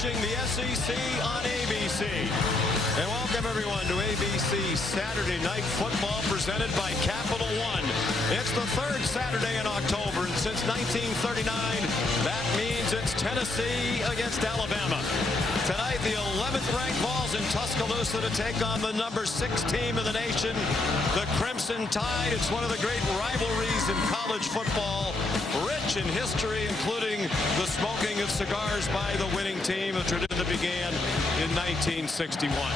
watching the SEC on ABC. And welcome everyone to ABC Saturday Night Football presented by Capital One. It's the third Saturday in October, and since 1939, that means it's Tennessee against Alabama. Tonight, the 11th ranked Vols in Tuscaloosa to take on the number 6 team in the nation, the Crimson Tide. It's one of the great rivalries in college football, rich in history, including the smoking of cigars by the winning team, a tradition that began in 1961.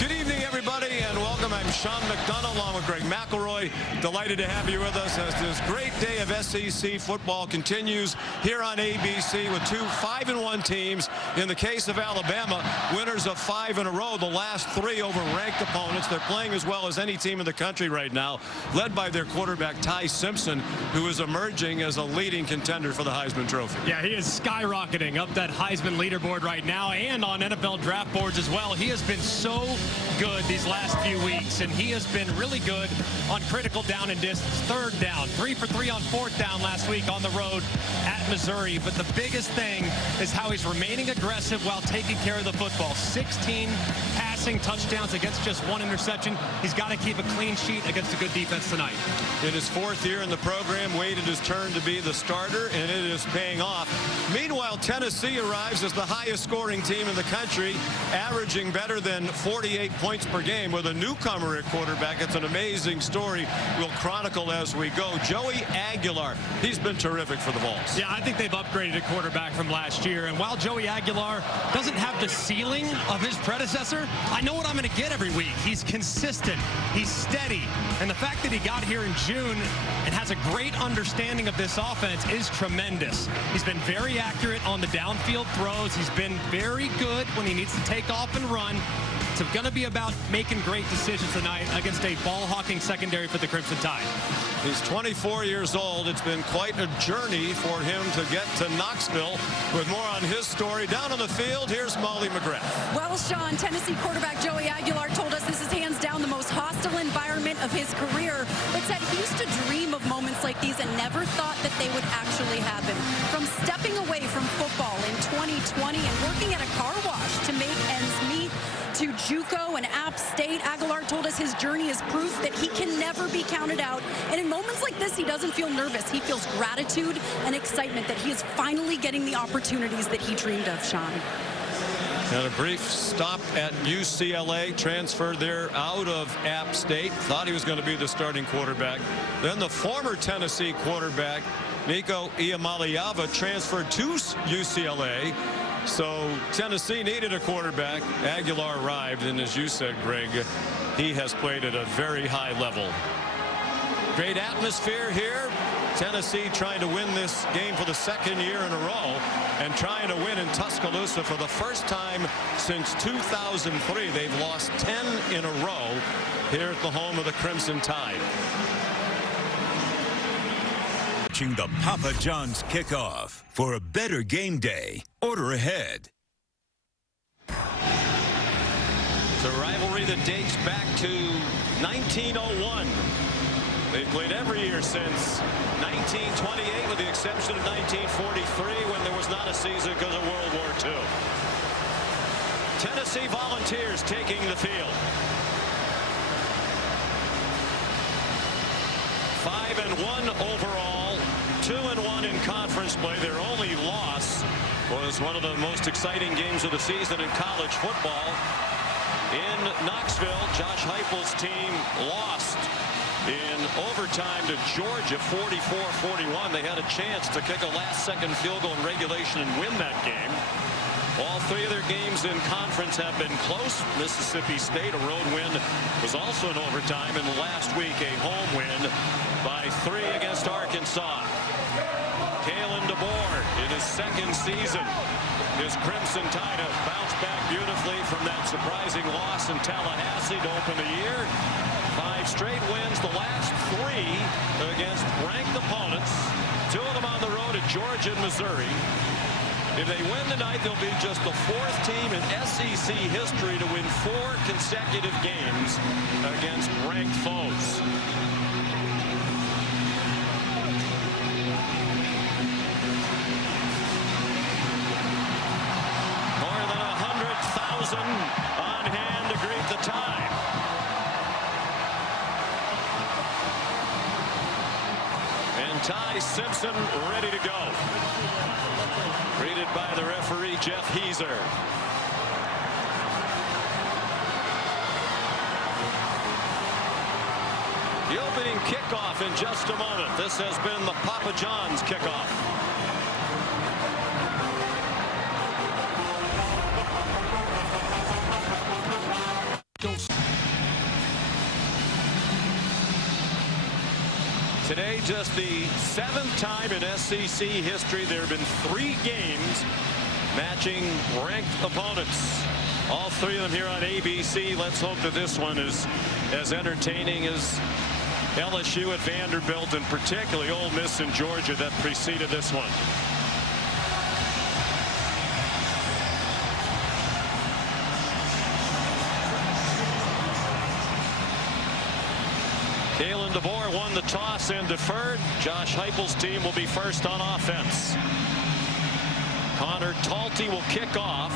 Good evening, everybody, and welcome. I'm Sean McDonough along with Greg McElroy. Delighted to have you with us as this great day of SEC football continues here on ABC with two 5-1 teams. In the case of Alabama, winners of 5 in a row, the last 3 over ranked opponents. They're playing as well as any team in the country right now, led by their quarterback Ty Simpson, who is emerging as a leading contender for the Heisman Trophy. Yeah, he is skyrocketing up that Heisman leaderboard right now and on NFL draft boards as well. He has been so good these last few weeks, and he has been really good on critical down and distance. 3rd down, 3 for 3 on 4th down last week on the road at Missouri. But the biggest thing is how he's remaining aggressive while taking care of the football. 16 passing touchdowns against just 1 interception. He's got to keep a clean sheet against a good defense tonight. In his 4th year in the program, waited his turn to be the starter, and it is paying off. Meanwhile, Tennessee arrives as the highest scoring team in the country, averaging better than 48 points per game with a newcomer at quarterback. It's an amazing story we'll chronicle as we go. Joey Aguilar, he's been terrific for the Vols. Yeah, I think they've upgraded at quarterback from last year. And while Joey Aguilar doesn't have the ceiling of his predecessor, I know what I'm going to get every week. He's consistent. He's steady. And the fact that he got here in June and has a great understanding of this offense is tremendous. He's been very accurate on the downfield throws. He's been very good when he needs to take off and run. It's going to be about making great decisions tonight against a ball-hawking secondary for the Crimson Tide. He's 24 years old. It's been quite a journey for him to get to Knoxville. With more on his story down on the field, here's Molly McGrath. Well, Sean, Tennessee quarterback Joey Aguilar told us this is hands down the most hostile environment of his career, but said he used to dream of moments like these and never thought that they would actually happen. From stepping away from football in 2020 and working at a car wash to make ends meet, to JUCO and App State, Aguilar told us his journey is proof that he can never be counted out. And in moments like this, he doesn't feel nervous. He feels gratitude and excitement that he is finally getting the opportunities that he dreamed of, Sean. And a brief stop at UCLA, transferred there out of App State. Thought he was going to be the starting quarterback. Then the former Tennessee quarterback, Nico Iamaleava, transferred to UCLA. So Tennessee needed a quarterback. Aguilar arrived, and as you said, Greg, he has played at a very high level. Great atmosphere here. Tennessee trying to win this game for the 2nd year in a row and trying to win in Tuscaloosa for the first time since 2003. They've lost 10 in a row here at the home of the Crimson Tide. Watching the Papa John's kickoff. For a better game day, order ahead. It's a rivalry that dates back to 1901. They've played every year since 1928, with the exception of 1943, when there was not a season because of World War II. Tennessee Volunteers taking the field. 5-1 overall, 2-1 in conference play. Their only loss was one of the most exciting games of the season in college football. In Knoxville, Josh Heupel's team lost in overtime to Georgia, 44-41. They had a chance to kick a last-second field goal in regulation and win that game. All 3 of their games in conference have been close. Mississippi State, a road win, was also in overtime. And last week, a home win by 3 against Arkansas. Kalen DeBoer in his 2nd season. His Crimson Tide have bounced back beautifully from that surprising loss in Tallahassee to open the year. 5 straight wins, the last 3 against ranked opponents. 2 of them on the road at Georgia and Missouri. If they win tonight, they'll be just the 4th team in SEC history to win 4 consecutive games against ranked foes. Ty Simpson ready to go. Greeted by the referee, Jeff Heiser. The opening kickoff in just a moment. This has been the Papa John's kickoff. Today, just the 7th time in SEC history there have been 3 games matching ranked opponents. All 3 of them here on ABC. Let's hope that this one is as entertaining as LSU at Vanderbilt, and particularly Ole Miss in Georgia that preceded this one. Kalen DeBoer won the toss and deferred. Josh Heupel's team will be first on offense. Connor Talty will kick off.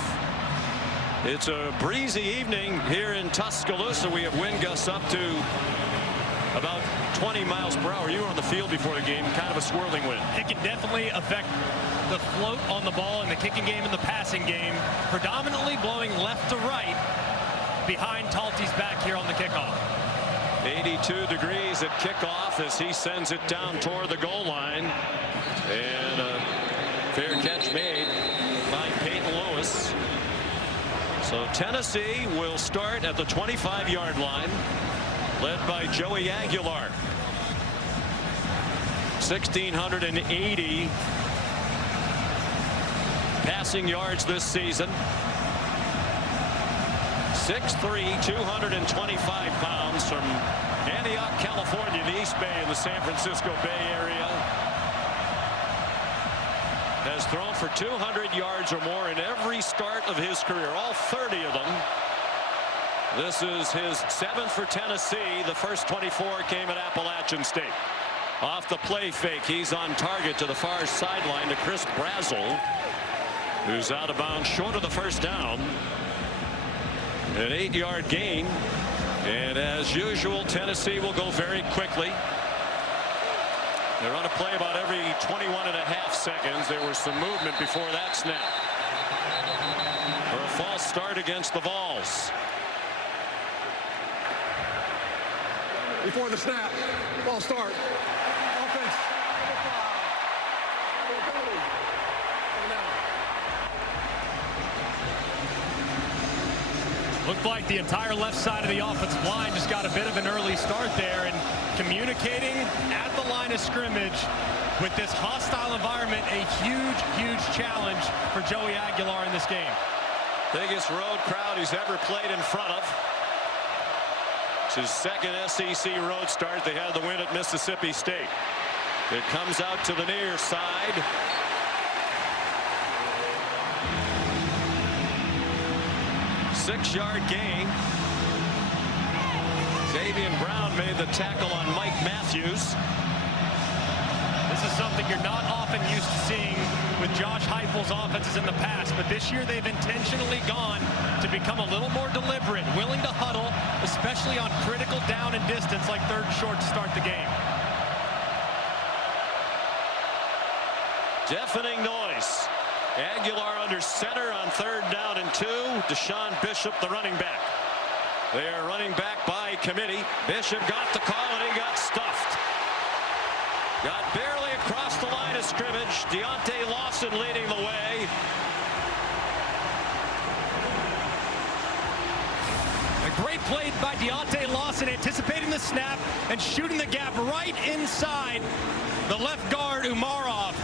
It's a breezy evening here in Tuscaloosa. We have wind gusts up to about 20 miles per hour. You were on the field before the game. Kind of a swirling wind. It can definitely affect the float on the ball in the kicking game and the passing game. Predominantly blowing left to right behind Talty's back here on the kickoff. 82 degrees at kickoff as he sends it down toward the goal line. And a fair catch made by Peyton Lewis. So Tennessee will start at the 25-yard line, led by Joey Aguilar. 1,680 passing yards this season. 6'3", 225 pounds, from Antioch, California, the East Bay in the San Francisco Bay Area. Has thrown for 200 yards or more in every start of his career, all 30 of them. This is his 7th for Tennessee. The first 24 came at Appalachian State. Off the play fake, he's on target to the far sideline to Chris Brazzell, who's out of bounds short of the first down. An 8-yard gain, and as usual Tennessee will go very quickly. They run a play about every 21.5 seconds. There was some movement before that snap. For a false start against the Vols. Before the snap, false start. Offense. Looked like the entire left side of the offensive line just got a bit of an early start there, and communicating at the line of scrimmage with this hostile environment, a huge challenge for Joey Aguilar in this game. Biggest road crowd he's ever played in front of. It's his 2nd SEC road start. They had the win at Mississippi State. It comes out to the near side. Six-yard gain. Xavier Brown made the tackle on Mike Matthews. This is something you're not often used to seeing with Josh Heupel's offenses in the past, but this year they've intentionally gone to become a little more deliberate, willing to huddle, especially on critical down and distance like 3rd and short to start the game. Deafening noise. Aguilar under center on 3rd down and 2. Deshaun Bishop, the running back. They are running back by committee. Bishop got the call and he got stuffed. Got barely across the line of scrimmage. Deontay Lawson leading the way. A great play by Deontay Lawson, anticipating the snap and shooting the gap right inside the left guard, Umarov,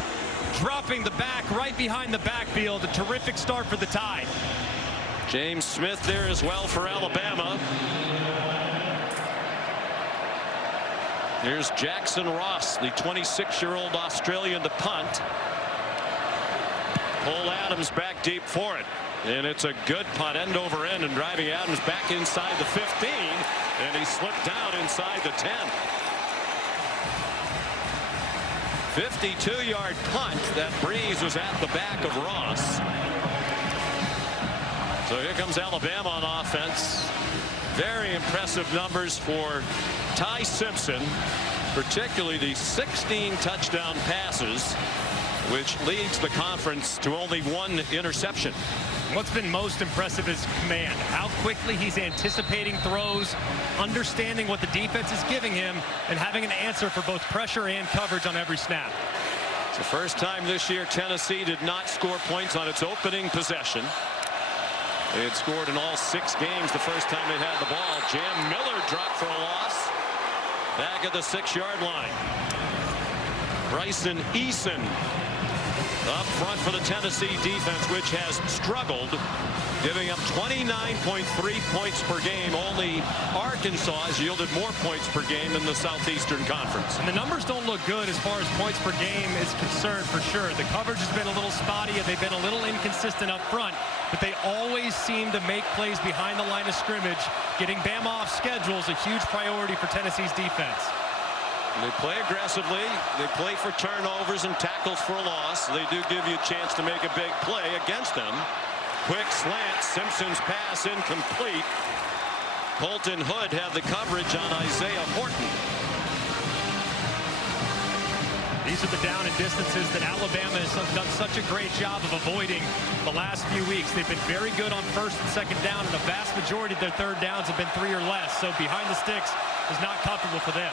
dropping the back right behind the backfield. A terrific start for the Tide. James Smith there as well for Alabama. Here's Jackson Ross, the 26-year-old Australian, to punt. Cole Adams back deep for it. And it's a good punt, end over end, and driving Adams back inside the 15. And he slipped down inside the 10. 52-yard punt. That breeze was at the back of Ross. So here comes Alabama on offense. Very impressive numbers for Ty Simpson. particularly the 16 touchdown passes, which leads the conference to only 1 interception. What's been most impressive is command. How quickly he's anticipating throws, understanding what the defense is giving him, and having an answer for both pressure and coverage on every snap. It's the first time this year Tennessee did not score points on its opening possession. They had scored in all 6 games the first time they had the ball. Jam Miller dropped for a loss. Back at the 6-yard line. Bryson Eason up front for the Tennessee defense, which has struggled, giving up 29.3 points per game. Only Arkansas has yielded more points per game in the Southeastern Conference. And the numbers don't look good as far as points per game is concerned, for sure. The coverage has been a little spotty, and they've been a little inconsistent up front, but they always seem to make plays behind the line of scrimmage. Getting Bama off schedule is a huge priority for Tennessee's defense. They play aggressively. They play for turnovers and tackles for a loss. They do give you a chance to make a big play against them. Quick slant. Simpson's pass incomplete. Colton Hood had the coverage on Isaiah Horton. These are the down and distances that Alabama has done such a great job of avoiding the last few weeks. They've been very good on 1st and 2nd down, and the vast majority of their 3rd downs have been 3 or less. So behind the sticks is not comfortable for them.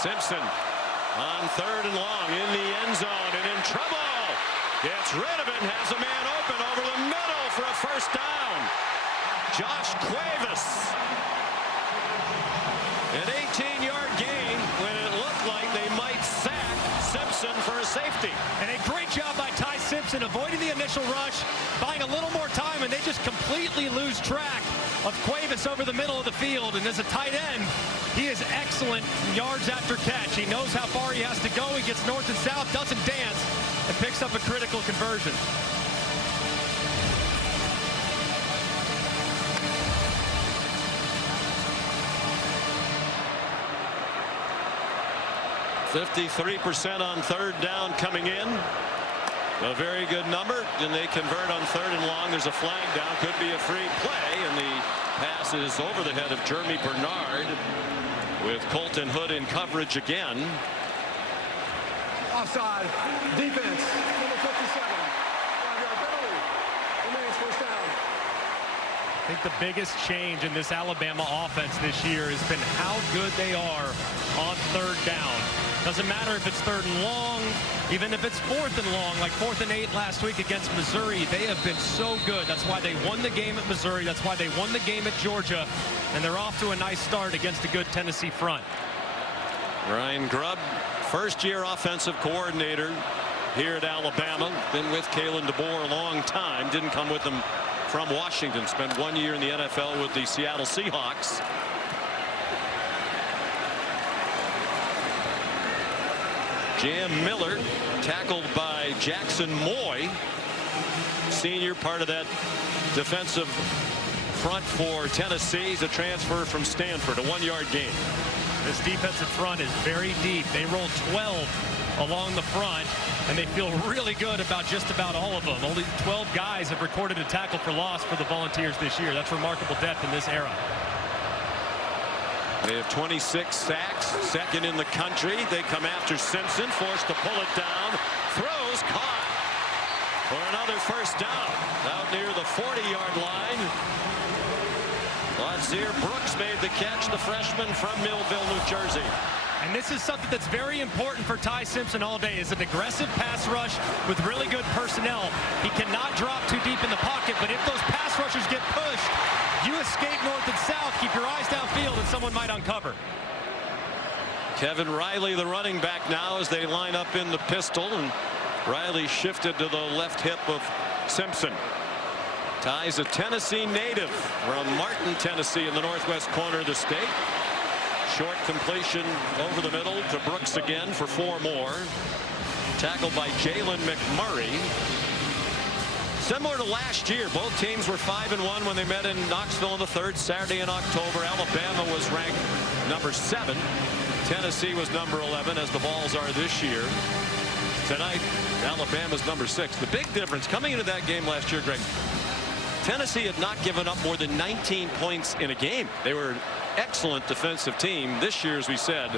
Simpson on 3rd and long in the end zone and in trouble. Gets rid of it and has a man open over the middle for a 1st down. Josh Cuevas. An 18-yard gain when it looked like they might sack Simpson for a safety. And a great job by Ty Simpson avoiding the initial rush, buying a little more time, and they just completely lose track of Cuevas over the middle of the field. And as a tight end, he is excellent yards after catch. He knows how far he has to go. He gets north and south, doesn't dance, and picks up a critical conversion. .53% on 3rd down coming in. A very good number, and they convert on 3rd and long. There's a flag down, could be a free play, and the pass is over the head of Jeremy Bernard with Colton Hood in coverage again. Offside. Defense. Number 57. 5-yard penalty. Remains 1st down. I think the biggest change in this Alabama offense this year has been how good they are on 3rd down. Doesn't matter if it's 3rd and long, even if it's 4th and long, like 4th and 8 last week against Missouri. They have been so good. That's why they won the game at Missouri. That's why they won the game at Georgia. And they're off to a nice start against a good Tennessee front. Ryan Grubb, 1st-year offensive coordinator here at Alabama. Been with Kalen DeBoer a long time. Didn't come with them from Washington. Spent 1 year in the NFL with the Seattle Seahawks. Jam Miller tackled by Jackson Moy, senior, part of that defensive front for Tennessee. He's a transfer from Stanford, a 1-yard gain. This defensive front is very deep. They roll 12 along the front, and they feel really good about just about all of them. Only 12 guys have recorded a tackle for loss for the Volunteers this year. That's remarkable depth in this era. They have 26 sacks, 2nd in the country. They come after Simpson, forced to pull it down. Throws, caught for another 1st down. Out near the 40-yard line. Lazir Brooks made the catch, the freshman from Millville, New Jersey. And this is something that's very important for Ty Simpson all day, is an aggressive pass rush with really good personnel. He cannot drop too deep in the pocket, but if those pass rushers get pushed, you escape north and south, keep your eyes downfield, and someone might uncover. Kevin Riley, the running back now, as they line up in the pistol, and Riley shifted to the left hip of Simpson. Ty's a Tennessee native from Martin, Tennessee, in the northwest corner of the state. Short completion over the middle to Brooks again for 4 more. Tackled by Jalen McMurray. Similar to last year, both teams were 5-1 when they met in Knoxville on the 3rd Saturday in October. Alabama was ranked number 7. Tennessee was number 11, as the Vols are this year. Tonight, Alabama's number 6. The big difference coming into that game last year, Greg, Tennessee had not given up more than 19 points in a game. They were excellent defensive team. This year, as we said,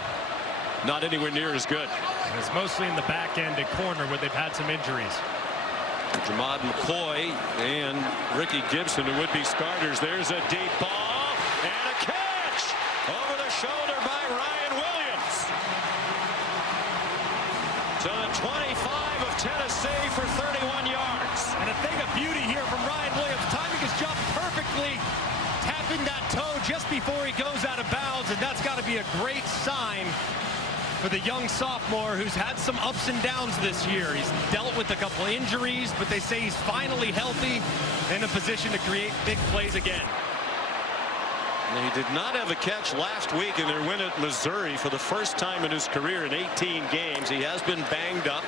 not anywhere near as good. And it's mostly in the back end and corner where they've had some injuries. Jamad McCoy and Ricky Gibson, who would be starters. There's a deep ball and a catch over the shoulder by Ryan Williams. To the 25 of Tennessee for 31 yards. And a thing of beauty here from Ryan Williams, timing his jump perfectly, tapping that toe just before he goes out of bounds, and that's got to be a great sign for the young sophomore who's had some ups and downs this year. He's dealt with a couple injuries, but they say he's finally healthy and in a position to create big plays again. And he did not have a catch last week in their win at Missouri for the first time in his career in 18 games. He has been banged up.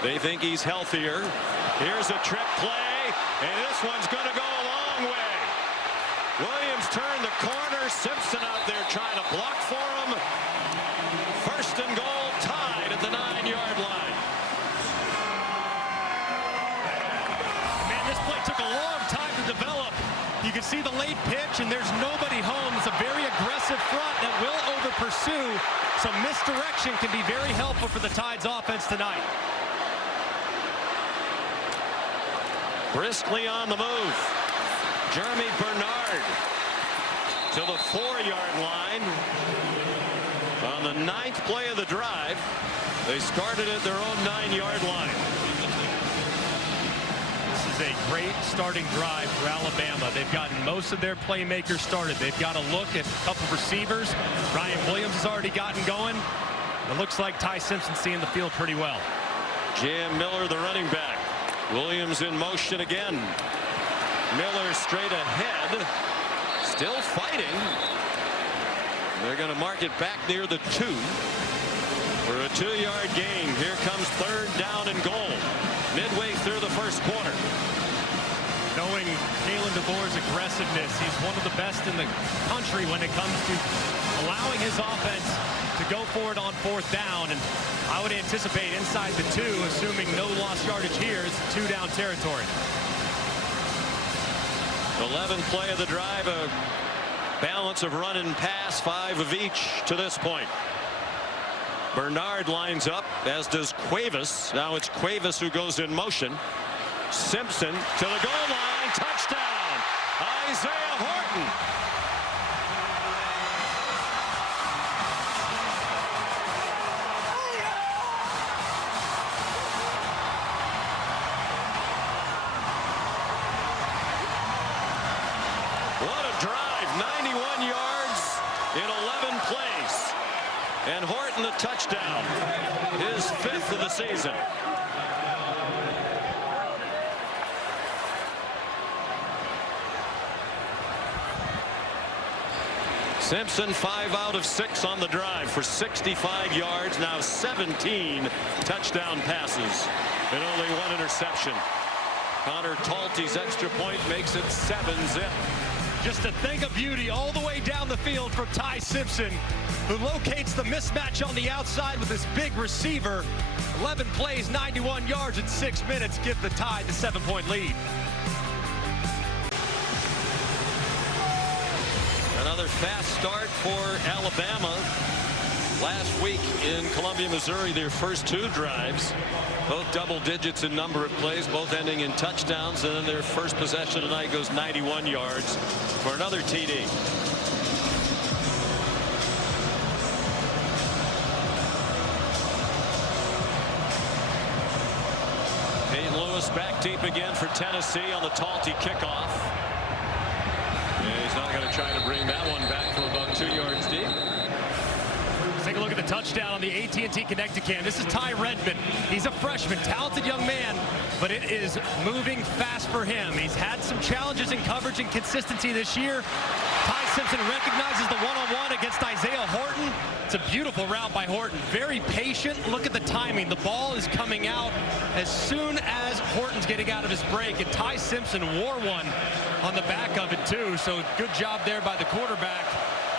They think he's healthier. Here's a trick play, and this one's going to go a long way. Williams turned the corner. Simpson out there trying to block for him. First and goal, tied at the 9-yard line. Man, this play took a long time to develop. You can see the late pitch, and there's nobody home. It's a very aggressive front that will over-pursue, so misdirection can be very helpful for the Tide's offense tonight. Briskly on the move. Jeremy Bernard to the 4-yard line. On the 9th play of the drive, they started at their own 9-yard line. This is a great starting drive for Alabama. They've gotten most of their playmakers started. They've got a look at a couple receivers. Ryan Williams has already gotten going. It looks like Ty Simpson's seeing the field pretty well. J.M. Miller, the running back. Williams in motion again. Miller straight ahead. Still fighting. They're going to mark it back near the 2 for a 2-yard gain. Here comes 3rd down and goal. Midway through the first quarter. Knowing Kalen DeBoer's aggressiveness, he's one of the best in the country when it comes to allowing his offense to go for it on 4th down. And I would anticipate inside the 2, assuming no lost yardage here, is 2-down territory. 11th play of the drive, a balance of run and pass, 5 of each to this point. Bernard lines up, as does Cuevas. Now it's Cuevas who goes in motion. Simpson to the goal line, touchdown, Isaiah Horton. What a drive, 91 yards in 11 plays. And Horton a touchdown, his 5th of the season. Simpson 5 out of 6 on the drive for 65 yards, now 17 touchdown passes and only 1 interception. Connor Talty's extra point makes it 7-zip. Just a thing of beauty all the way down the field from Ty Simpson, who locates the mismatch on the outside with his big receiver. 11 plays, 91 yards in 6 minutes give the Tide the 7-point lead. Another fast start for Alabama. Last week in Columbia, Missouri, their first 2 drives, both double digits in number of plays, both ending in touchdowns, and then their first possession tonight goes 91 yards for another TD. Peyton Lewis back deep again for Tennessee on the Talty kickoff. And he's not going to try to bring that one back from about 2 yards deep. Take a look at the touchdown on the AT&T Connecticut. This is Ty Redmond. He's a freshman, talented young man, but it is moving fast for him. He's had some challenges in coverage and consistency this year. Ty Simpson recognizes the one-on-one against Isaiah Horton. It's a beautiful route by Horton. Very patient. Look at the timing. The ball is coming out as soon as Horton's getting out of his break, and Ty Simpson wore one on the back of it too. So good job there by the quarterback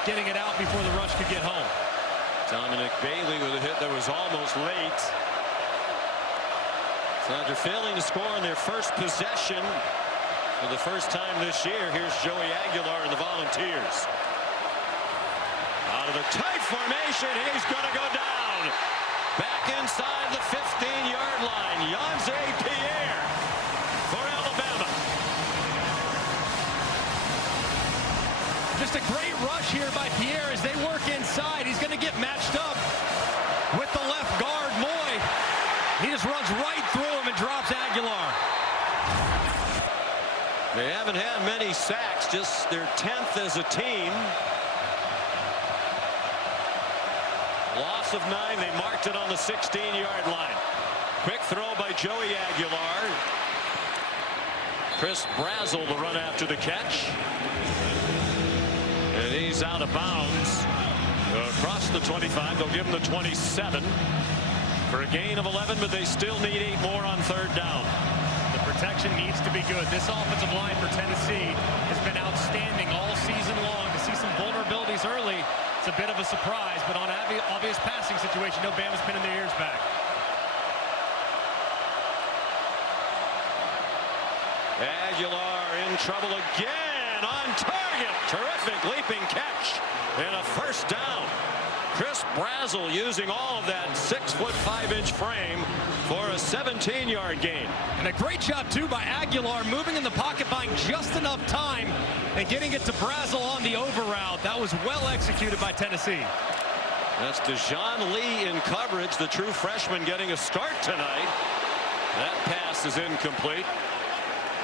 getting it out before the rush could get home. Dominic Bailey with a hit that was almost late. So after failing to score on their first possession for the first time this year, here's Joey Aguilar and the Volunteers. Out of the tight formation, he's going to go down. Back inside the 15-yard line, Yonze Pierre for Alabama. Just a great rush here by Pierre as they work inside. He's going to get matched up with the left guard, Moy. He just runs right through him and drops Aguilar. They haven't had many sacks, just their 10th as a team. Loss of 9. They marked it on the 16-yard line. Quick throw by Joey Aguilar. Chris Brazzell to run after the catch. And he's out of bounds across the 25. They'll give him the 27 for a gain of 11, but they still need 8 more on 3rd down. The protection needs to be good. This offensive line for Tennessee has been outstanding all season long. To see some vulnerabilities early, it's a bit of a surprise, but on obvious passing situation, no Bama's pinning their ears back. Aguilar in trouble again, on target. Terrific leaping catch and a 1st down. Chris Brazzell using all of that 6'5" frame for a 17-yard gain. And a great job, too, by Aguilar, moving in the pocket, buying just enough time and getting it to Brazzell on the over route. That was well executed by Tennessee. That's Dejoun Lee in coverage, the true freshman getting a start tonight. That pass is incomplete.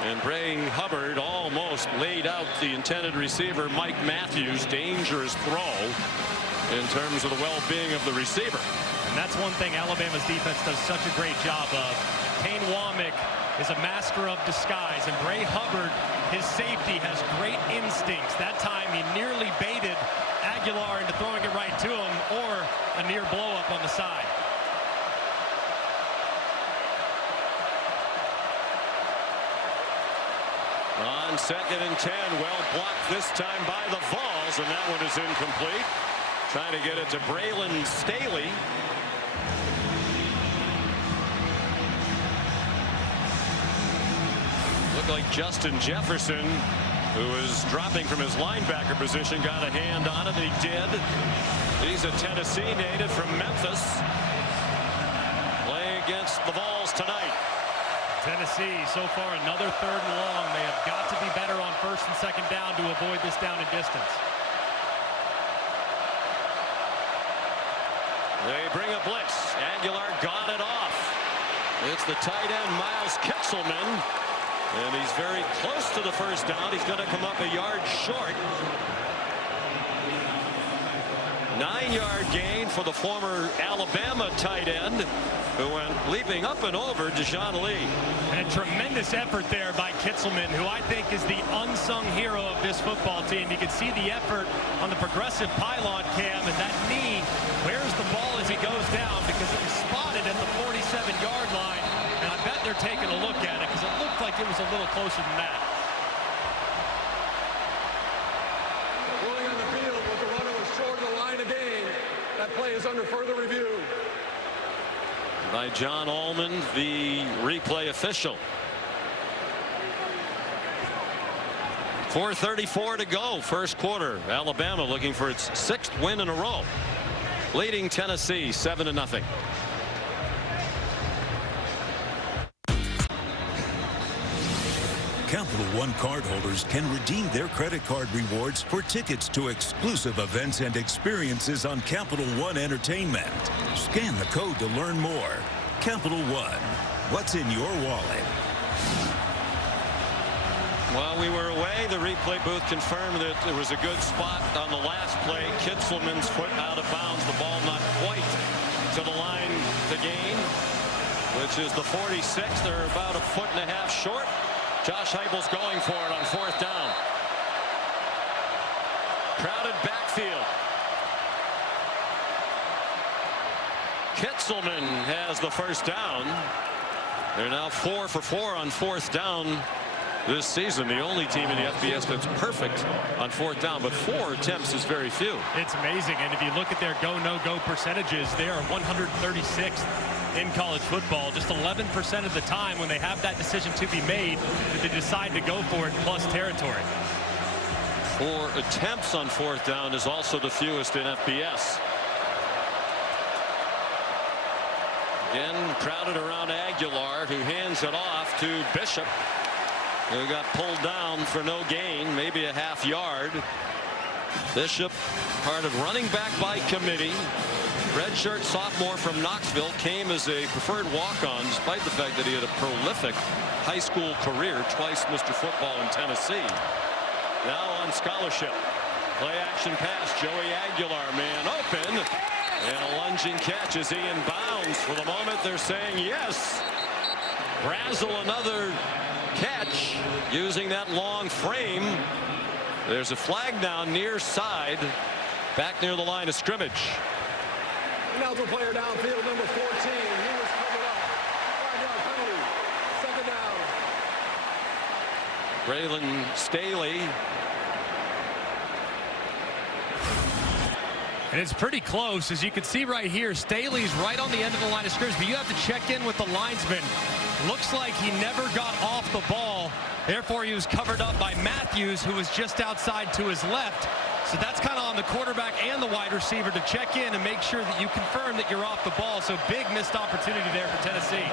And Bray Hubbard almost laid out the intended receiver, Mike Matthews. Dangerous throw in terms of the well-being of the receiver. And that's one thing Alabama's defense does such a great job of. Kane Womack is a master of disguise, and Bray Hubbard, his safety, has great instincts. That time he nearly baited Aguilar into throwing it right to him, or a near blow-up on the side. On 2nd and 10, well blocked this time by the Vols, and that one is incomplete. Trying to get it to Braylon Staley. Looked like Justin Jefferson, who was dropping from his linebacker position, got a hand on it, and he did. He's a Tennessee native from Memphis, playing against the Vols tonight. Tennessee, so far, another 3rd and long. They have got to be better on 1st and 2nd down to avoid this down and distance. They bring a blitz. Aguilar got it off. It's the tight end, Miles Kitselman. And he's very close to the 1st down. He's going to come up a yard short. 9-yard gain for the former Alabama tight end, who went leaping up and over Dejoun Lee. And a tremendous effort there by Kitselman, who I think is the unsung hero of this football team. You can see the effort on the progressive pylon cam, and that knee, where's the ball as he goes down, because it was spotted at the 47-yard line. And I bet they're taking a look at it, because it looked like it was a little closer than that. Ruling on the field, but the runner was short of the line of gain. That play is under further review. By John Allman, the replay official. 4:34 to go, 1st quarter. Alabama looking for its 6th win in a row, leading Tennessee 7-0. Capital One cardholders can redeem their credit card rewards for tickets to exclusive events and experiences on Capital One Entertainment. Scan the code to learn more. Capital One, what's in your wallet? While we were away, the replay booth confirmed that there was a good spot on the last play. Kitselman's foot out of bounds. The ball not quite to the line to gain, which is the 46. They're about 1.5 feet short. Josh Heupel's going for it on 4th down. Crowded backfield. Kitselman has the 1st down. They're now 4 for 4 on 4th down this season. The only team in the FBS that's perfect on 4th down, but 4 attempts is very few. It's amazing, and if you look at their go, no-go percentages, they are 136th in college football. Just 11% of the time when they have that decision to be made, that they decide to go for it plus territory. for attempts on fourth down is also the fewest in FBS. Again, crowded around Aguilar, who hands it off to Bishop, who got pulled down for no gain, maybe a half yard. Bishop, part of running back by committee. Redshirt sophomore from Knoxville, came as a preferred walk-on despite the fact that he had a prolific high school career, twice Mr. Football in Tennessee. Now on scholarship. Play action pass. Joey Aguilar, man open. And a lunging catch as he inbounds. For the moment, they're saying yes. Brazel, another catch using that long frame. There's a flag down near side, back near the line of scrimmage. Another player downfield, number 14. He was coming up. 5-yard penalty. Second down. Braylon Staley. And it's pretty close, as you can see right here. Staley's right on the end of the line of scrimmage, but you have to check in with the linesman. Looks like he never got off the ball. Therefore, he was covered up by Matthews, who was just outside to his left. So that's kind of on the quarterback and the wide receiver to check in and make sure that you confirm that you're off the ball. So big missed opportunity there for Tennessee.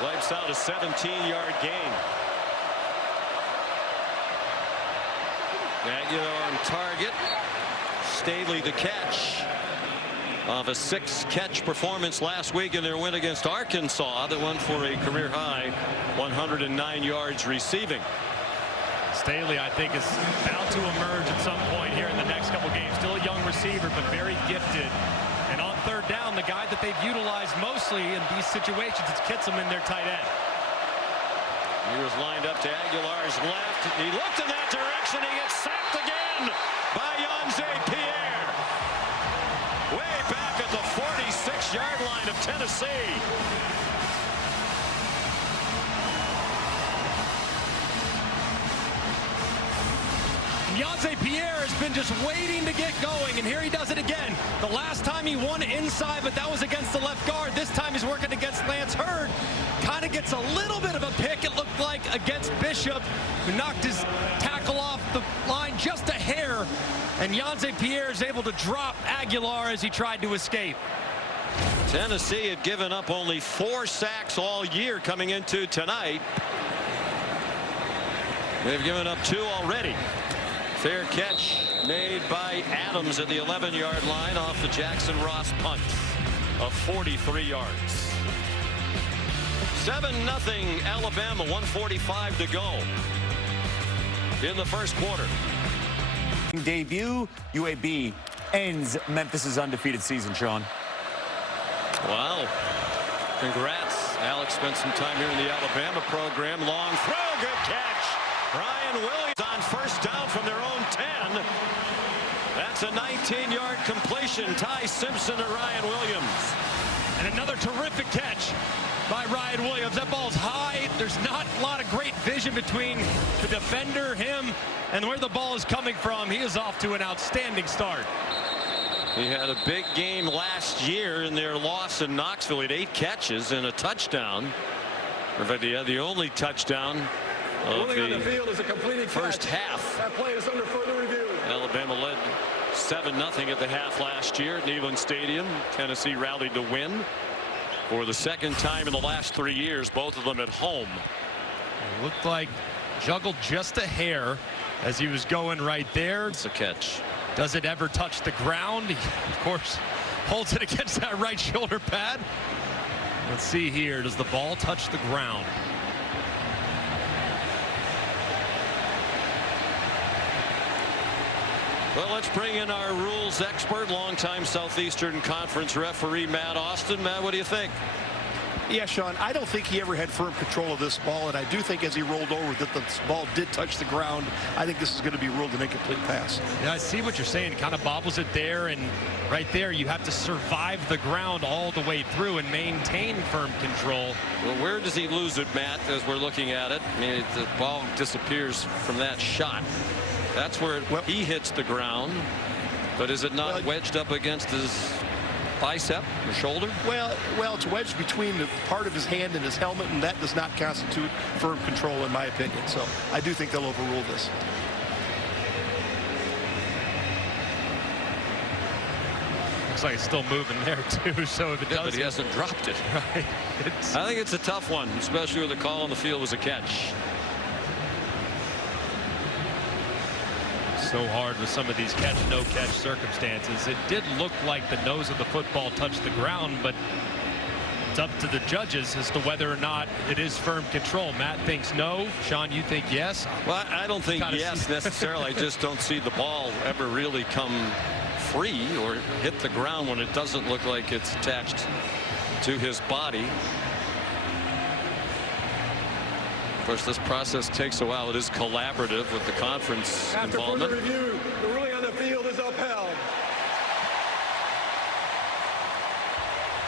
Wipes out a 17-yard gain. Aguilar on target. Staley the catch of a 6-catch performance last week in their win against Arkansas that went for a career high 109 yards receiving. Staley, I think, is bound to emerge at some point here in the next couple games. Still a young receiver, but very gifted. And on third down, the guy that they've utilized mostly in these situations is Kitselman, their tight end. He was lined up to Aguilar's left. He looked in that direction. He gets sacked again by Yonze Pierre. Way back at the 46-yard line of Tennessee. Yonze Pierre has been just waiting to get going, and here he does it again. The last time he won inside, but that was against the left guard. This time he's working against Lance Hurd. Kind of gets a little bit of a pick, it looked like, against Bishop, who knocked his tackle off the line just a hair. And Yonze Pierre is able to drop Aguilar as he tried to escape. Tennessee had given up only 4 sacks all year coming into tonight. They've given up 2 already. Fair catch made by Adams at the 11-yard line off the Jackson Ross punt of 43 yards. 7-0 Alabama, 1:45 to go in the first quarter. Debut, UAB ends Memphis's undefeated season, Sean. Wow. Congrats. Alex spent some time here in the Alabama program. Long throw, good catch. Ryan Williams on first down from their own 10. That's a 19-yard completion. Ty Simpson to Ryan Williams. And another terrific catch by Ryan Williams. That ball's high. There's not a lot of great vision between the defender, him, and where the ball is coming from. He is off to an outstanding start. He had a big game last year in their loss in Knoxville. He had 8 catches and a touchdown. In fact, he had the only touchdown of the field is a completed first catch. half. That play is under further review. Alabama led 7-0 at the half last year at Neyland Stadium. Tennessee rallied to win for the second time in the last 3 years, both of them at home. It looked like juggled just a hair as he was going right there. It's a catch. Does it ever touch the ground? He, of course, holds it against that right shoulder pad. Let's see here. Does the ball touch the ground? Well, let's bring in our rules expert, longtime Southeastern Conference referee, Matt Austin. Matt, what do you think? Yeah, Sean, I don't think he ever had firm control of this ball, and I do think as he rolled over that the ball did touch the ground. I think this is going to be ruled an incomplete pass. Yeah, I see what you're saying. Kind of bobbles it there, and right there you have to survive the ground all the way through and maintain firm control. Well, where does he lose it, Matt, as we're looking at it? I mean, the ball disappears from that shot. That's where he hits the ground. But is it not wedged up against his bicep or shoulder? Well, it's wedged between the part of his hand and his helmet, and that does not constitute firm control, in my opinion. So I do think they'll overrule this. Looks like it's still moving there too. So if it does, but he hasn't dropped it. Right. I think it's a tough one, especially when the call on the field was a catch. So hard with some of these catch no catch circumstances. It did look like the nose of the football touched the ground, but it's up to the judges as to whether or not it is firm control. Matt thinks no. Sean, you think yes? Well, I don't think yes necessarily. I just don't see the ball ever really come free or hit the ground when it doesn't look like it's attached to his body. Of course, this process takes a while. It is collaborative with the conference involvement. After further review, the ruling on the field is upheld.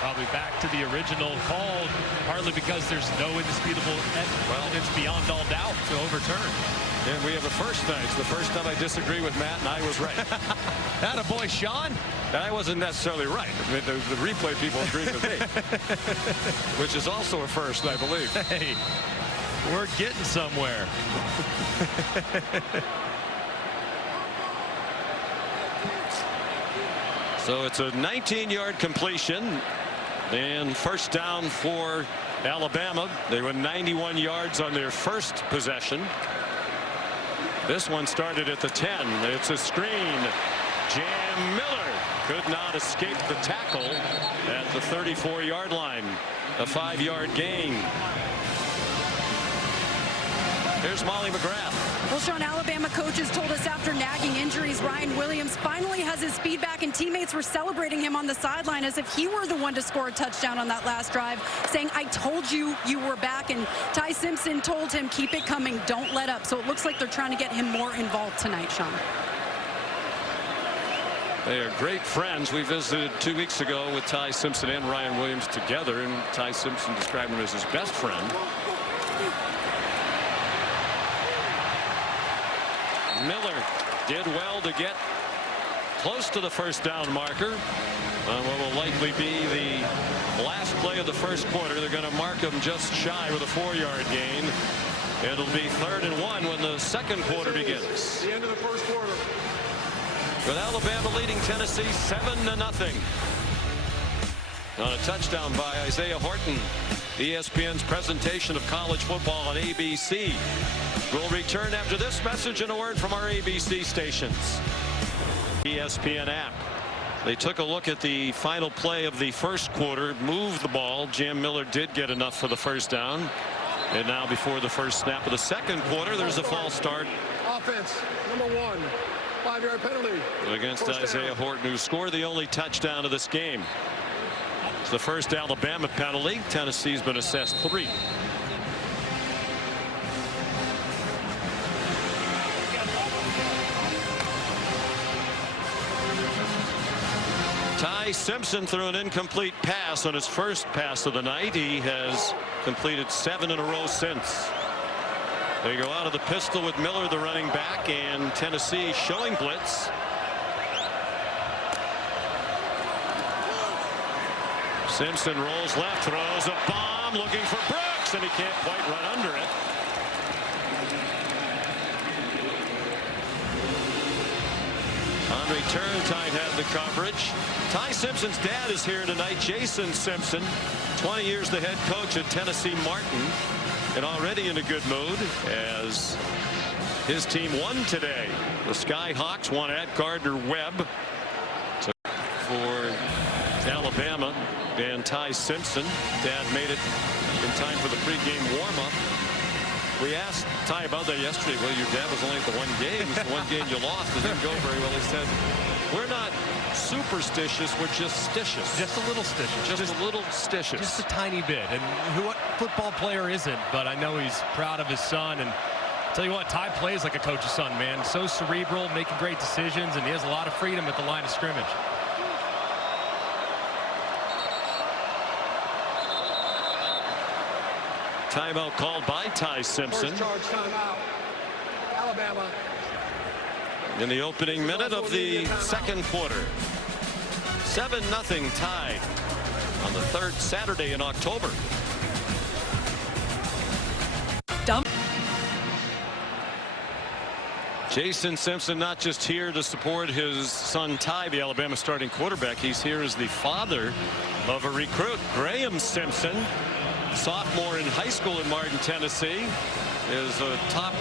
Probably back to the original call, partly because there's no indisputable evidence beyond all doubt to overturn. And we have a first tonight. It's the first time I disagree with Matt, and I was right. Attaboy, Sean. I wasn't necessarily right. I mean, the replay people agreed with me, which is also a first, I believe. Hey, we're getting somewhere. So it's a 19-yard completion and first down for Alabama. They went 91 yards on their first possession. This one started at the 10. It's a screen. Jam Miller could not escape the tackle at the 34-yard line. A 5-yard gain. Here's Molly McGrath. Well, Sean, Alabama coaches told us after nagging injuries, Ryan Williams finally has his speed back, and teammates were celebrating him on the sideline as if he were the one to score a touchdown on that last drive, saying, I told you you were back. And Ty Simpson told him, keep it coming, don't let up. So it looks like they're trying to get him more involved tonight, Sean. They are great friends. We visited 2 weeks ago with Ty Simpson and Ryan Williams together, and Ty Simpson described him as his best friend. Miller did well to get close to the first down marker on what will likely be the last play of the first quarter. They're going to mark him just shy with a 4-yard gain. It'll be 3rd and 1 when the second quarter begins. The end of the first quarter. With Alabama leading Tennessee 7-0 on a touchdown by Isaiah Horton. ESPN's presentation of college football on ABC will return after this message and a word from our ABC stations. ESPN app. They took a look at the final play of the first quarter, moved the ball. Jam Miller did get enough for the first down. And now before the first snap of the second quarter, there's a false start. Offense, number 1. 5-yard penalty. Against Isaiah Horton, who scored the only touchdown of this game. It's the first Alabama penalty. Tennessee's been assessed 3. Ty Simpson threw an incomplete pass on his first pass of the night. He has completed 7 in a row since. They go out of the pistol with Miller, the running back, and Tennessee showing blitz. Simpson rolls left, throws a bomb, looking for Brooks, and he can't quite run under it. On return, Tide had the coverage. Ty Simpson's dad is here tonight, Jason Simpson, 20 years the head coach at Tennessee Martin, and already in a good mood as his team won today. The Skyhawks won at Gardner-Webb for Alabama, and Ty Simpson. Dad made it in time for the pregame warm-up. We asked Ty about that yesterday. Well, your dad was only at the one game. It was the one game you lost. It didn't go very well. He said, we're not superstitious. We're just stitious. Just a little stitious. Just a little stitious. Just a tiny bit. And what football player isn't? But I know he's proud of his son. And tell you what, Ty plays like a coach's son, man. So cerebral, making great decisions, and he has a lot of freedom at the line of scrimmage. Timeout called by Ty Simpson. First charge timeout. Alabama. In the opening minute of the second quarter. 7-0 tied on the third Saturday in October. Jason Simpson not just here to support his son Ty, the Alabama starting quarterback. He's here as the father of a recruit, Graham Simpson, sophomore in high school in Martin, Tennessee, is a top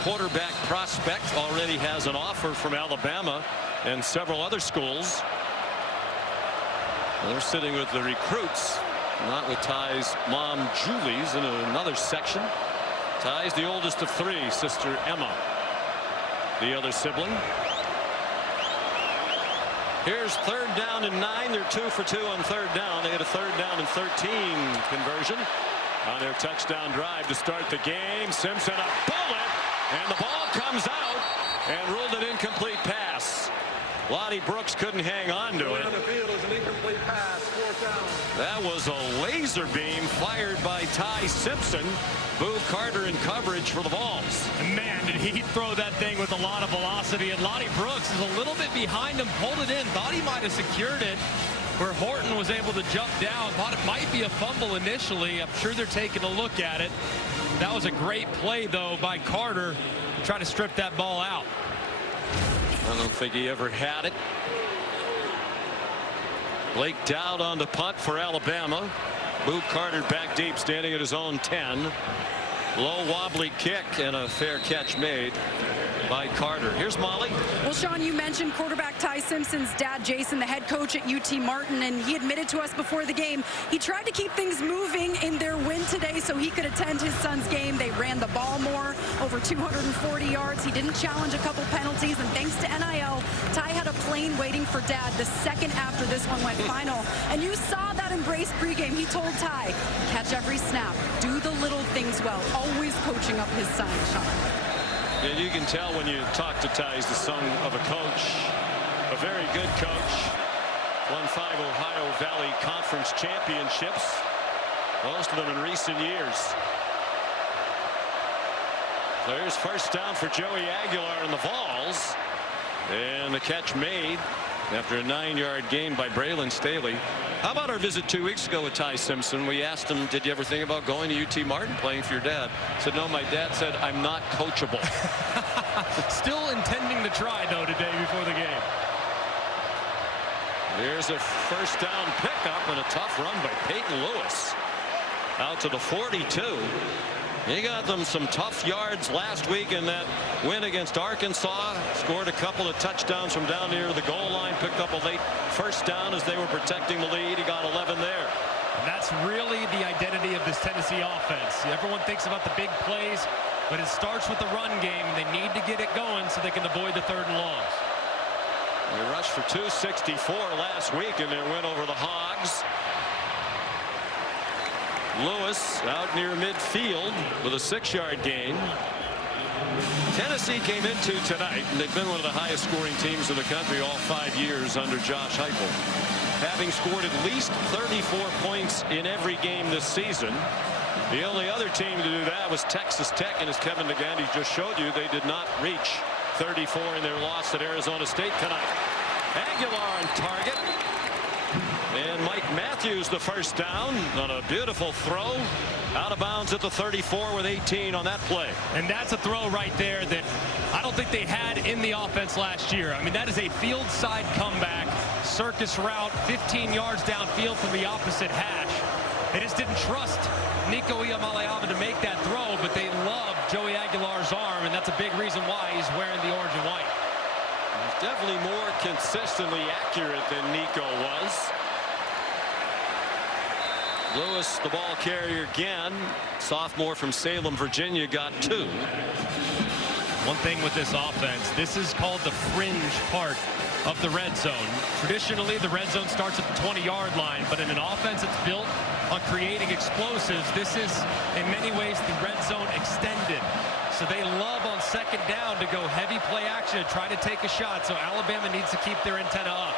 quarterback prospect, already has an offer from Alabama and several other schools. They're sitting with the recruits, not with Ty's mom, Julie's, in another section. Ty's the oldest of three, sister Emma, the other sibling. Here's 3rd down and 9. They're 2 for 2 on 3rd down. They had a 3rd down and 13 conversion on their touchdown drive to start the game. Simpson a bullet, and the ball comes out and ruled an incomplete pass. Lonnie Brooks couldn't hang on to it. On the field is an incomplete pass, 4th down. That was a laser beam fired by Ty Simpson. Boo Carter in coverage for the Vols. Man, did he throw that thing with a lot of velocity. And Lonnie Brooks is a little bit behind him, pulled it in, thought he might have secured it, where Horton was able to jump down, thought it might be a fumble initially. I'm sure they're taking a look at it. That was a great play, though, by Carter to try to strip that ball out. I don't think he ever had it. Blake Dowd on the punt for Alabama. Boo Carter back deep, standing at his own 10. Low wobbly kick and a fair catch made by Carter. Here's Molly. Well, Sean, you mentioned quarterback Ty Simpson's dad, Jason, the head coach at UT Martin, and he admitted to us before the game he tried to keep things moving in their win today so he could attend his son's game. They ran the ball more, over 240 yards. He didn't challenge a couple penalties, and thanks to NIL, Ty had a plane waiting for dad the second after this one went final. And you saw that embrace pregame. He told Ty, catch every snap, do the little things well, always coaching up his son, Sean. Yeah, you can tell when you talk to Ty, he's the son of a coach, a very good coach. Won 5 Ohio Valley Conference championships, most of them in recent years. So here's 1st down for Joey Aguilar and the Vols, and the catch made after a 9-yard gain by Braylon Staley. How about our visit 2 weeks ago with Ty Simpson? We asked him, did you ever think about going to UT Martin, playing for your dad? He said, no, my dad said, I'm not coachable. Still intending to try, though, today before the game. Here's a 1st down pickup and a tough run by Peyton Lewis. Out to the 42. He got them some tough yards last week in that win against Arkansas. Scored a couple of touchdowns from down near the goal line. Picked up a late 1st down as they were protecting the lead. He got 11 there. That's really the identity of this Tennessee offense. Everyone thinks about the big plays, but it starts with the run game. They need to get it going so they can avoid the 3rd and longs. They rushed for 264 last week in their win over the Hogs. Lewis out near midfield with a 6-yard gain. Tennessee came into tonight, and they've been one of the highest scoring teams in the country all 5 years under Josh Heupel, having scored at least 34 points in every game this season. The only other team to do that was Texas Tech, and as Kevin Negandhi just showed you, they did not reach 34 in their loss at Arizona State tonight. Aguilar on target. And Mike Matthews the 1st down on a beautiful throw. Out of bounds at the 34 with 18 on that play. And that's a throw right there that I don't think they had in the offense last year. I mean, that is a field side comeback, circus route, 15 yards downfield from the opposite hash. They just didn't trust Nico Iamaleava to make that throw, but they love Joey Aguilar's arm, and that's a big reason why he's wearing the orange and white. He's definitely more consistently accurate than Nico was. Lewis, the ball carrier again. Sophomore from Salem, Virginia, got 2. One thing with this offense, this is called the fringe part of the red zone. Traditionally, the red zone starts at the 20-yard line, but in an offense that's built on creating explosives, this is, in many ways, the red zone extended. So they love on 2nd down to go heavy play action, try to take a shot. So Alabama needs to keep their antenna up.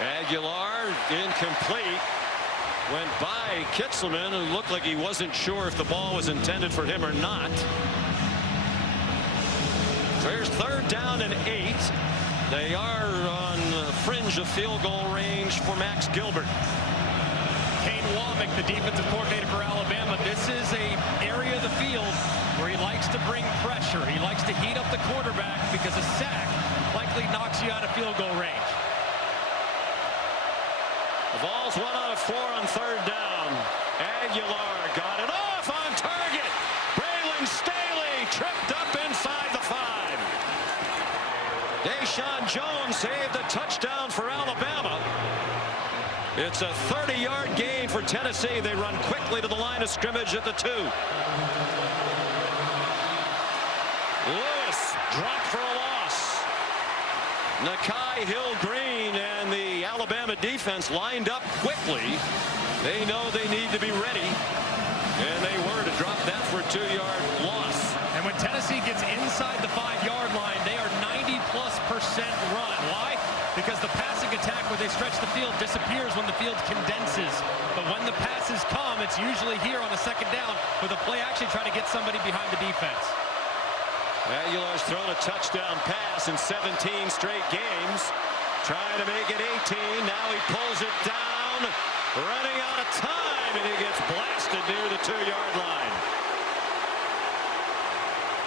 Aguilar incomplete. Went by Kitzelman, who looked like he wasn't sure if the ball was intended for him or not. So here's 3rd down and 8. They are on the fringe of field goal range for Max Gilbert. Kane Womack, the defensive coordinator for Alabama. This is an area of the field where he likes to bring pressure. He likes to heat up the quarterback because a sack likely knocks you out of field goal range. The Vols 1 out of 4 on 3rd down. Aguilar got it off on target. Braylon Staley tripped up inside the 5. Deshaun Jones saved a touchdown for Alabama. It's a 30-yard gain for Tennessee. They run quickly to the line of scrimmage at the 2. Lewis dropped for a loss. Nakai Hill-Green and the Alabama defense lined up quickly. They know they need to be ready, and they were to drop that for a 2-yard loss. And when Tennessee gets inside the 5-yard line, they are 90+% run. Why? Because the passing attack where they stretch the field disappears when the field condenses. But when the passes come, it's usually here on a 2nd down with a play actually trying to get somebody behind the defense. Aguilar's thrown a touchdown pass in 17 straight games. Trying to make it 18. Now he pulls it down. Running out of time, and he gets blasted near the 2-yard line.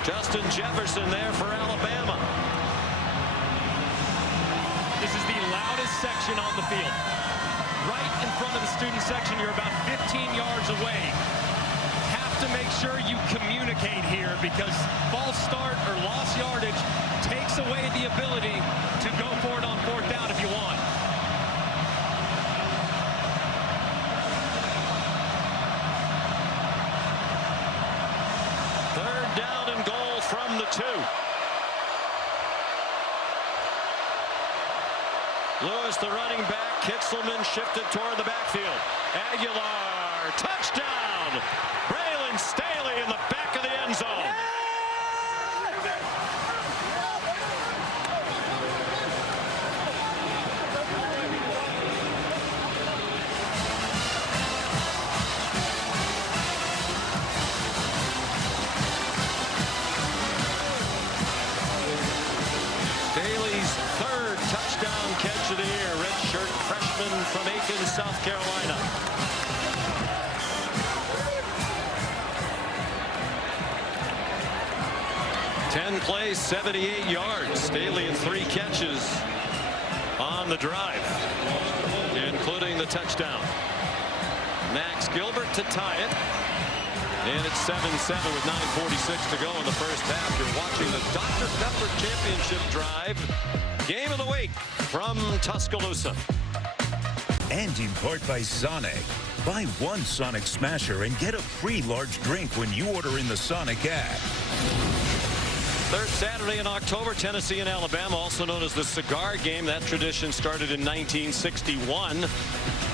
Justin Jefferson there for Alabama. This is the loudest section on the field. Right in front of the student section, you're about 15 yards away. Have to make sure you communicate here because false start or lost yardage takes away the ability to go for it on 4th down if you want. Down and goal from the 2. Lewis, the running back. Kitzelman shifted toward the backfield. Aguilar, touchdown. Braylon Staley in the back of the end zone. Catch of the year, redshirt freshman from Aiken, South Carolina. Ten plays, 78 yards. Staley in 3 catches on the drive, including the touchdown. Max Gilbert to tie it. And it's 7-7 with 9:46 to go in the first half. You're watching the Dr. Pepper Championship Drive. Game of the week from Tuscaloosa. And in part by Sonic. Buy 1 Sonic Smasher and get a free large drink when you order in the Sonic app. 3rd Saturday in October, Tennessee and Alabama, also known as the Cigar Game. That tradition started in 1961.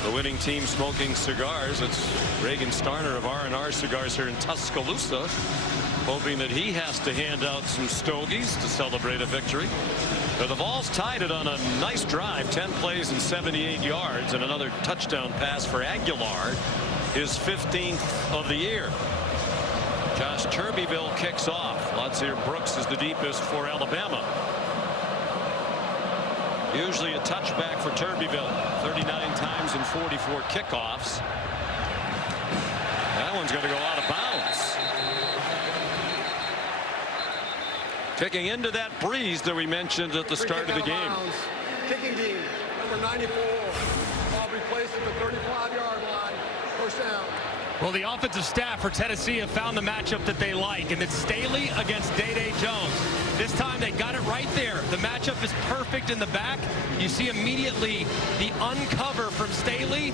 The winning team smoking cigars. It's Reagan Starner of R&R Cigars here in Tuscaloosa, hoping that he has to hand out some stogies to celebrate a victory. But the Vols tied it on a nice drive, 10 plays and 78 yards, and another touchdown pass for Aguilar, his 15th of the year. Josh Turbeville kicks off. Latsir Brooks is the deepest for Alabama. Usually a touchback for Turbeville. 39 times and 44 kickoffs. That one's going to go out of bounds. Kicking into that breeze that we mentioned at the start of the game. Kicking team, number 94. Ball replaced at the 35-yard line. First down. Well, the offensive staff for Tennessee have found the matchup that they like, and it's Staley against Day-Day Jones. This time they got it right there. The matchup is perfect in the back. You see immediately the uncover from Staley.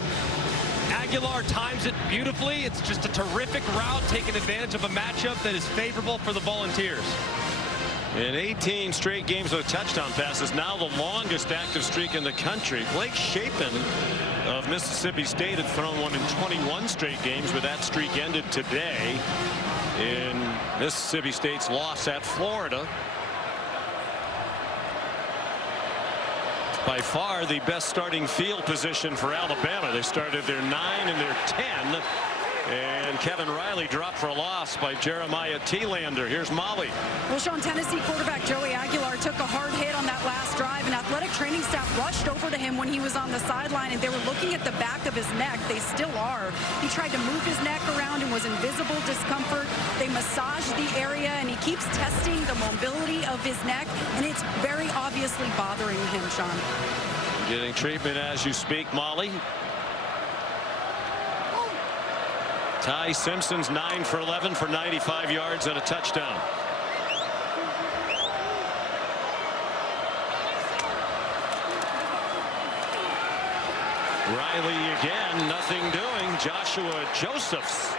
Aguilar times it beautifully. It's just a terrific route, taking advantage of a matchup that is favorable for the Volunteers. In 18 straight games with touchdown passes, now the longest active streak in the country. Blake Shapen of Mississippi State had thrown one in 21 straight games, but that streak ended today in Mississippi State's loss at Florida. By far the best starting field position for Alabama. They started their 9 and their 10 And Kevin Riley dropped for a loss by Jeremiah Thielander. Here's Molly. Well, Sean, Tennessee quarterback Joey Aguilar took a hard hit on that last drive, and athletic training staff rushed over to him when he was on the sideline, and they were looking at the back of his neck. They still are. He tried to move his neck around and was in visible discomfort. They massaged the area, and he keeps testing the mobility of his neck, and it's very obviously bothering him, Sean. Getting treatment as you speak, Molly. Ty Simpson's 9 for 11 for 95 yards and a touchdown. Riley again, nothing doing. Joshua Josephs,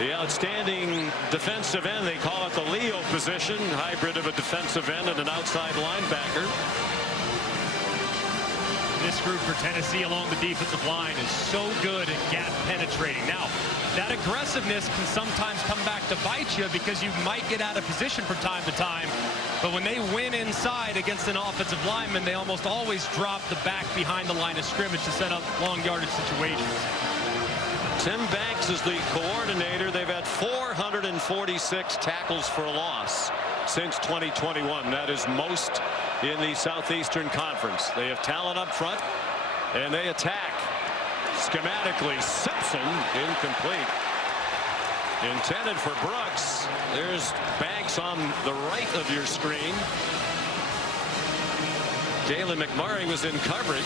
the outstanding defensive end. They call it the Leo position, hybrid of a defensive end and an outside linebacker. This group for Tennessee along the defensive line is so good at gap penetrating. Now, that aggressiveness can sometimes come back to bite you because you might get out of position from time to time. But when they win inside against an offensive lineman, they almost always drop the back behind the line of scrimmage to set up long yardage situations. Tim Banks is the coordinator. They've had 446 tackles for a loss since 2021. That is most in the Southeastern Conference. They have talent up front, and they attack. Schematically, Simpson incomplete. Intended for Brooks. There's Banks on the right of your screen. Galen McMurray was in coverage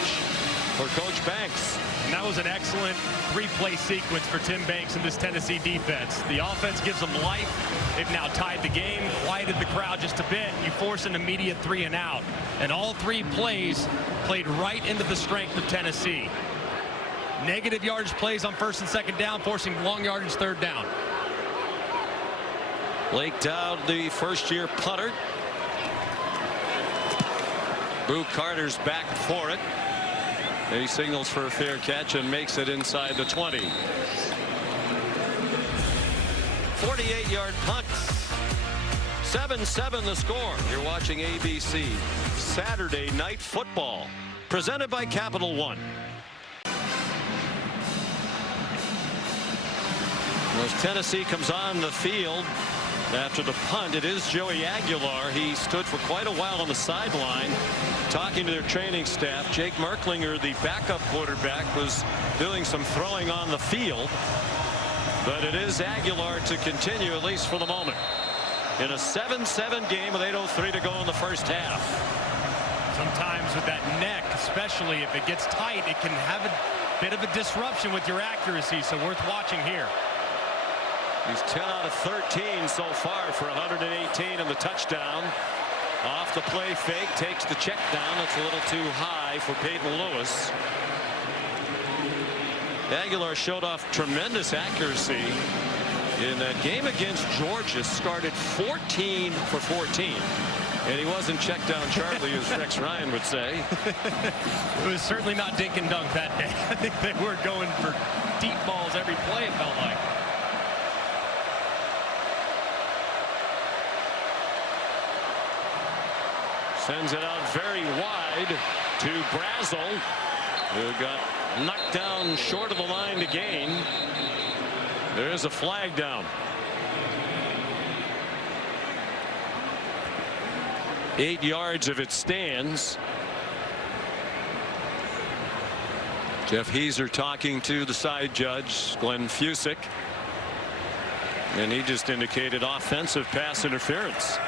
for Coach Banks. And that was an excellent three-play sequence for Tim Banks in this Tennessee defense. The offense gives them life. They've now tied the game, quieted the crowd just a bit. You force an immediate 3-and-out. And all three plays played right into the strength of Tennessee. Negative yardage plays on first and second down, forcing long yardage third down. Blake Dowd, the first-year punter. Boo Carter's back for it. He signals for a fair catch and makes it inside the 20. 48-yard punt. 7-7 the score. You're watching ABC Saturday Night Football, presented by Capital One. As Tennessee comes on the field after the punt, it is Joey Aguilar. He stood for quite a while on the sideline talking to their training staff. Jake Merklinger, the backup quarterback, was doing some throwing on the field. But it is Aguilar to continue, at least for the moment, in a 7-7 game with 8:03 to go in the first half. Sometimes with that neck, especially if it gets tight, it can have a bit of a disruption with your accuracy, so worth watching here. He's 10 out of 13 so far for 118 and the touchdown. Off the play fake, takes the check down. It's a little too high for Peyton Lewis. Aguilar showed off tremendous accuracy in that game against Georgia. Started 14 for 14. And he wasn't checked down Charlie, as Rex Ryan would say. It was certainly not dink and dunk that day. I think they were going for deep balls every play, it felt like. Sends it out very wide to Brazel, who got knocked down short of the line to gain. There's a flag down. 8 yards if it stands. Jeff Heiser talking to the side judge, Glenn Fusick. And he just indicated offensive pass interference.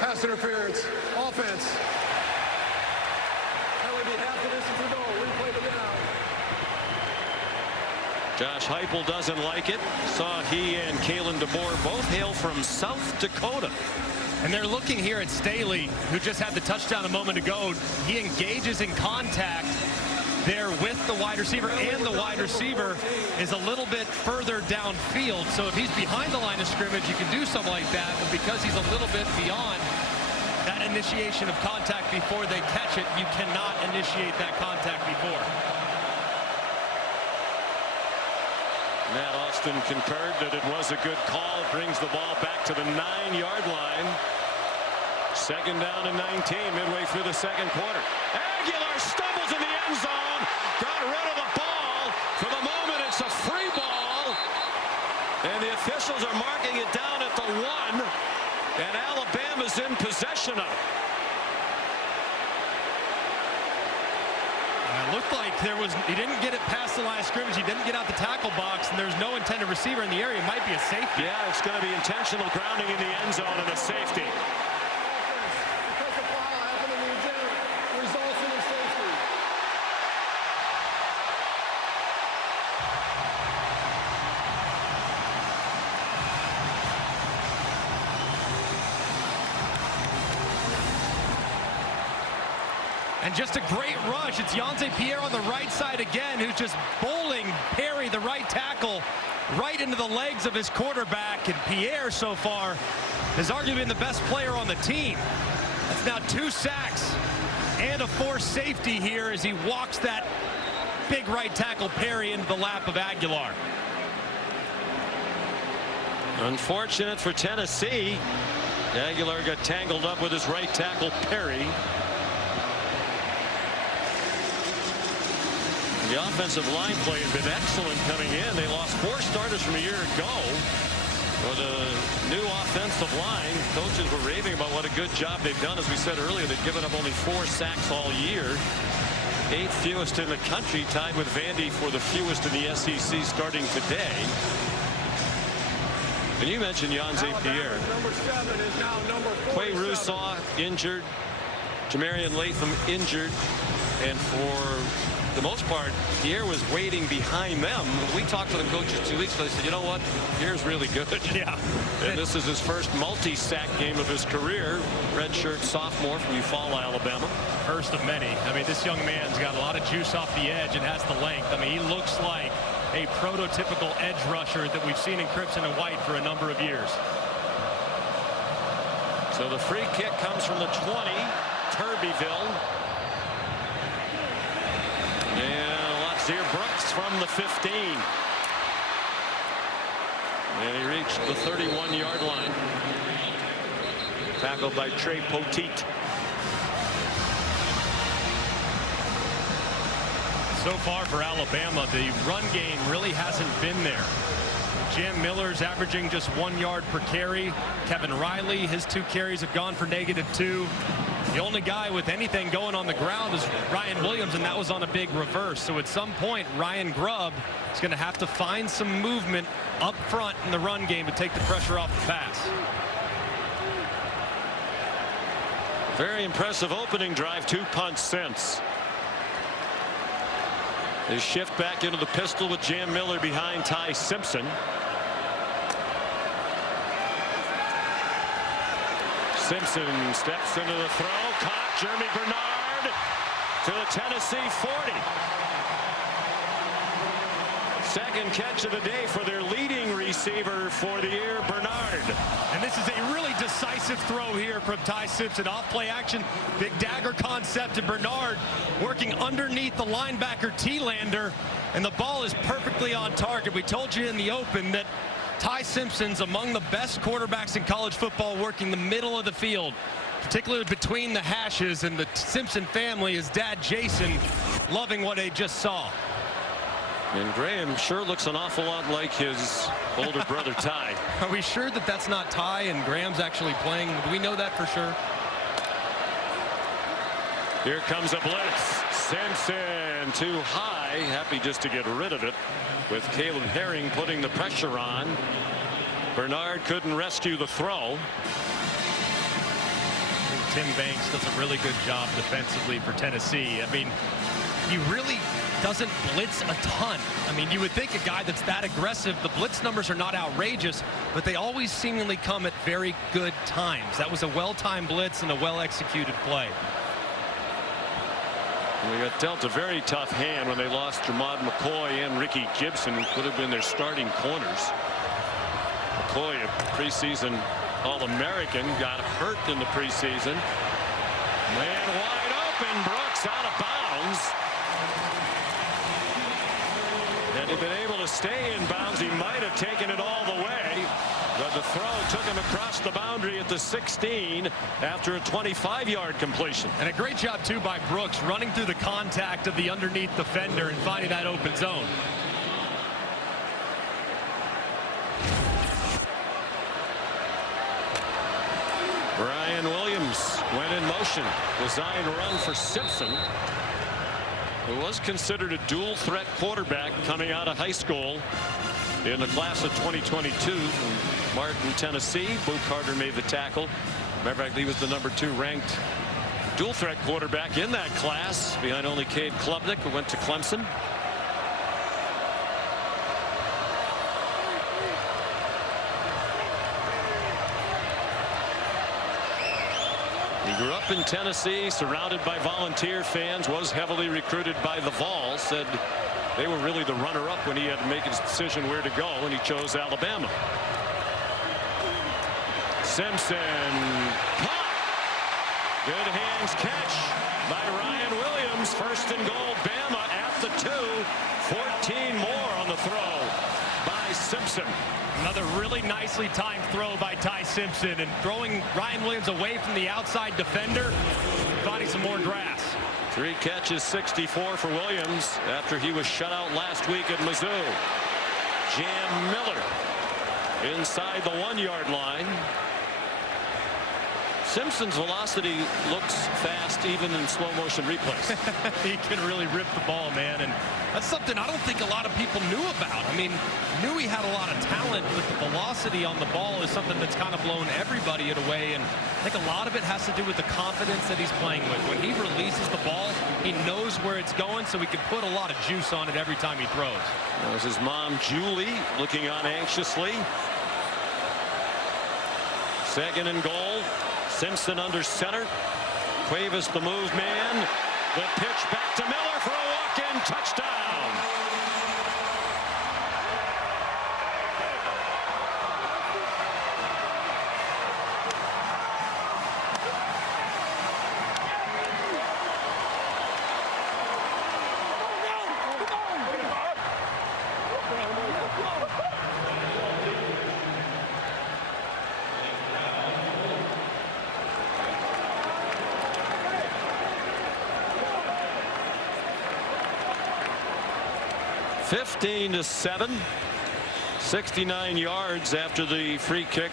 Pass interference. Offense. That would be half the distance to go. Replay the down. Josh Heupel doesn't like it. Saw he and Kalen DeBoer both hail from South Dakota. And they're looking here at Staley, who just had the touchdown a moment ago. He engages in contact there with the wide receiver, and the wide receiver is a little bit further downfield. So if he's behind the line of scrimmage, you can do something like that. But because he's a little bit beyond that initiation of contact before they catch it, you cannot initiate that contact before. Matt Austin concurred that it was a good call. Brings the ball back to the 9-yard line. Second down and 19 midway through the second quarter. Aguilar stumbles in the end zone. Got rid of the ball. For the moment, it's a free ball. looked like he didn't get it past the line of scrimmage. He didn't get out the tackle box, and there's no intended receiver in the area. It might be a safety. Yeah, it's going to be intentional grounding in the end zone and a safety. Because the foul happened in the intent results in a safety. And just a great rush. It's Yhonzae Pierre on the right side again, who's just bowling Perry, the right tackle, right into the legs of his quarterback. And Pierre so far has arguably been the best player on the team. That's now 2 sacks and a forced safety here as he walks that big right tackle Perry into the lap of Aguilar. Unfortunate for Tennessee. Aguilar got tangled up with his right tackle Perry. The offensive line play has been excellent coming in. They lost 4 starters from a year ago. For the new offensive line, coaches were raving about what a good job they've done. As we said earlier, they've given up only 4 sacks all year. 8th fewest in the country, tied with Vandy for the fewest in the SEC starting today. And you mentioned Yhonzae Pierre. Number 7 is now number 47. Quay Rousseau injured. Jamarian Latham injured. And for the most part, Pierre was waiting behind them. We talked to the coaches 2 weeks ago. They said, you know what? Pierre's really good. Yeah. And this is his first multi-sack game of his career. Redshirt sophomore from Eufaula, Alabama. First of many. I mean, this young man's got a lot of juice off the edge and has the length. I mean, he looks like a prototypical edge rusher that we've seen in crimson and white for a number of years. So the free kick comes from the 20, Turbeville. And Lazier Brooks from the 15. And he reached the 31-yard line. Tackled by Trey Poteet. So far for Alabama, the run game really hasn't been there. Jam Miller's averaging just 1 yard per carry. Kevin Riley, his 2 carries have gone for -2. The only guy with anything going on the ground is Ryan Williams, and that was on a big reverse. So at some point, Ryan Grubb is going to have to find some movement up front in the run game to take the pressure off the pass. Very impressive opening drive. 2 punts since. They shift back into the pistol with Jam Miller behind Ty Simpson. Simpson steps into the throw. Caught Jeremy Bernard to the Tennessee 40. Second catch of the day for their leading receiver for the year, Bernard. And this is a really decisive throw here from Ty Simpson. Off play action, big dagger concept to Bernard, working underneath the linebacker T-Lander, and the ball is perfectly on target. We told you in the open that Ty Simpson's among the best quarterbacks in college football, working the middle of the field, particularly between the hashes, and the Simpson family, his dad Jason, loving what they just saw. And Graham sure looks an awful lot like his older brother Ty. Are we sure that that's not Ty and Graham's actually playing? Do we know that for sure? Here comes a blitz. Simpson too high. Happy just to get rid of it, with Caleb Herring putting the pressure on. Bernard couldn't rescue the throw. Tim Banks does a really good job defensively for Tennessee. I mean, he really doesn't blitz a ton. I mean, you would think a guy that's that aggressive, the blitz numbers are not outrageous, but they always seemingly come at very good times. That was a well-timed blitz and a well-executed play. We got dealt a very tough hand when they lost Jamad McCoy and Ricky Gibson, who could have been their starting corners. McCoy, a preseason All-American, got hurt in the preseason. Man wide open, Brooks out of bounds. Had he been able to stay in bounds, he might have taken it all the way. But the throw took him across the boundary at the 16 after a 25-yard completion. And a great job, too, by Brooks, running through the contact of the underneath defender and finding that open zone. Brian Williams went in motion. Designed run for Simpson. Who was considered a dual threat quarterback coming out of high school in the class of 2022 from Martin, Tennessee. Boo Carter made the tackle. Matter of fact, he was the #2 ranked dual threat quarterback in that class, behind only Cade Klubnik, who went to Clemson. He grew up in Tennessee, surrounded by volunteer fans, was heavily recruited by the Vols, said they were really the runner-up when he had to make his decision where to go, and he chose Alabama. Simpson caught. Good hands catch by Ryan Williams. 1st and goal, Bama at the 2. 14 more on the throw by Simpson. Another really nicely timed throw by Ty Simpson, and throwing Ryan Williams away from the outside defender, finding some more grass. 3 catches, 64 for Williams after he was shut out last week at Mizzou. Jam Miller inside the 1-yard line. Simpson's velocity looks fast even in slow motion replays. He can really rip the ball, man, and that's something I don't think a lot of people knew about. I mean, knew he had a lot of talent, but the velocity on the ball is something that's kind of blown everybody away, and I think a lot of it has to do with the confidence that he's playing with. When he releases the ball, he knows where it's going, so he can put a lot of juice on it every time he throws. That was his mom, Julie, looking on anxiously. 2nd and goal. Simpson under center. Cuevas the move man. The pitch back to Miller for a walk-in touchdown. (15-7). 69 yards after the free kick.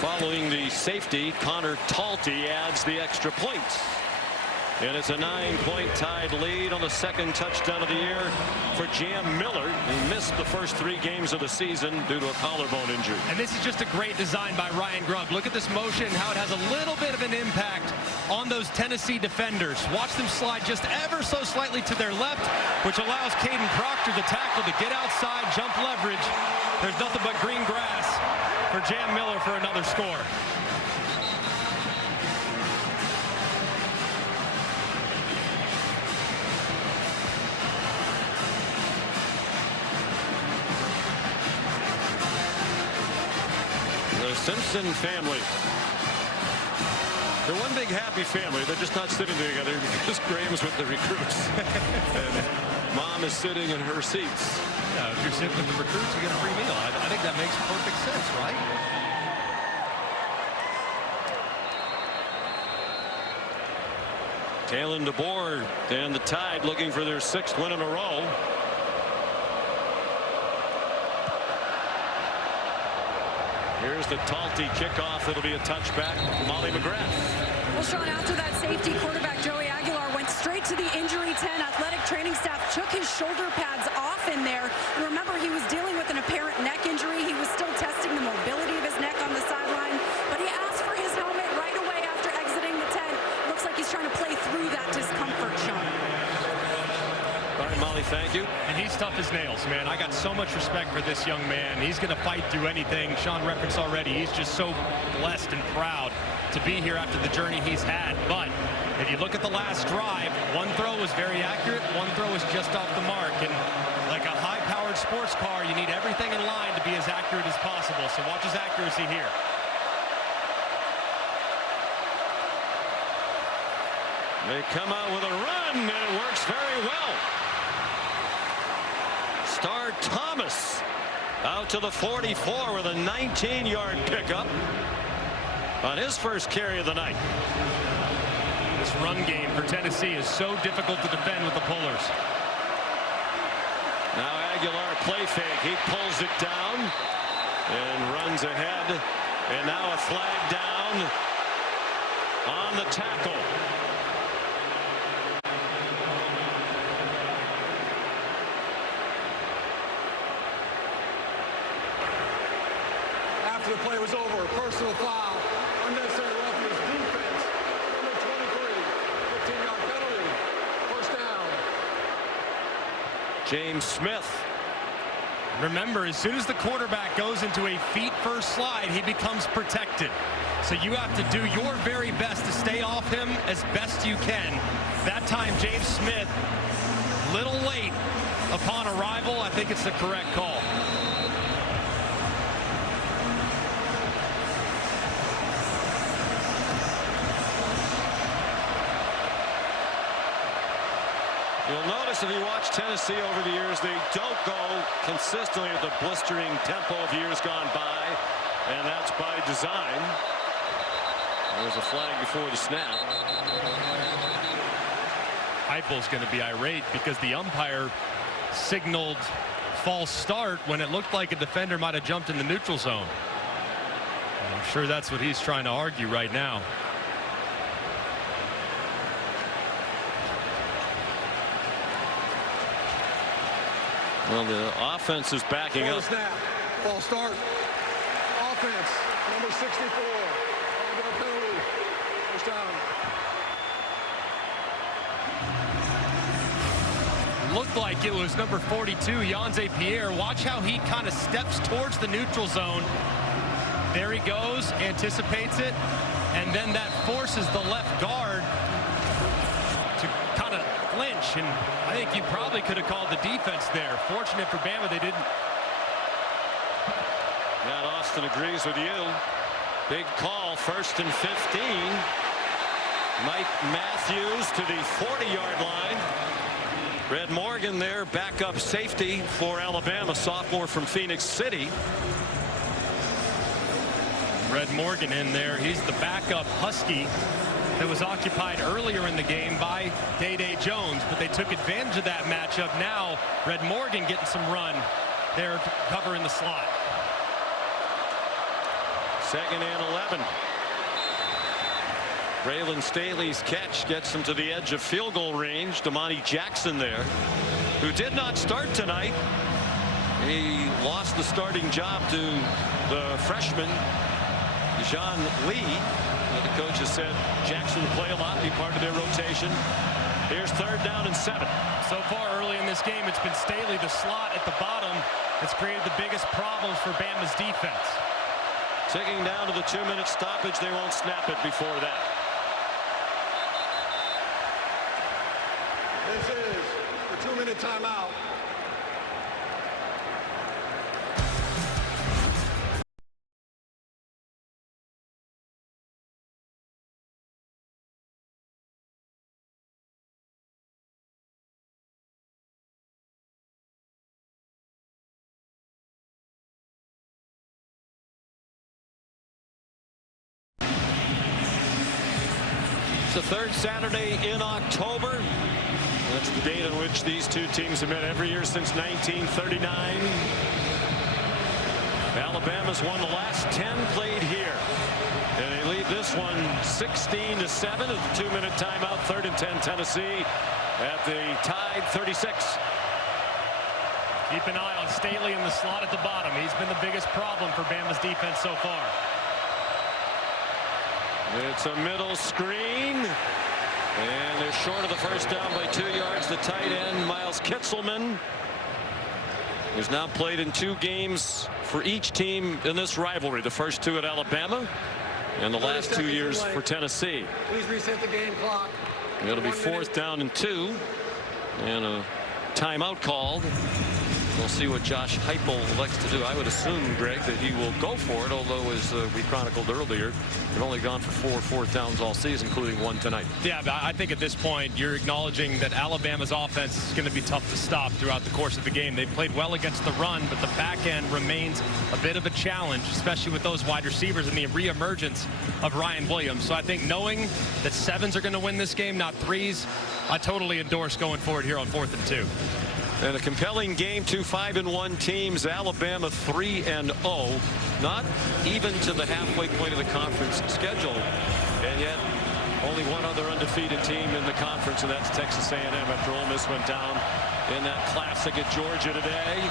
Following the safety, Connor Talty adds the extra point. And it's a 9-point tied lead on the 2nd touchdown of the year for Jam Miller. He missed the first 3 games of the season due to a collarbone injury. And this is just a great design by Ryan Grubb. Look at this motion, how it has a little bit of an impact on those Tennessee defenders. Watch them slide just ever so slightly to their left, which allows Caden Proctor, the tackle, to get outside, jump leverage. There's nothing but green grass for Jam Miller for another score. The Simpson family. They're one big happy family. They're just not sitting together because Graham's with the recruits. And Mom is sitting in her seats. Yeah, if you're sitting with the recruits, you get a free meal. I think that makes perfect sense, right? Kalen DeBoer and the Tide looking for their 6th win in a row. Here's the Talty kickoff. It'll be a touchback. Molly McGrath. Well, Sean, after that safety, quarterback Joey Aguilar went straight to the injury tent. Athletic training staff took his shoulder pads off in there. And remember, he was dealing with an apparent neck injury. He was still testing the mobility of his neck on the sideline. But he asked for his helmet right away after exiting the tent. Looks like he's trying to play through that discomfort, Sean. All right, Molly, thank you. And he's tough as nails, man. I got so much respect for this young man. He's going to fight through anything. Sean referenced already. He's just so blessed and proud to be here after the journey he's had. But if you look at the last drive, one throw was very accurate. One throw was just off the mark. And like a high-powered sports car, you need everything in line to be as accurate as possible. So watch his accuracy here. They come out with a run, and it works very well. Star Thomas out to the 44 with a 19-yard pickup on his first carry of the night. This run game for Tennessee is so difficult to defend with the pullers. Now Aguilar play fake. He pulls it down and runs ahead. And now a flag down on the tackle. after the play was over. Personal foul. Unnecessary roughness. Defense. Number 23. 15-yard penalty. First down. James Smith. Remember, as soon as the quarterback goes into a feet-first slide, he becomes protected. So you have to do your very best to stay off him as best you can. That time, James Smith, little late upon arrival. I think it's the correct call. You'll notice if you watch Tennessee over the years, they don't go consistently at the blistering tempo of years gone by, and that's by design. There's a flag before the snap. Heupel's going to be irate because the umpire signaled false start when it looked like a defender might have jumped in the neutral zone. And I'm sure that's what he's trying to argue right now. Well, the offense is backing up. Snap. False start. Offense. Number 64. Penalty. First down. Looked like it was number 42, Yonze Pierre. Watch how he kind of steps towards the neutral zone. There he goes, anticipates it, and then that forces the left guard to kind of flinch. And I think you probably could have called the defense there. Fortunate for Bama, they didn't. Matt Austin agrees with you. Big call, 1st and 15. Mike Matthews to the 40-yard line. Red Morgan there, backup safety for Alabama, sophomore from Phoenix City. Red Morgan in there. He's the backup Husky that was occupied earlier in the game by Day-Day Jones, but they took advantage of that matchup. Now Red Morgan getting some run there covering the slot. 2nd and 11. Braylon Staley's catch gets him to the edge of field goal range. Damani Jackson there, who did not start tonight. He lost the starting job to the freshman, John Lee. The coach has said Jackson will play a lot, be part of their rotation. Here's 3rd down and 7. So far early in this game, it's been Staley, the slot at the bottom, that's created the biggest problems for Bama's defense. Ticking down to the 2-minute stoppage. They won't snap it before that. This is the 2-minute timeout. The 3rd Saturday in October. That's the date on which these two teams have met every year since 1939. Alabama's won the last 10 played here, and they lead this one 16-7 at the 2-minute timeout. 3rd and 10 Tennessee at the Tide 36. Keep an eye on Staley in the slot at the bottom. He's been the biggest problem for Bama's defense so far. It's a middle screen, and they're short of the first down by 2 yards. The tight end, Miles Kitzelman, who's now played in 2 games for each team in this rivalry. The first 2 at Alabama, and the last 2 years for Tennessee. Please reset the game clock. It'll be 4th down and 2, and a timeout called. We'll see what Josh Heupel elects to do. I would assume, Greg, that he will go for it, although, as we chronicled earlier, they've only gone for 4 4th downs all season, including 1 tonight. Yeah, but I think at this point, you're acknowledging that Alabama's offense is going to be tough to stop throughout the course of the game. They've played well against the run, but the back end remains a bit of a challenge, especially with those wide receivers and the reemergence of Ryan Williams. So I think knowing that 7s are going to win this game, not 3s, I totally endorse going forward here on 4th and 2. And a compelling game, 2 5-1 teams. Alabama 3-0, not even to the halfway point of the conference schedule, and yet only one other undefeated team in the conference, and that's Texas A&M after Ole Miss went down in that classic at Georgia today.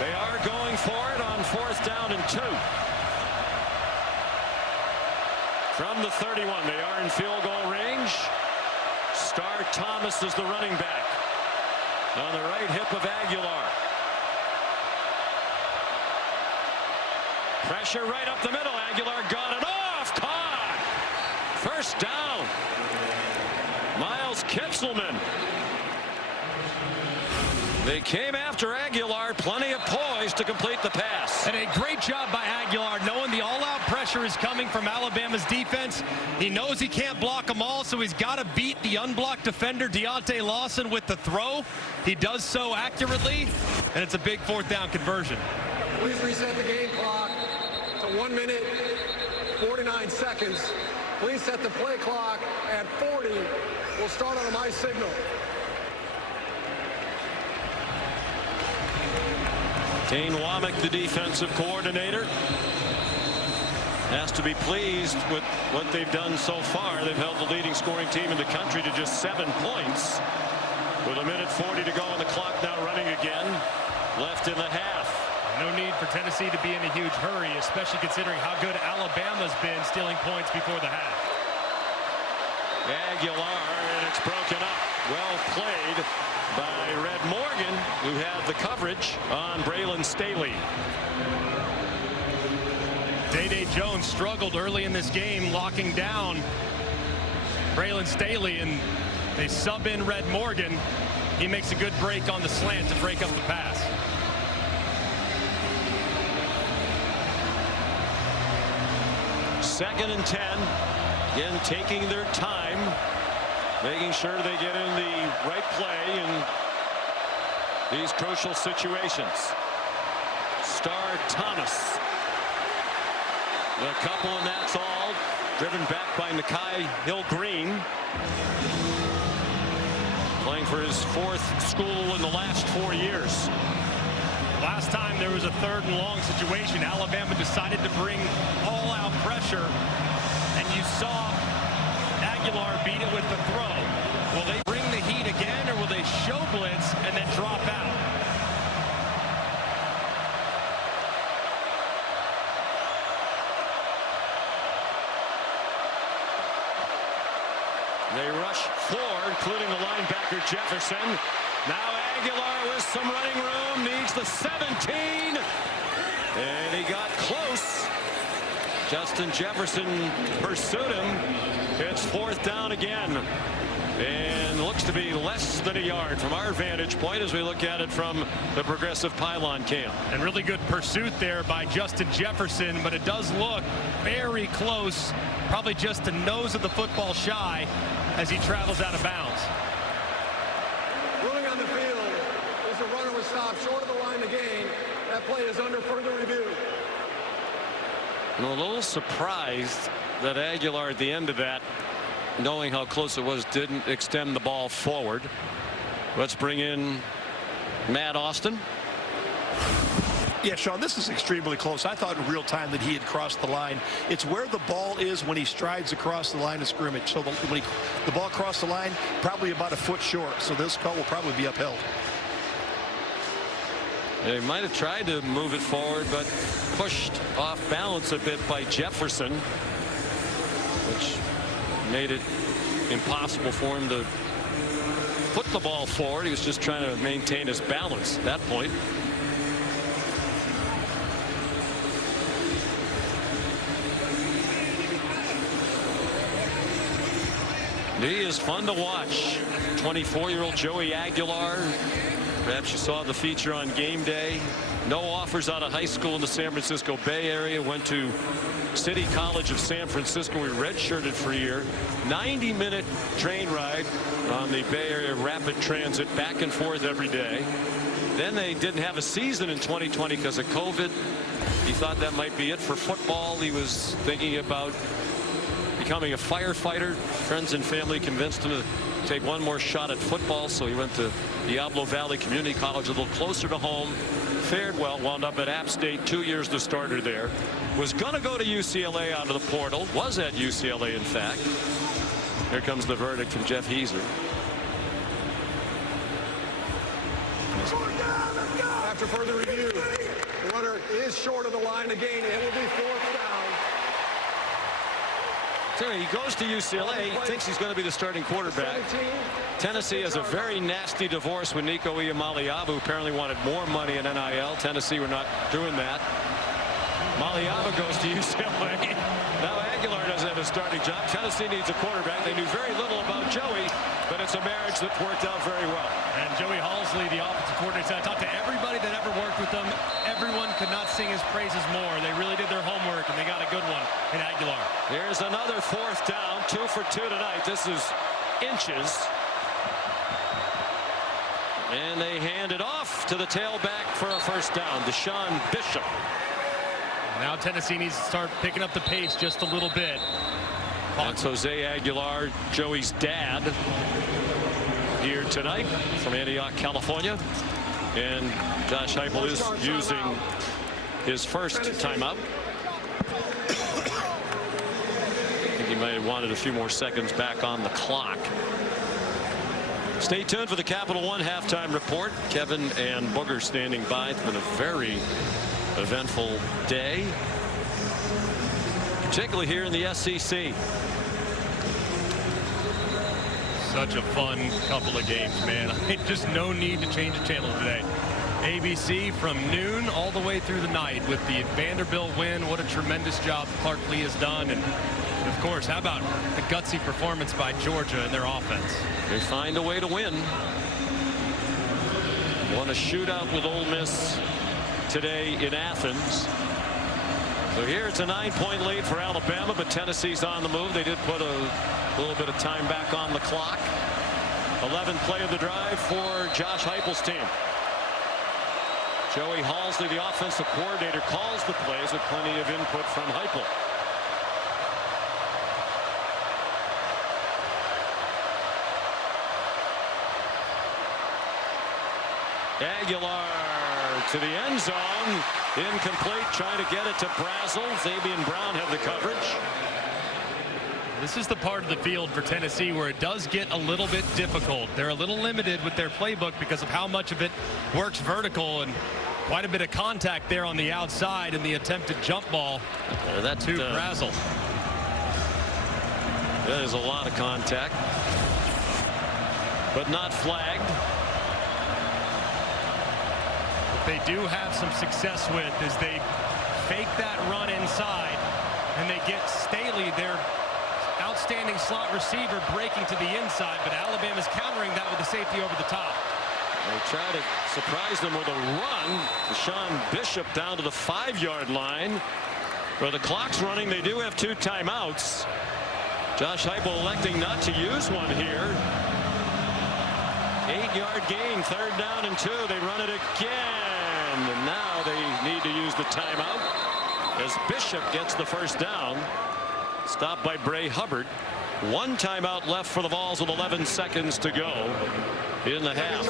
They are going for it on 4th down and 2. From the 31, they are in field goal range. Star Thomas is the running back. On the right hip of Aguilar. Pressure right up the middle. Aguilar got it off. Caught. First down. Miles Kitzelman. They came after Aguilar. Plenty of poise to complete the pass. And a great job by Aguilar, knowing the all-out pressure is coming from Alabama's defense. He knows he can't block them all, so he's got to beat the unblocked defender Deontay Lawson with the throw. He does so accurately, and it's a big 4th down conversion. Please reset the game clock to 1 minute, 49 seconds. Please set the play clock at 40. We'll start on my signal. Dane Womack, the defensive coordinator, has to be pleased with what they've done so far. They've held the leading scoring team in the country to just 7 points. With 1 minute 40 to go on the clock, now running again. Left in the half. No need for Tennessee to be in a huge hurry, especially considering how good Alabama's been stealing points before the half. Aguilar, and it's broken up. Well played by Red Morgan, who had the coverage on Braylon Staley. Day Jones struggled early in this game, locking down Braylon Staley, and they sub in Red Morgan. He makes a good break on the slant to break up the pass. Second and 10. Again, taking their time, making sure they get in the right play in these crucial situations. Star Thomas. The couple, and that's all. Driven back by Nakai Hill-Green. Playing for his 4th school in the last 4 years. Last time there was a 3rd and long situation, Alabama decided to bring all-out pressure, and you saw Aguilar beat it with the throw. Will they bring the heat again, or will they show blitz and then drop out? They rush 4, including the linebacker Jefferson. Now Aguilar with some running room, needs the 17, and he got close. Justin Jefferson pursued him. It's 4th down again, and looks to be less than a yard from our vantage point as we look at it from the Progressive Pylon cam. And really good pursuit there by Justin Jefferson, but it does look very close, probably just the nose of the football shy as he travels out of bounds. Ruling on the field is a runner was stopped short of the line to gain. That play is under further review. I'm a little surprised that Aguilar at the end of that, knowing how close it was, didn't extend the ball forward. Let's bring in Matt Austin. Yeah, Sean, this is extremely close. I thought in real time that he had crossed the line. It's where the ball is when he strides across the line of scrimmage. So when the ball crossed the line, probably about a foot short. So this call will probably be upheld. They might have tried to move it forward, but pushed off balance a bit by Jefferson, which made it impossible for him to put the ball forward. He was just trying to maintain his balance at that point. He is fun to watch. 24-year-old Joey Aguilar. Perhaps you saw the feature on game day. No offers out of high school in the San Francisco Bay Area. Went to City College of San Francisco. We redshirted for a year. 90-minute train ride on the Bay Area Rapid Transit, back and forth every day. Then they didn't have a season in 2020 because of COVID. He thought that might be it for football. He was thinking about becoming a firefighter. Friends and family convinced him to take one more shot at football, so he went to Diablo Valley Community College, a little closer to home. Fared well, wound up at App State, 2 years the starter there. Was going to go to UCLA out of the portal. Was at UCLA, in fact. Here comes the verdict from Jeff Heiser. After further review, the runner is short of the line to gain. It will be 4th down. So he goes to UCLA. He thinks he's going to be the starting quarterback. 17. Tennessee has a very nasty divorce with Nico Iamaleava, apparently wanted more money in NIL. Tennessee were not doing that. Maliava goes to UCLA. Now Aguilar doesn't have a starting job. Tennessee needs a quarterback. They knew very little about Joey, but it's a marriage that's worked out very well. And Joey Halsley, the offensive coordinator, said, I talked to everybody that ever worked with them. Everyone could not sing his praises more. They really did their homework, and they got a good one in Aguilar. Here's another 4th down. 2 for 2 tonight. This is inches. And they hand it off to the tailback for a 1st down, Deshaun Bishop. Now Tennessee needs to start picking up the pace just a little bit. That's Jose Aguilar, Joey's dad, here tonight from Antioch, California. And Josh Heupel is using his first timeout. I think he might have wanted a few more seconds back on the clock. Stay tuned for the Capital One halftime report. Kevin and Booger standing by. It's been a very eventful day, particularly here in the SEC. Such a fun couple of games, man. Just no need to change the channel today. ABC from noon all the way through the night with the Vanderbilt win. What a tremendous job Clark Lee has done. And of course, how about the gutsy performance by Georgia and their offense? They find a way to win. Won a shootout with Ole Miss today in Athens. So here it's a 9-point lead for Alabama, but Tennessee's on the move. They did put a little bit of time back on the clock. 11th play of the drive for Josh Heupel's team. Joey Halsley, the offensive coordinator, calls the plays with plenty of input from Heupel. Aguilar to the end zone. Incomplete, trying to get it to Brazel. Fabian Brown had the coverage. This is the part of the field for Tennessee where it does get a little bit difficult. They're a little limited with their playbook because of how much of it works vertical, and quite a bit of contact there on the outside in the attempted jump ball to Brazel. That is a lot of contact, but not flagged. They do have some success with is they fake that run inside and they get Staley, their outstanding slot receiver, breaking to the inside, but Alabama's countering that with a safety over the top. They try to surprise them with a run. Deshaun Bishop down to the 5-yard line. But the clock's running. They do have 2 timeouts. Josh Heupel electing not to use one here. 8-yard gain, 3rd down and 2. They run it again. And now they need to use the timeout as Bishop gets the 1st down. Stopped by Bray Hubbard. 1 timeout left for the Vols with 11 seconds to go in the half.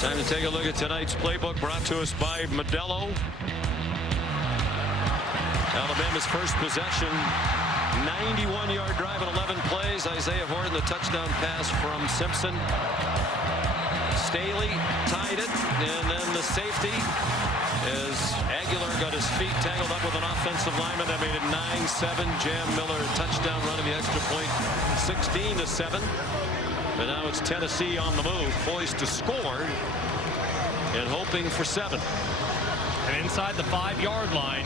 Time to take a look at tonight's playbook, brought to us by Modelo. Alabama's first possession, 91-yard drive in 11 plays. Isaiah Horton, the touchdown pass from Simpson. Staley tied it, and then the safety as Aguilar got his feet tangled up with an offensive lineman that made it 9-7. Jam Miller touchdown run in the extra point, 16-7. But now it's Tennessee on the move, poised to score and hoping for 7. And inside the 5-yard line,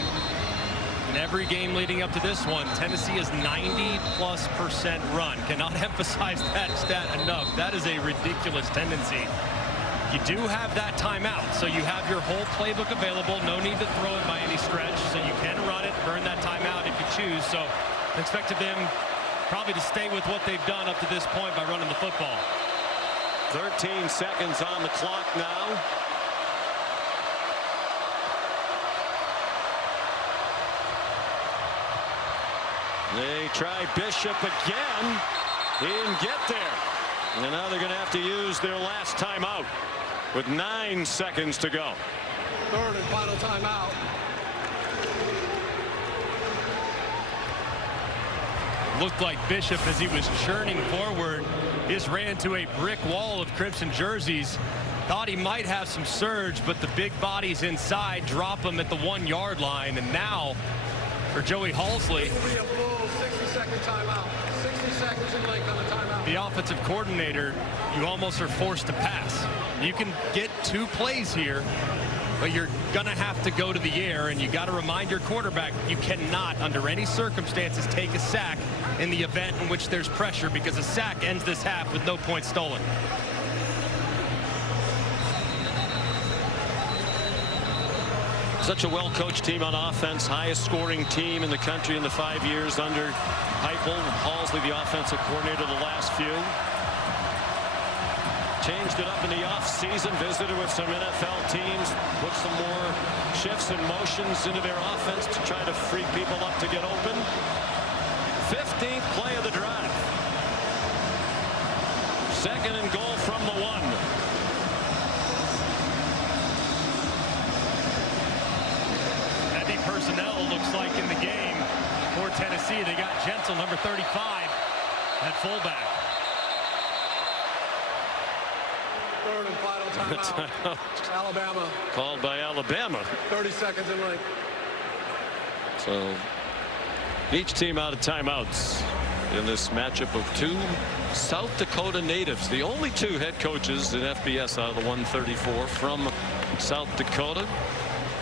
in every game leading up to this one, Tennessee is 90+% run. Cannot emphasize that stat enough. That is a ridiculous tendency. You do have that timeout, so you have your whole playbook available. No need to throw it by any stretch, so you can run it, burn that timeout if you choose. So expected them probably to stay with what they've done up to this point by running the football. 13 seconds on the clock now. They try Bishop again. He didn't get there. And now they're going to have to use their last timeout with 9 seconds to go. 3rd and final timeout. looked like Bishop, as he was churning forward, just ran to a brick wall of Crimson jerseys. Thought he might have some surge, but the big bodies inside drop him at the 1-yard line. And now for Joey Halzle, It will be a full 60-second timeout. 60 seconds in length on the timeout. the offensive coordinator, you almost are forced to pass. You can get 2 plays here, but you're going to have to go to the air, and you got to remind your quarterback you cannot, under any circumstances, take a sack in the event in which there's pressure, because a sack ends this half with no points stolen. Such a well-coached team on offense, highest scoring team in the country in the 5 years under Heupel. Halzle, the offensive coordinator, the last few. Changed it up in the offseason, visited with some NFL teams, put some more shifts and motions into their offense to try to free people up to get open. 15th play of the drive. 2nd and goal from the 1. Personnel looks like in the game for Tennessee. They got Gentle, number 35, at fullback. 3rd and final timeout. Alabama. Called by Alabama. 30 seconds in length. So each team out of timeouts in this matchup of 2 South Dakota natives. The only 2 head coaches in FBS out of the 134 from South Dakota.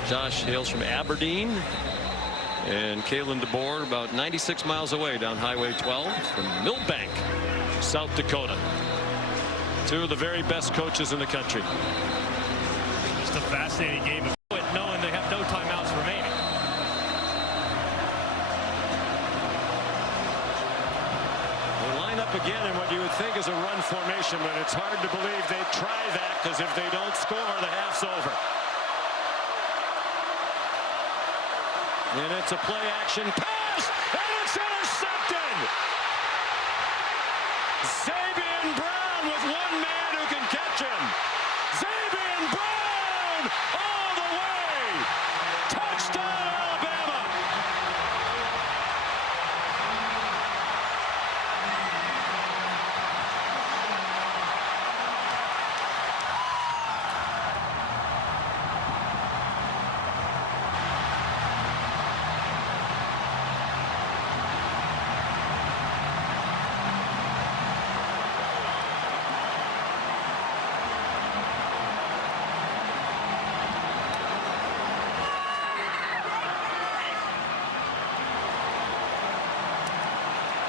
Josh hails from Aberdeen, and Kalen DeBoer about 96 miles away down Highway 12 from Millbank, South Dakota. 2 of the very best coaches in the country. Just a fascinating game of it, knowing they have no timeouts remaining. They line up again in what you would think is a run formation, but it's hard to believe they'd try that, because if they don't score, the half's over. And it's a play action pass, and it's intercepted. Zabian Brown with 1 man who can catch him. Zabian Brown all the way. Touchdown, Alabama.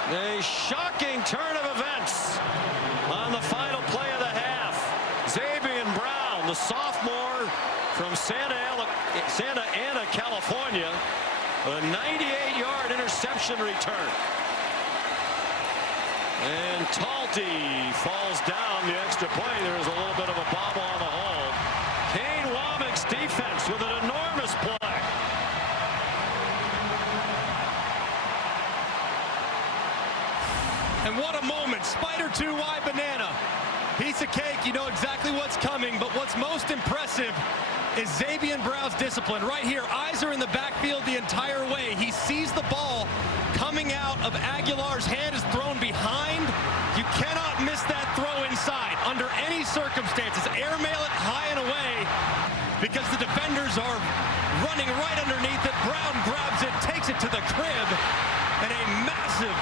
A shocking turn of events on the final play of the half. Zabian Brown, the sophomore from Santa Ana, California, a 98-yard interception return. And Talty falls down the extra play. There is a little bit of a bobble on the hole. Kane Womack's defense with an enormous play. And what a moment. Spider 2Y banana. Piece of cake. You know exactly what's coming. But what's most impressive is Zabian Brown's discipline. Right here, eyes are in the backfield the entire way. He sees the ball coming out of Aguilar's hand, is thrown behind. You cannot miss that throw inside under any circumstances. Airmail it high and away, because the defenders are running right underneath it. Brown grabs it, takes it to the crib, and a massive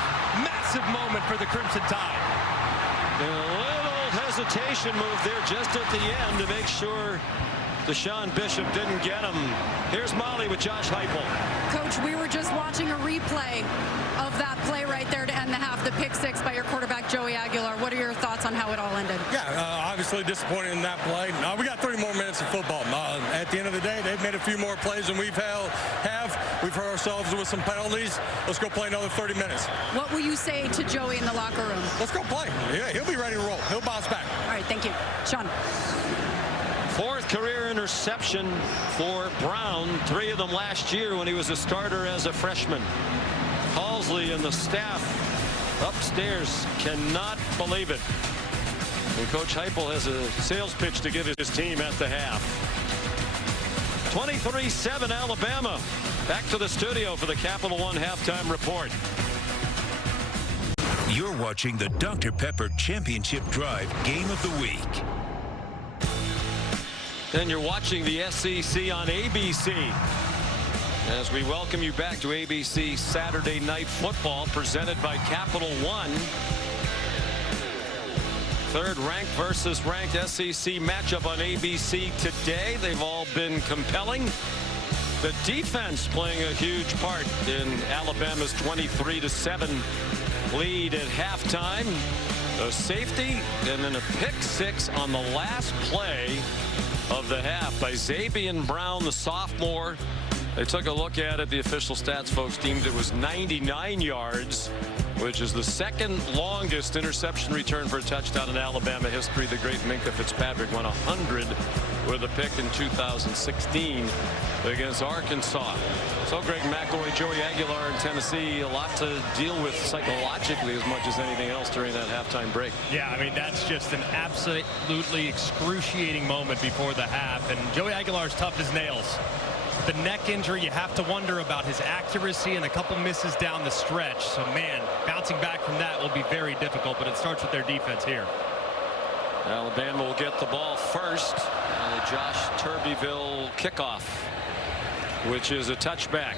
moment for the Crimson Tide. And a little hesitation move there just at the end to make sure Deshaun Bishop didn't get him. Here's Molly with Josh Heupel. Coach, we were just watching a replay of that play right there to end the half, the pick 6 by your quarterback, Joey Aguilar. What are your thoughts on how it all ended? Yeah, obviously disappointed in that play. We got 30 more minutes of football. At the end of the day, they've made a few more plays than we've have. We've hurt ourselves with some penalties. Let's go play another 30 minutes. What will you say to Joey in the locker room? Let's go play. Yeah, he'll be ready to roll. He'll bounce back. All right, thank you. Sean. 4th career interception for Brown. 3 of them last year when he was a starter as a freshman. Halzle and the staff upstairs cannot believe it. And Coach Heupel has a sales pitch to give his team at the half. 23-7 Alabama. Back to the studio for the Capital One halftime report. You're watching the Dr. Pepper Championship Drive Game of the Week. Then you're watching the SEC on ABC. As we welcome you back to ABC Saturday Night Football, presented by Capital One. Third ranked versus ranked SEC matchup on ABC today. They've all been compelling. The defense playing a huge part in Alabama's 23-7 lead at halftime. A safety and then a pick six on the last play of the half by Zabian Brown, the sophomore. They took a look at it. The official stats folks deemed it was 99 yards, which is the second longest interception return for a touchdown in Alabama history. The great Minkah Fitzpatrick won 100 with a pick in 2016 against Arkansas. So Greg McElroy, Joey Aguilar in Tennessee, a lot to deal with psychologically as much as anything else during that halftime break. Yeah, I mean, that's just an absolutely excruciating moment before the half. And Joey Aguilar's tough as nails. The neck injury, you have to wonder about his accuracy and a couple misses down the stretch. So, man, bouncing back from that will be very difficult, but it starts with their defense here. Alabama will get the ball first on a Josh Turbeville kickoff, which is a touchback.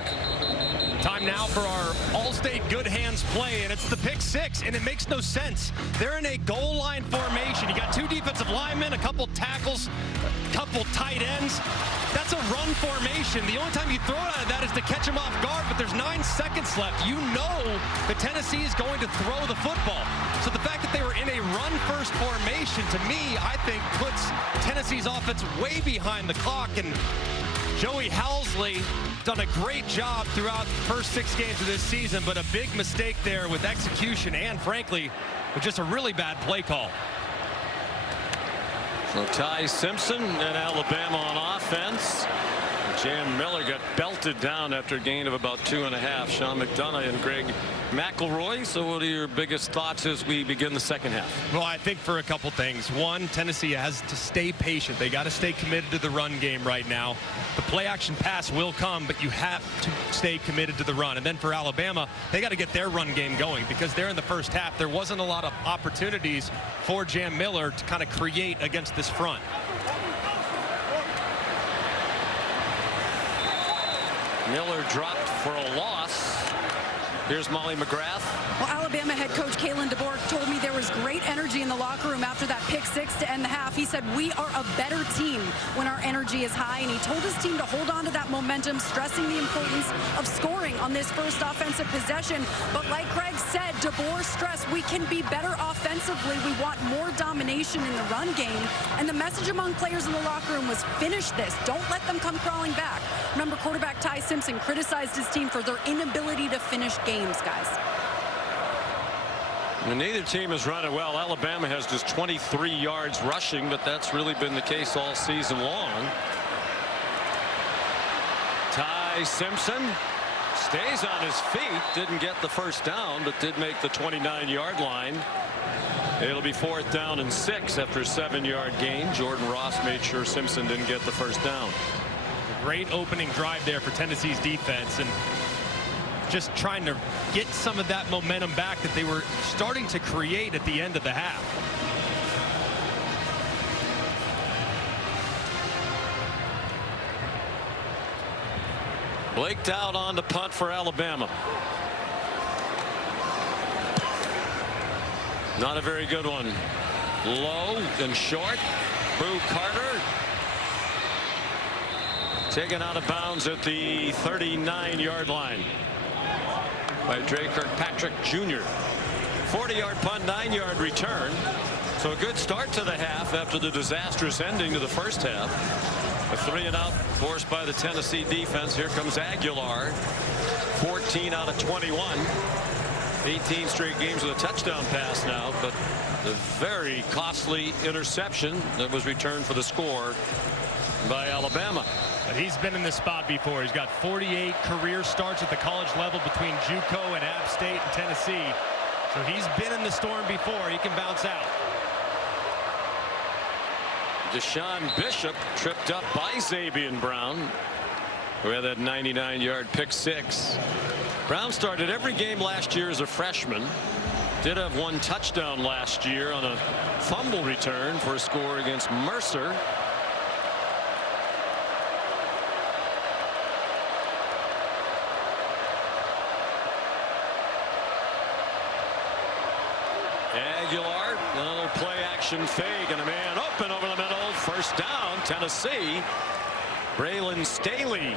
Time now for our All-State good hands play, and it's the pick six, and it makes no sense. They're in a goal line formation. You got two defensive linemen, a couple tackles, a couple tight ends. That's a run formation. The only time you throw it out of that is to catch them off guard, but there's 9 seconds left. You know that Tennessee is going to throw the football. So the fact that they were in a run-first formation, to me, I think puts Tennessee's offense way behind the clock, and Joey Halzle done a great job throughout the first 6 games of this season, but a big mistake there with execution and, frankly, with just a really bad play call. So Ty Simpson and Alabama on offense. Jam Miller got belted down after a gain of about 2.5. Sean McDonough and Greg McElroy. So what are your biggest thoughts as we begin the second half? Well, I think for a couple things. One, Tennessee has to stay patient. They got to stay committed to the run game right now. The play action pass will come, but you have to stay committed to the run. And then for Alabama, they got to get their run game going, because there in the first half, there wasn't a lot of opportunities for Jam Miller to kind of create against this front. Miller dropped for a loss. Here's Molly McGrath. Well, Alabama head coach Kalen DeBoer told me there was great energy in the locker room after that pick six to end the half. He said, we are a better team when our energy is high, and he told his team to hold on to that momentum, stressing the importance of scoring on this first offensive possession. But like Greg said, DeBoer stressed we can be better offensively. We want more domination in the run game. And the message among players in the locker room was, finish this. Don't let them come crawling back. Remember, quarterback Ty Simpson criticized his team for their inability to finish games, guys. And neither team has run it well. Alabama has just 23 yards rushing, but that's really been the case all season long. Ty Simpson stays on his feet. Didn't get the first down, but did make the 29-yard line. It'll be 4th down and 6 after a 7-yard gain. Jordan Ross made sure Simpson didn't get the first down. A great opening drive there for Tennessee's defense, and just trying to get some of that momentum back that they were starting to create at the end of the half. Blake Dowd on the punt for Alabama. Not a very good one. Low and short. Boo Carter taken out of bounds at the 39-yard line by Dre Kirkpatrick Jr. 40-yard punt, 9-yard return. So a good start to the half after the disastrous ending to the first half. A 3-and-out forced by the Tennessee defense. Here comes Aguilar. 14 out of 21. 18 straight games with a touchdown pass now, but a very costly interception that was returned for the score by Alabama. But he's been in this spot before. He's got 48 career starts at the college level between JUCO and App State and Tennessee. So he's been in the storm before. He can bounce out. Deshaun Bishop tripped up by Zabian Brown, who had that 99-yard pick six. Brown started every game last year as a freshman. Did have one touchdown last year on a fumble return for a score against Mercer. Aguilar, another play action fake, and a man open over the middle. First down, Tennessee. Braylon Staley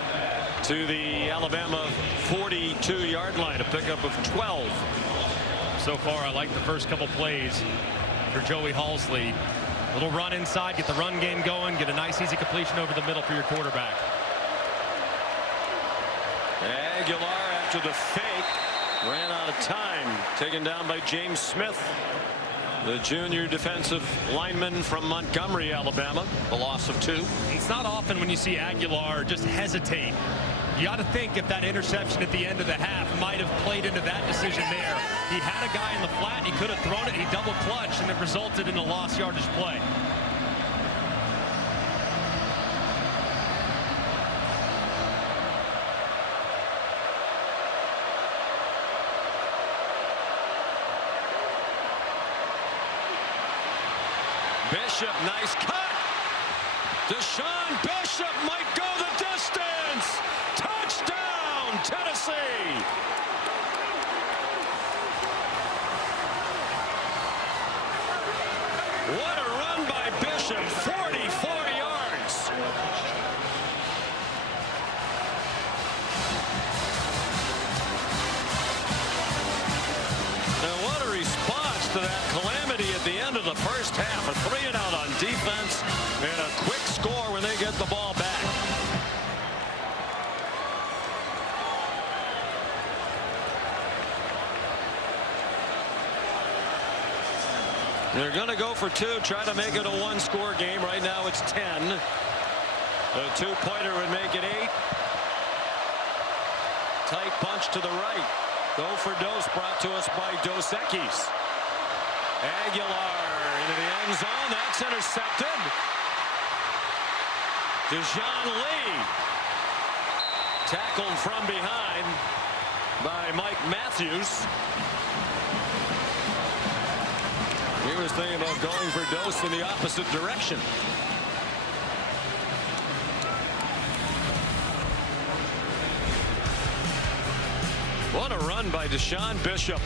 to the Alabama 42-yard line, a pickup of 12. So far, I like the first couple plays for Joey Halsley. Little run inside, get the run game going, get a nice easy completion over the middle for your quarterback. Aguilar, after the fake, ran out of time, taken down by James Smith, the junior defensive lineman from Montgomery, Alabama. A loss of 2. It's not often when you see Aguilar just hesitate. You got to think if that interception at the end of the half might have played into that decision there. He had a guy in the flat, he could have thrown it, he double clutched, and it resulted in a lost yardage play. Bishop, nice cut. Deshaun Bishop might go the distance. Touchdown, Tennessee. What a run by Bishop, 44 yards. And what a response to that calamity at the end of the first half. A 3-and-out on defense and a quick score when they get the ball back. They're going to go for 2, try to make it a 1-score game. Right now it's 10. A 2-pointer would make it 8. Tight punch to the right. Go for Dose, brought to us by Dos Equis. Aguilar into the end zone. That's intercepted. Dejoun Lee tackled from behind by Mike Matthews. He was thinking about going for Dose in the opposite direction. What a run by Deshaun Bishop.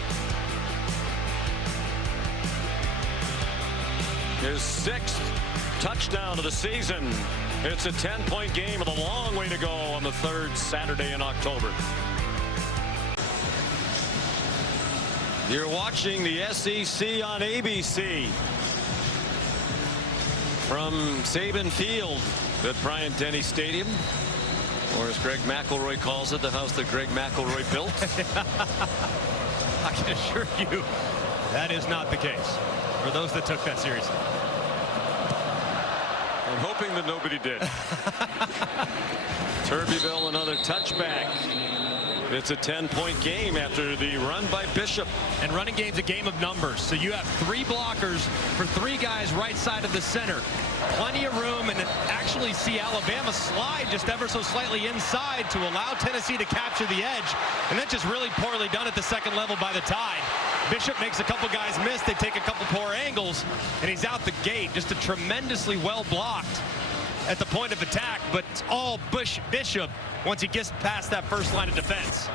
His 6th touchdown of the season. It's a 10-point game with a long way to go on the 3rd Saturday in October. You're watching the SEC on ABC from Saban Field at Bryant-Denny Stadium, or as Greg McElroy calls it, the house that Greg McElroy built. I can assure you that is not the case for those that took that seriously. I'm hoping that nobody did. Turbeville, another touchback. It's a 10-point game after the run by Bishop. And running game's a game of numbers. So you have 3 blockers for 3 guys right side of the center. Plenty of room, and actually see Alabama slide just ever so slightly inside to allow Tennessee to capture the edge. And that's just really poorly done at the second level by the Tide. Bishop makes a couple guys miss. They take a couple poor angles, and he's out the gate. Just a tremendously well blocked at the point of attack, but it's all Bishop once he gets past that first line of defense.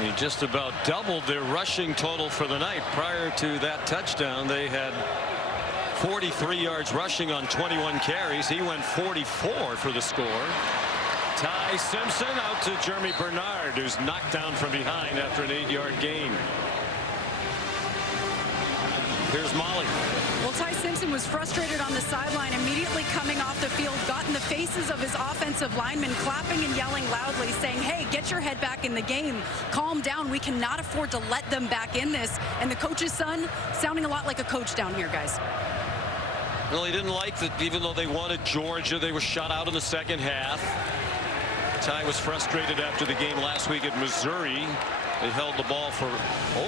He just about doubled their rushing total for the night. Prior to that touchdown, they had 43 yards rushing on 21 carries. He went 44 for the score. Ty Simpson out to Jeremy Bernard, who's knocked down from behind after an 8-yard gain. Here's Molly. Well, Ty Simpson was frustrated on the sideline, immediately coming off the field, got in the faces of his offensive linemen, clapping and yelling loudly, saying, hey, get your head back in the game. Calm down. We cannot afford to let them back in this. And the coach's son sounding a lot like a coach down here, guys. Well, he didn't like that even though they wanted Georgia, they were shut out in the second half. Ty was frustrated after the game last week at Missouri. They held the ball for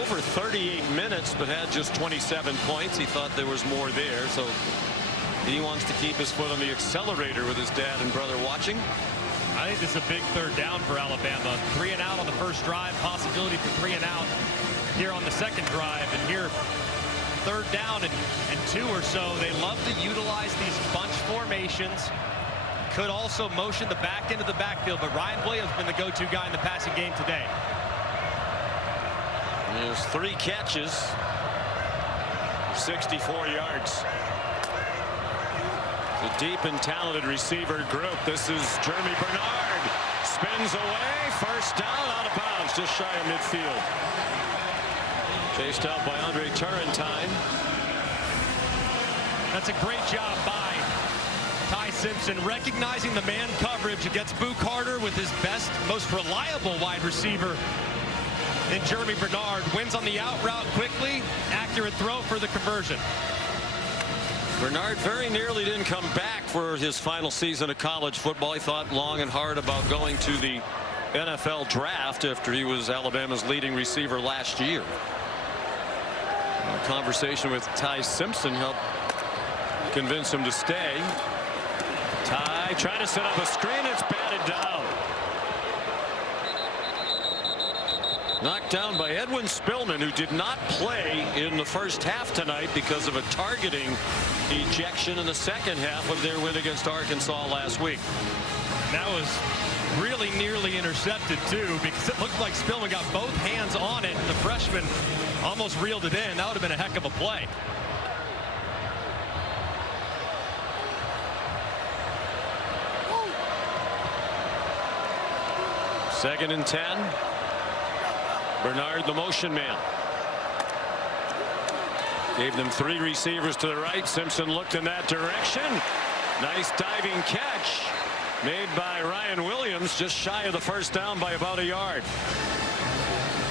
over 38 minutes, but had just 27 points. He thought there was more there, so he wants to keep his foot on the accelerator with his dad and brother watching. I think this is a big third down for Alabama. 3 and out on the first drive, possibility for 3 and out here on the second drive. And here, third down and 2 or so. They love to utilize these bunch formations. Could also motion the back end of the backfield, but Ryan Williams has been the go-to guy in the passing game today. There's 3 catches, 64 yards. The deep and talented receiver group. This is Jeremy Bernard. Spins away. First down, out of bounds, just shy of midfield. Chased out by Andre Turrentine. That's a great job by Ty Simpson, recognizing the man coverage against Boo Carter with his best, most reliable wide receiver in Jeremy Bernard. Wins on the out route quickly. Accurate throw for the conversion. Bernard very nearly didn't come back for his final season of college football. He thought long and hard about going to the NFL draft after he was Alabama's leading receiver last year. A conversation with Ty Simpson helped convince him to stay. Ty trying to set up a screen. It's batted down. Knocked down by Edwin Spillman, who did not play in the first half tonight because of a targeting ejection in the second half of their win against Arkansas last week. That was really nearly intercepted, too, because it looked like Spillman got both hands on it, and the freshman almost reeled it in. That would have been a heck of a play. Second and 10. Bernard, the motion man. Gave them 3 receivers to the right. Simpson looked in that direction. Nice diving catch made by Ryan Williams, just shy of the first down by about a yard.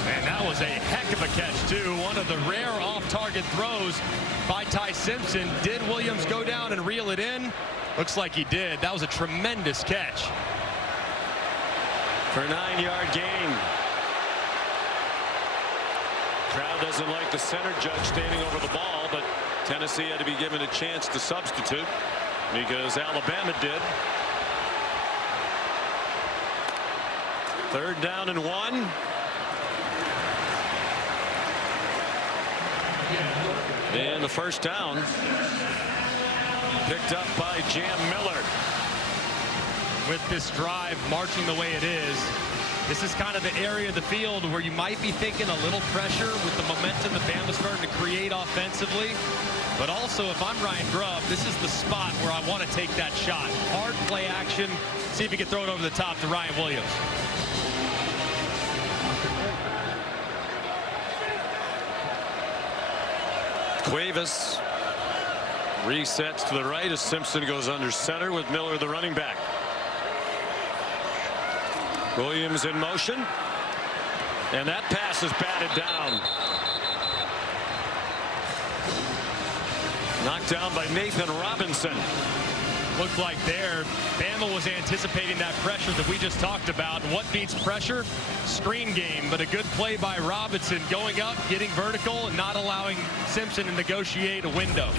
And that was a heck of a catch, too. One of the rare off-target throws by Ty Simpson. Did Williams go down and reel it in? Looks like he did. That was a tremendous catch. For a 9-yard gain. Crowd doesn't like the center judge standing over the ball, but Tennessee had to be given a chance to substitute because Alabama did. Third down and 1. And the first down picked up by Jam Miller. With this drive marching the way it is, this is kind of the area of the field where you might be thinking a little pressure with the momentum that Bama's starting to create offensively. But also, if I'm Ryan Grubb, this is the spot where I want to take that shot. Hard play action. See if he can throw it over the top to Ryan Williams. Cuevas resets to the right as Simpson goes under center with Miller, the running back. Williams in motion, and that pass is batted down. Knocked down by Nathan Robinson. Looked like there, Bama was anticipating that pressure that we just talked about. And what beats pressure? Screen game, but a good play by Robinson, going up, getting vertical, and not allowing Simpson to negotiate a window.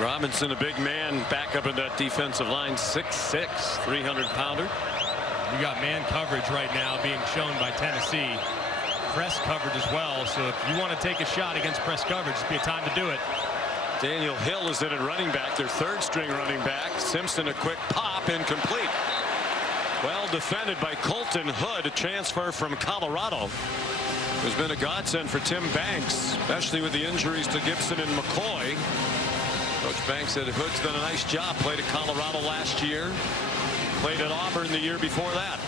Robinson, a big man, back up in that defensive line, 6'6", 300-pounder. You got man coverage right now being shown by Tennessee. Press coverage as well, so if you want to take a shot against press coverage, it'd be a time to do it. Daniel Hill is in at running back, their third-string running back. Simpson, a quick pop, incomplete. Well defended by Colton Hood, a transfer from Colorado. Who's been a godsend for Tim Banks, especially with the injuries to Gibson and McCoy. Coach Banks said Hood's done a nice job. Played at Colorado last year. Played at Auburn the year before that.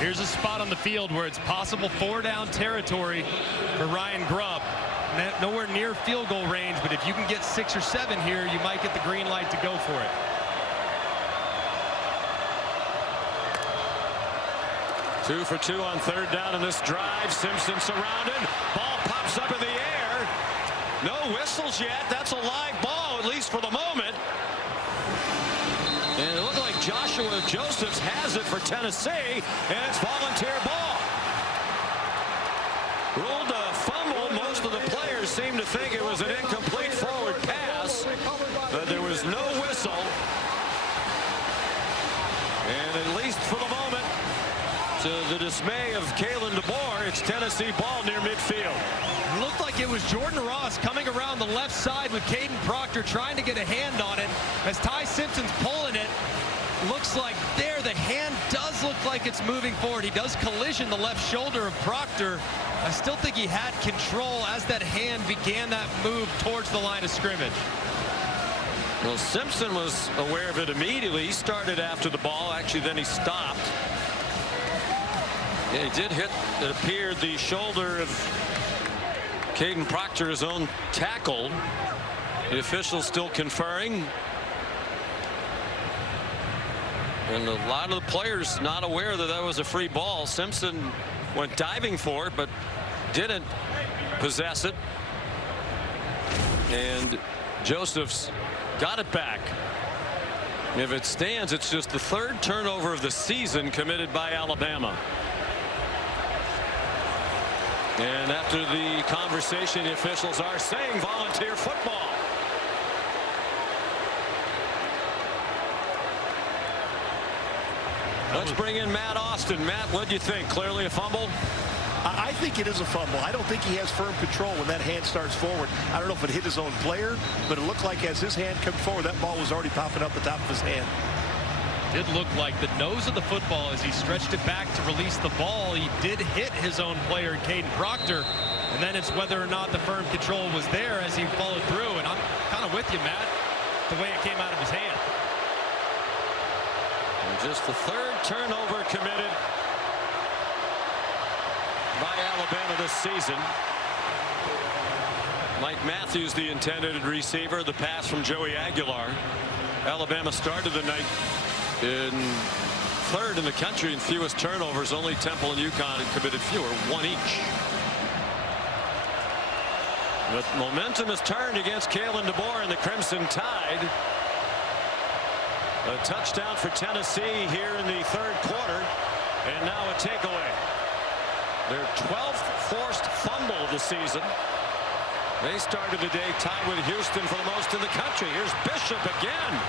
Here's a spot on the field where it's possible 4-down territory for Ryan Grubb. Nowhere near field goal range, but if you can get 6 or 7 here, you might get the green light to go for it. Two for 2 on third down in this drive. Simpson surrounded. Ball pops up in the air. No whistles yet. That's a live ball, at least for the moment. And it looked like Joshua Josephs has it for Tennessee, and it's volunteer ball. Ruled a fumble. Most of the players seemed to think it was an incomplete forward pass, but there was no whistle. And at least for the moment, to the dismay of Kalen DeBoer, it's Tennessee ball near midfield. It looked like it was Jordan Ross coming around the left side with Caden Proctor trying to get a hand on it. As Ty Simpson's pulling it, looks like there the hand does look like it's moving forward. He does collision the left shoulder of Proctor. I still think he had control as that hand began that move towards the line of scrimmage. Well, Simpson was aware of it immediately. He started after the ball. Actually, then he stopped. Yeah, he did hit, it appeared, the shoulder of Caden Proctor, his own tackle. The officials still conferring. And a lot of the players not aware that that was a free ball. Simpson went diving for it, but didn't possess it. And Josephs got it back. If it stands, it's just the third turnover of the season committed by Alabama. And after the conversation, the officials are saying volunteer football. Let's bring in Matt Austin. Matt, what do you think? Clearly a fumble? I think it is a fumble. I don't think he has firm control when that hand starts forward. I don't know if it hit his own player, but it looked like as his hand came forward, that ball was already popping up the top of his hand. Did look like the nose of the football as he stretched it back to release the ball. He did hit his own player, Caden Proctor. And then it's whether or not the firm control was there as he followed through. And I'm kind of with you, Matt, the way it came out of his hand. And just the third turnover committed by Alabama this season. Mike Matthews, the intended receiver. The pass from Joey Aguilar. Alabama started the night in third in the country in fewest turnovers. Only Temple and UConn had committed fewer, one each. The momentum has turned against Kalen DeBoer and the Crimson Tide. A touchdown for Tennessee here in the third quarter, and now a takeaway. Their 12th forced fumble of the season. They started the day tied with Houston for the most in the country. Here's Bishop again.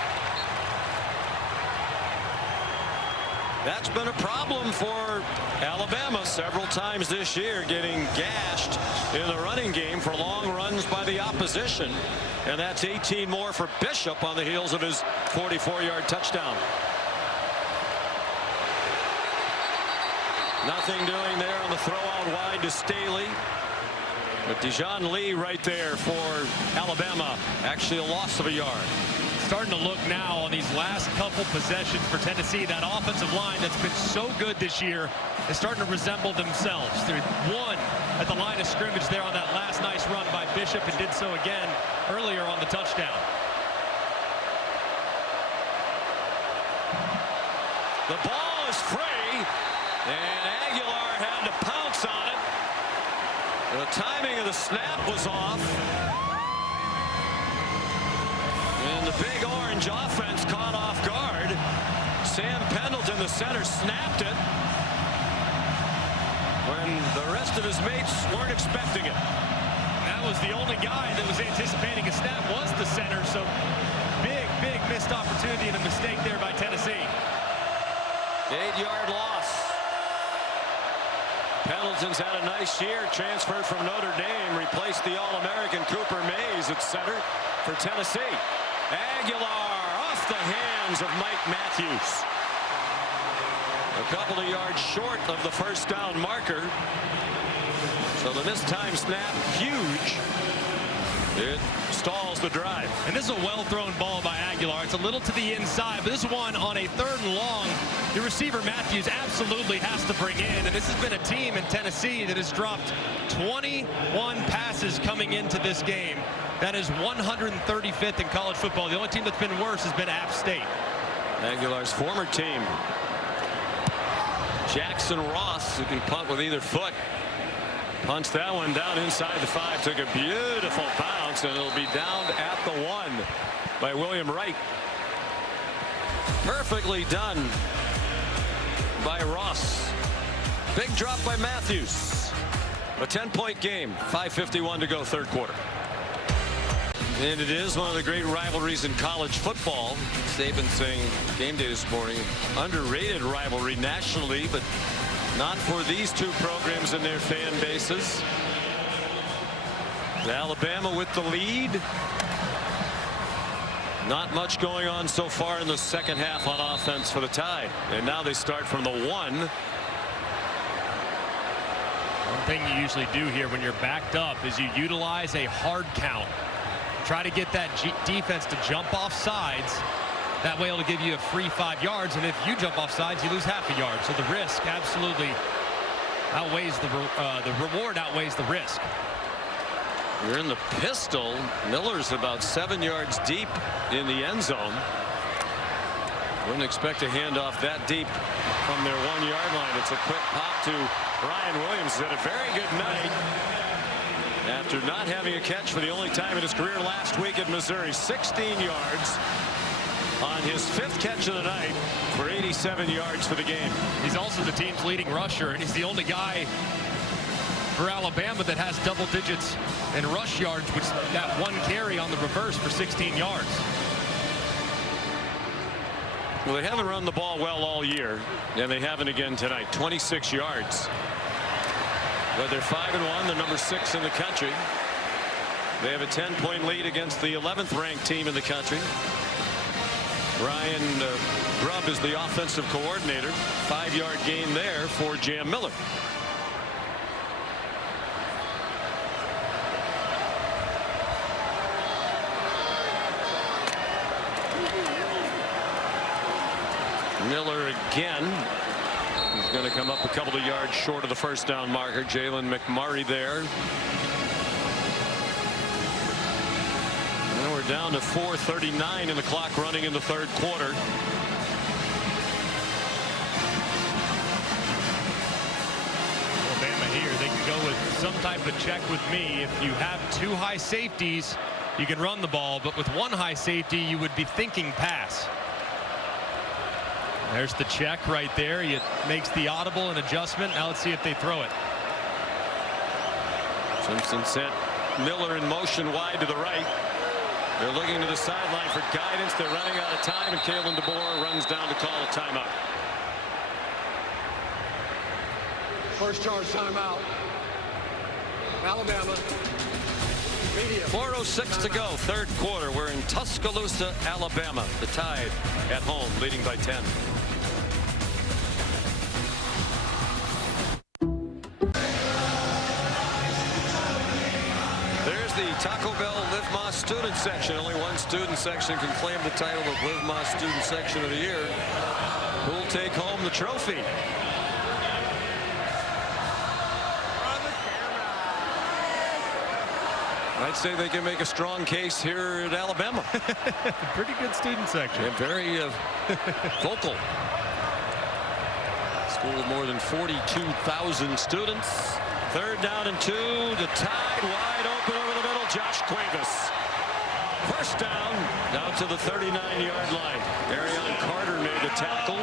That's been a problem for Alabama several times this year, getting gashed in the running game for long runs by the opposition. And that's 18 more for Bishop on the heels of his 44-yard touchdown. Nothing doing there on the throw out wide to Staley. But Dijon Lee right there for Alabama. Actually a loss of a yard. Starting to look now on these last couple possessions for Tennessee. That offensive line that's been so good this year is starting to resemble themselves. They're one at the line of scrimmage there on that last nice run by Bishop, and did so again earlier on the touchdown. The ball is free, and Aguilar had to pounce on it. The timing of the snap was off. And the Big Orange offense caught off guard. Sam Pendleton, the center, snapped it when the rest of his mates weren't expecting it. That was the only guy that was anticipating a snap, was the center. So big missed opportunity and a mistake there by Tennessee. 8-yard loss. Pendleton's had a nice year, transferred from Notre Dame, replaced the All-American Cooper Mays at center for Tennessee. Aguilar off the hands of Mike Matthews. A couple of yards short of the first down marker. So the missed time snap, huge. It stalls the drive. And this is a well-thrown ball by Aguilar. It's a little to the inside, but this one on a 3rd and long, the receiver Matthews absolutely has to bring in. And this has been a team in Tennessee that has dropped 21 passes coming into this game. That is 135th in college football. The only team that's been worse has been App State. Aguilar's former team. Jackson Ross, who can punt with either foot, punts that one down inside the 5. Took a beautiful bounce, and it'll be down at the 1 by William Wright. Perfectly done by Ross. Big drop by Matthews. A 10-point game, 5:51 to go, third quarter. And it is one of the great rivalries in college football. Saban saying game day this morning, underrated rivalry nationally, but not for these two programs and their fan bases. Alabama with the lead. Not much going on so far in the second half on offense for the Tide. And now they start from the 1. One thing you usually do here when you're backed up is you utilize a hard count. Try to get that defense to jump off sides. That way it'll give you a free 5 yards. And if you jump off sides, you lose half a yard. So the risk absolutely outweighs the reward outweighs the risk. You're in the pistol. Miller's about 7 yards deep in the end zone. Wouldn't expect a handoff that deep from their 1-yard line. It's a quick pop to Ryan Williams. He's had a very good night after not having a catch for the only time in his career last week at Missouri. 16 yards on his 5th catch of the night for 87 yards for the game. He's also the team's leading rusher, and he's the only guy for Alabama that has double digits in rush yards, which that 1 carry on the reverse for 16 yards. Well, they haven't run the ball well all year, and they haven't again tonight. 26 yards. But they're 5-1, the number 6 in the country. They have a 10-point lead against the 11th ranked team in the country. Ryan Grubb is the offensive coordinator. 5-yard gain there for Jam Miller. Miller again. He's going to come up a couple of yards short of the first down marker. Jalen McMurray there. And we're down to 4:39 in the clock running in the third quarter. Alabama here, they can go with some type of check with me. If you have 2 high safeties, you can run the ball, but with 1 high safety, you would be thinking pass. There's the check right there. It makes the audible an adjustment. Now let's see if they throw it. Simpson sent Miller in motion wide to the right. They're looking to the sideline for guidance. They're running out of time, and Kalen DeBoer runs down to call a timeout. First charge timeout. Alabama. 4:06 to go, third quarter. We're in Tuscaloosa, Alabama. The Tide at home, leading by 10. There's the Taco Bell Live Más student section. Only one student section can claim the title of Live Más Student Section of the Year. Who'll take home the trophy? I'd say they can make a strong case here at Alabama. Pretty good student section. And very vocal. School with more than 42,000 students. Third down and 2. The Tide wide open over the middle. Josh Cuevas. First down to the 39-yard line. Arion Carter made the tackle.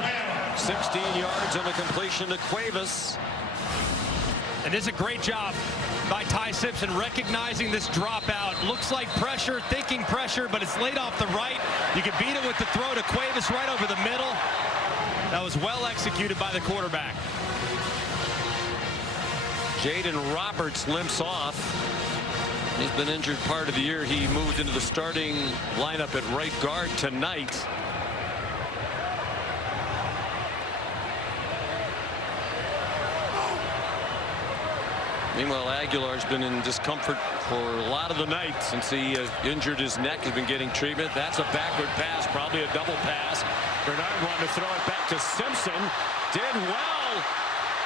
16 yards on the completion to Cuevas. And it's a great job by Ty Simpson recognizing this dropout. Looks like pressure, thinking pressure, but it's laid off the right. You can beat it with the throw to Cuevas right over the middle. That was well executed by the quarterback. Jaden Roberts limps off. He's been injured part of the year. He moved into the starting lineup at right guard tonight. Meanwhile, Aguilar's been in discomfort for a lot of the night since he injured his neck. Has been getting treatment. That's a backward pass, probably a double pass. Bernard wanted to throw it back to Simpson. Did well.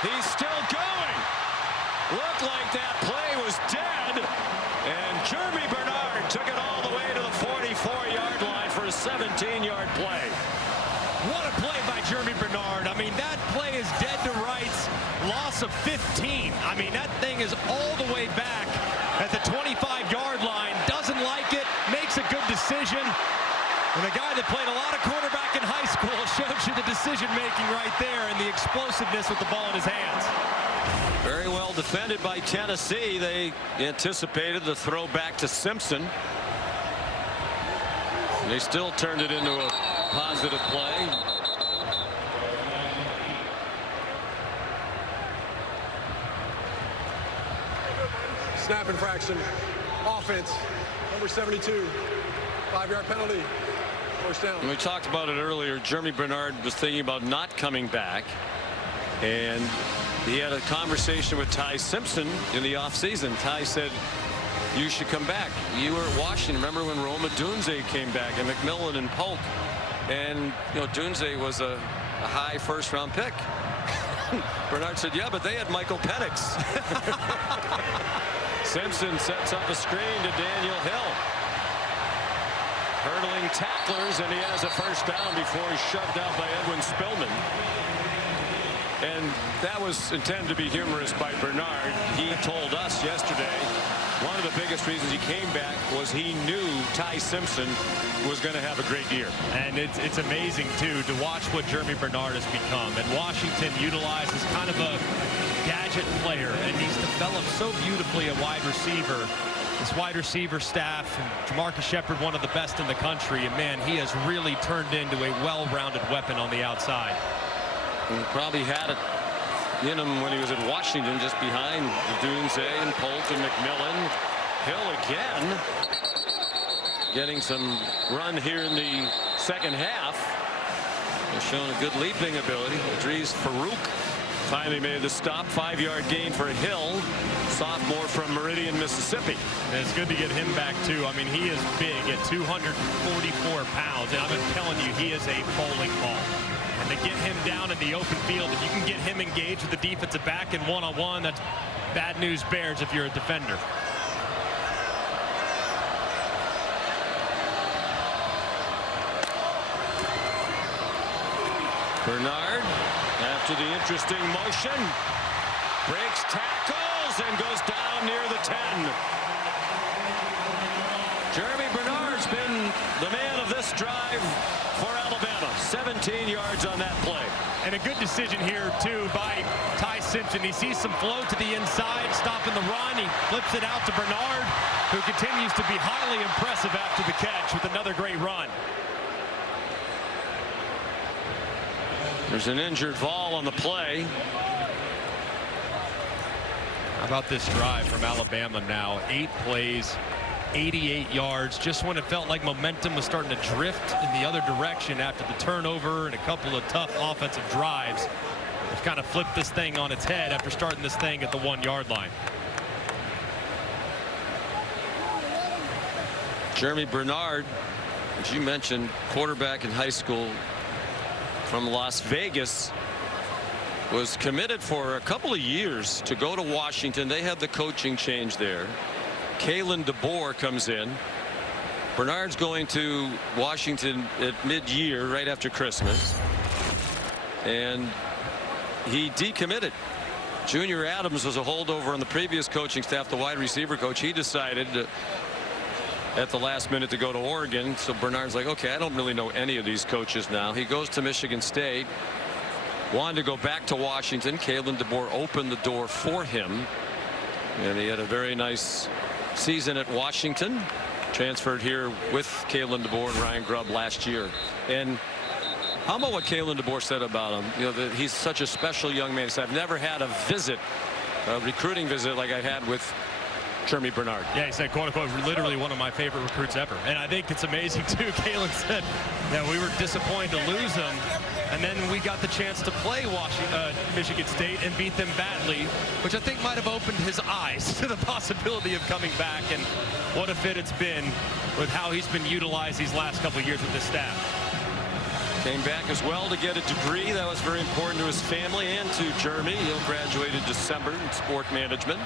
He's still going. Looked like that play was dead. And Jeremy Bernard took it all the way to the 44-yard line for a 17-yard play. What a play by Jeremy Bernard. I mean, that play is dead to rights. Loss of 15. I mean, that thing is all the way back at the 25-yard line. Doesn't like it. Makes a good decision. And a guy that played a lot of quarterback in high school shows you the decision-making right there and the explosiveness with the ball in his hands. Very well defended by Tennessee. They anticipated the throw back to Simpson. They still turned it into a positive play. Snap infraction. Offense. Number 72. 5-yard penalty. First down. And we talked about it earlier. Jeremy Bernard was thinking about not coming back. And he had a conversation with Ty Simpson in the offseason. Ty said, you should come back. You were at Washington. Remember when Rome Odunze came back and McMillan and Polk? And, you know, Odunze was a high first-round pick. Bernard said, yeah, but they had Michael Penix. Simpson sets up a screen to Daniel Hill. Hurdling tacklers, and he has a first down before he's shoved out by Edwin Spillman. And that was intended to be humorous by Bernard. He told us yesterday one of the biggest reasons he came back was he knew Ty Simpson was going to have a great year. And it's amazing, too, to watch what Jeremy Bernard has become. And Washington utilizes kind of a gadget player, and he's developed so beautifully a wide receiver. This wide receiver staff, and Jamarcus Shepard, one of the best in the country. And, man, he has really turned into a well-rounded weapon on the outside. He probably had it in him when he was at Washington, just behind Odunze and Polk and McMillan. Hill again getting some run here in the second half. He's shown a good leaping ability. Idris Farouk finally made the stop. 5-yard gain for Hill, sophomore from Meridian, Mississippi. And it's good to get him back, too. I mean, he is big at 244 pounds, and I'm telling you, he is a bowling ball. And to get him down in the open field, if you can get him engaged with the defensive back in one-on-one, that's bad news Bears if you're a defender. Bernard, after the interesting motion, breaks tackles and goes down near the 10. Jeremy Bernard's been the man of this drive for Alabama. 17 yards on that play. And a good decision here, too, by Ty Simpson. He sees some flow to the inside, stopping the run. He flips it out to Bernard, who continues to be highly impressive after the catch with another great run. There's an injured Vol on the play. How about this drive from Alabama now? 8 plays, 88 yards, just when it felt like momentum was starting to drift in the other direction after the turnover and a couple of tough offensive drives. They've kind of flipped this thing on its head after starting this thing at the 1-yard line. Jeremy Bernard, as you mentioned, quarterback in high school from Las Vegas, was committed for a couple of years to go to Washington. They had the coaching change there. Kalen DeBoer comes in. Bernard's going to Washington at mid-year, right after Christmas. And he decommitted. Junior Adams was a holdover on the previous coaching staff, the wide receiver coach. He decided at the last minute to go to Oregon. So Bernard's like, okay, I don't really know any of these coaches now. He goes to Michigan State. Wanted to go back to Washington. Kalen DeBoer opened the door for him. And he had a very nice season at Washington. Transferred here with Kalen DeBoer and Ryan Grubb last year. And how about what Kalen DeBoer said about him? You know, that he's such a special young man. He said, I've never had a visit, a recruiting visit like I had with Jeremy Bernard. Yeah, he said, quote unquote, literally one of my favorite recruits ever. And I think it's amazing, too. Kalen said that we were disappointed to lose him. And then we got the chance to play Michigan State and beat them badly, which I think might have opened his eyes to the possibility of coming back. And what a fit it's been with how he's been utilized these last couple of years with this staff. Came back as well to get a degree. That was very important to his family and to Jeremy. He'll graduate in December in sport management.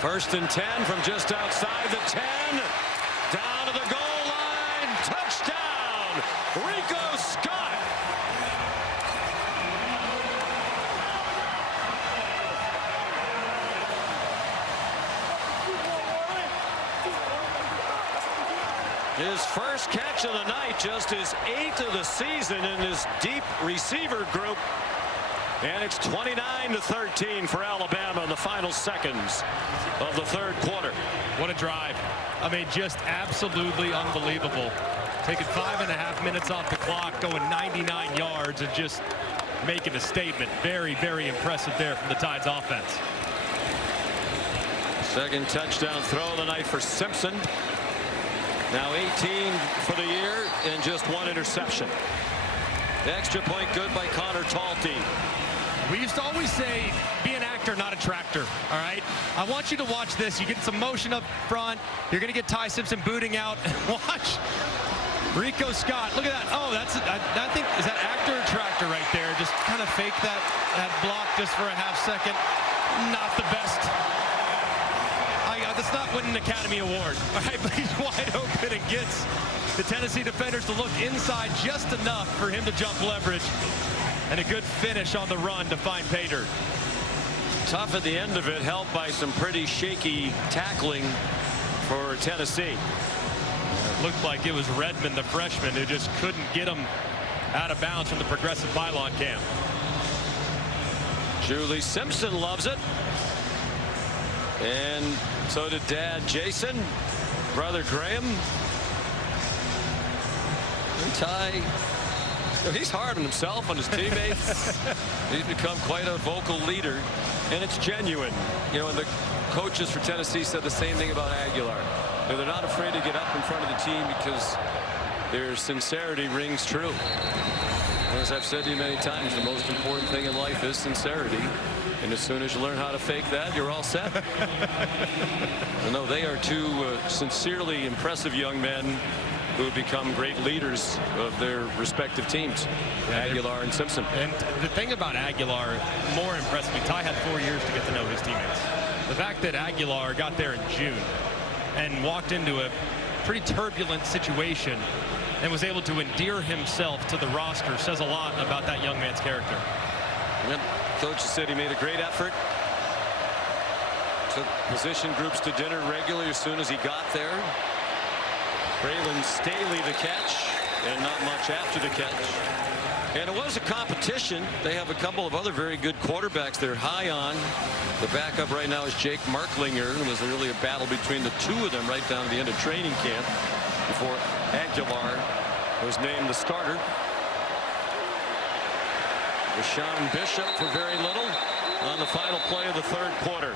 1st and 10 from just outside the 10. Down to the goal line. Touchdown, Rico Scott. His first catch of the night, just his 8th of the season in his deep receiver group. And it's 29-13 for Alabama in the final seconds of the third quarter. What a drive. I mean, just absolutely unbelievable. Taking 5.5 minutes off the clock, going 99 yards, and just making a statement. Very, very impressive there from the Tide's offense. Second touchdown throw of the night for Simpson. Now 18 for the year and just one interception. The extra point good by Connor Talty. We used to always say, be an actor, not a tractor, all right? I want you to watch this. You get some motion up front. You're going to get Ty Simpson booting out. Watch Rico Scott. Look at that. Oh, that's, I think, is that actor or tractor right there? Just kind of fake that block just for a half second. Not the best. That's not winning an Academy Award, all right? But he's wide open and gets the Tennessee defenders to look inside just enough for him to jump leverage. And a good finish on the run to find Pater. Tough at the end of it, helped by some pretty shaky tackling for Tennessee. It looked like it was Redmond, the freshman, who just couldn't get him out of bounds from the Progressive Pylon camp. Julie Simpson loves it. And so did Dad Jason, brother Graham. And Ty, he's hard on himself, on his teammates. He's become quite a vocal leader, and it's genuine. You know, and the coaches for Tennessee said the same thing about Aguilar. They're not afraid to get up in front of the team because their sincerity rings true. As I've said to you many times, the most important thing in life is sincerity. And as soon as you learn how to fake that, you're all set. No, they are two sincerely impressive young men who have become great leaders of their respective teams, Aguilar and Simpson. And the thing about Aguilar, more impressive, Ty had 4 years to get to know his teammates. The fact that Aguilar got there in June and walked into a pretty turbulent situation and was able to endear himself to the roster says a lot about that young man's character. Yep. Coach said he made a great effort. Took position groups to dinner regularly as soon as he got there. Braylon Staley the catch, and not much after the catch. And it was a competition. They have a couple of other very good quarterbacks they're high on. The backup right now is Jake Marklinger. It was really a battle between the two of them right down to the end of training camp before Aguilar was named the starter. Rashawn Bishop for very little on the final play of the third quarter.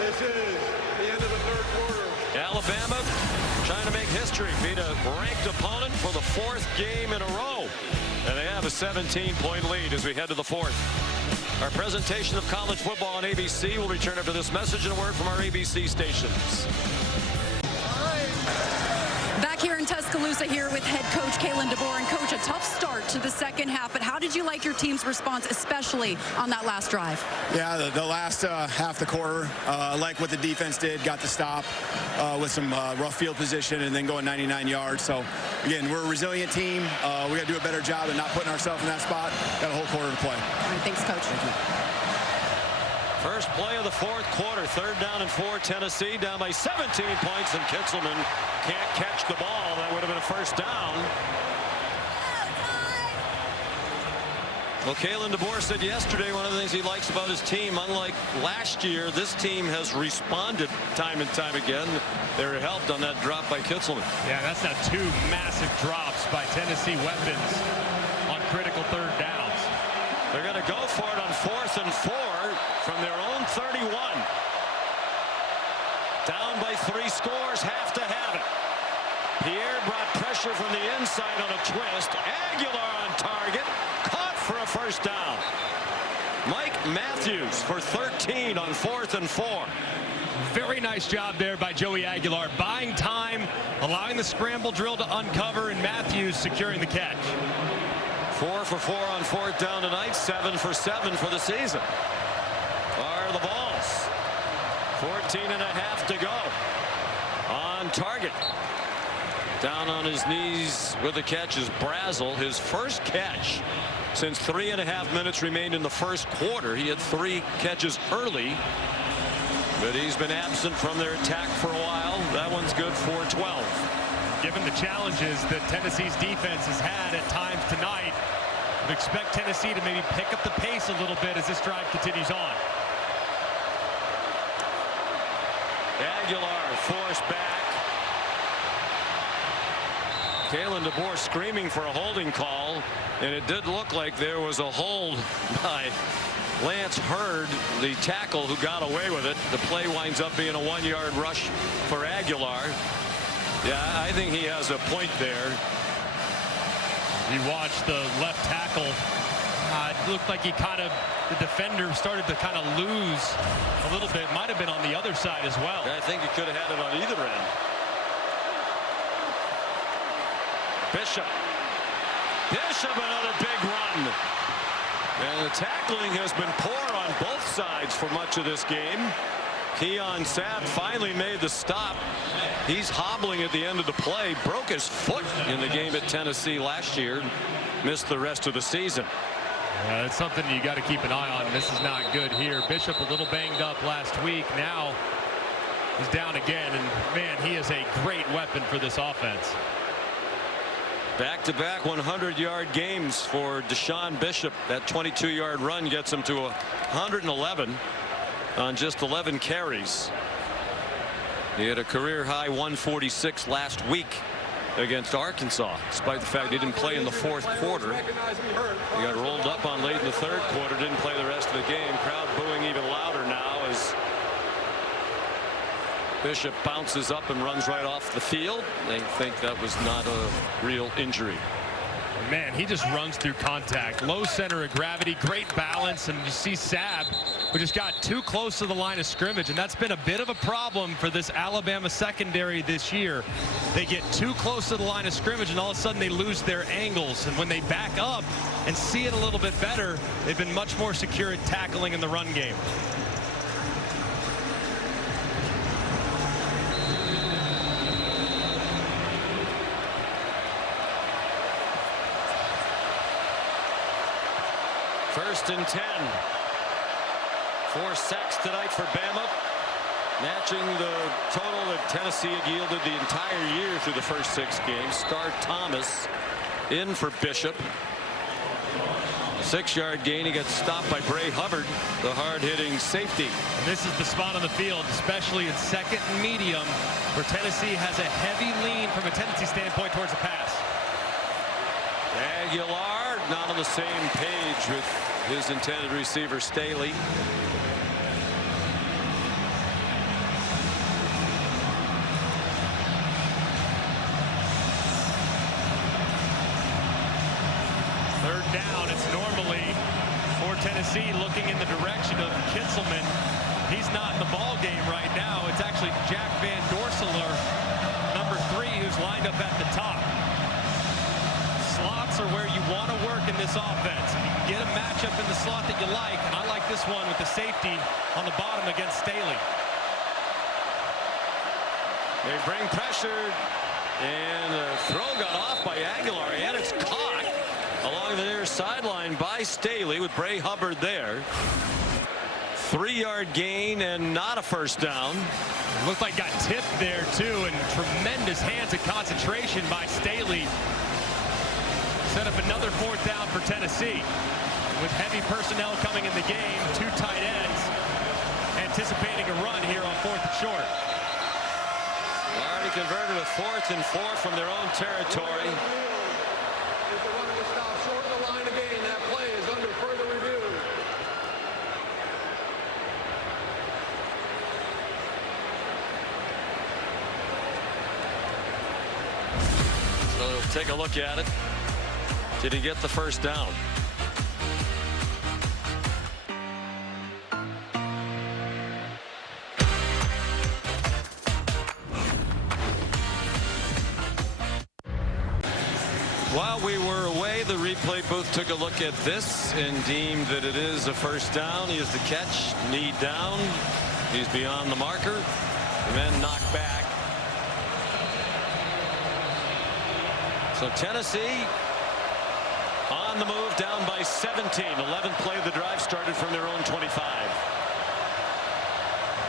This is the end of the third quarter. Alabama trying to make history, beat a ranked opponent for the fourth game in a row. And they have a 17-point lead as we head to the fourth. Our presentation of college football on ABC will return after this message and a word from our ABC stations. Back here in Tuscaloosa here with head coach Kalen DeBoer. And coach, a tough start to the second half, but how did you like your team's response, especially on that last drive? Yeah, the last half the quarter, like what the defense did, got the stop with some rough field position and then going 99 yards. So again, we're a resilient team. We got to do a better job of not putting ourselves in that spot. Got a whole quarter to play. All right, thanks, coach. Thank you. First play of the fourth quarter, 3rd down and 4, Tennessee down by 17 points, and Kitzelman can't catch the ball. That would have been a first down. Well, Kalen DeBoer said yesterday one of the things he likes about his team, unlike last year, this team has responded time and time again. They were helped on that drop by Kitzelman. Yeah, that's now 2 massive drops by Tennessee weapons on critical 3rd downs. They're going to go for it on 4th and 4 from their own 31. Down by 3 scores, have to have it. Pierre brought pressure from the inside on a twist. Aguilar on target, caught for a first down. Mike Matthews for 13 on 4th and 4. Very nice job there by Joey Aguilar, buying time, allowing the scramble drill to uncover, and Matthews securing the catch. 4 for 4 on 4th down tonight, 7 for 7 for the season. Are the balls. 14 and a half to go. On target. Down on his knees with the catch is Brazel, his first catch since 3.5 minutes remained in the first quarter. He had 3 catches early, but he's been absent from their attack for a while. That one's good for 12. Given the challenges that Tennessee's defense has had at times tonight, but expect Tennessee to maybe pick up the pace a little bit as this drive continues on. Aguilar forced back. Kalen DeBoer screaming for a holding call, and it did look like there was a hold by Lance Hurd, the tackle, who got away with it. The play winds up being a 1-yard rush for Aguilar. Yeah, I think he has a point there. You watch the left tackle. It looked like the defender started to kind of lose a little bit. Might have been on the other side as well. I think he could have had it on either end. Bishop, another big run. And the tackling has been poor on both sides for much of this game. Keon Sabb finally made the stop. He's hobbling at the end of the play. Broke his foot in the game at Tennessee last year. Missed the rest of the season. Yeah, it's something you got to keep an eye on. This is not good here. Bishop a little banged up last week. Now he's down again. And, man, he is a great weapon for this offense. Back-to-back 100-yard games for Deshaun Bishop. That 22-yard run gets him to 111 on just 11 carries. He had a career-high 146 last week against Arkansas, despite the fact he didn't play in the fourth quarter. He got rolled up on late in the third quarter, didn't play the rest of the game. Crowd booing even louder now as Bishop bounces up and runs right off the field. They think that was not a real injury. Man, he just runs through contact. Low center of gravity, great balance, and you see Sabb, who just got too close to the line of scrimmage, and that's been a bit of a problem for this Alabama secondary this year. They get too close to the line of scrimmage, and all of a sudden they lose their angles, and when they back up and see it a little bit better, they've been much more secure at tackling in the run game. First and 10. 4 sacks tonight for Bama, matching the total that Tennessee had yielded the entire year through the first 6 games. Star Thomas in for Bishop. 6-yard gain. He gets stopped by Bray Hubbard, the hard-hitting safety. And this is the spot on the field, especially in second and medium, where Tennessee has a heavy lean from a tendency standpoint towards the pass. Aguilar not on the same page with his intended receiver, Staley. Third down, it's normally for Tennessee looking in the direction of Kitzelman. He's not in the ball game right now. It's actually Jack Van Dorselaar, number 3, who's lined up at the top. Slots are where you want to work in this offense. You can get a matchup in the slot that you like, and I like this one with the safety on the bottom against Staley. They bring pressure, and the throw got off by Aguilar, and it's caught along the near sideline by Staley with Bray Hubbard there. 3-yard gain and not a first down. Looked like got tipped there too, and tremendous hands of concentration by Staley. Set up another 4th down for Tennessee. With heavy personnel coming in the game, 2 tight ends anticipating a run here on 4th and short. Already converted a 4th and 4 from their own territory. If the runner was stopped short of the line again, that play is under further review. So they'll take a look at it. Did he get the first down? While we were away, the replay booth took a look at this and deemed that it is a first down. He has the catch, knee down. He's beyond the marker, and then knocked back. So Tennessee on the move, down by 17. 11th play of the drive started from their own 25.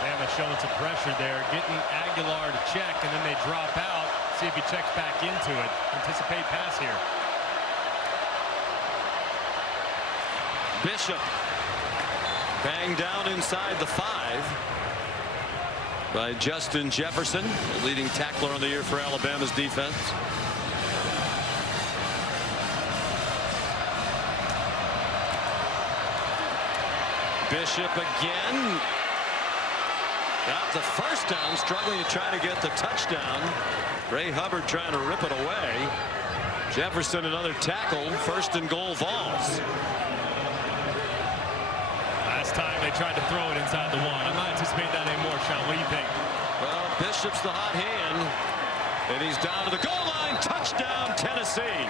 Bama showing some pressure there, getting Aguilar to check, and then they drop out. See if he checks back into it. Anticipate pass here. Bishop banged down inside the 5 by Justin Jefferson, the leading tackler on the year for Alabama's defense. Bishop again. Got the first down, struggling to try to get the touchdown. Ray Hubbard trying to rip it away. Jefferson another tackle. First and goal, Vols. Last time they tried to throw it inside the 1. I'm not anticipating that anymore, Sean. What do you think? Well, Bishop's the hot hand, and he's down to the goal line. Touchdown, Tennessee.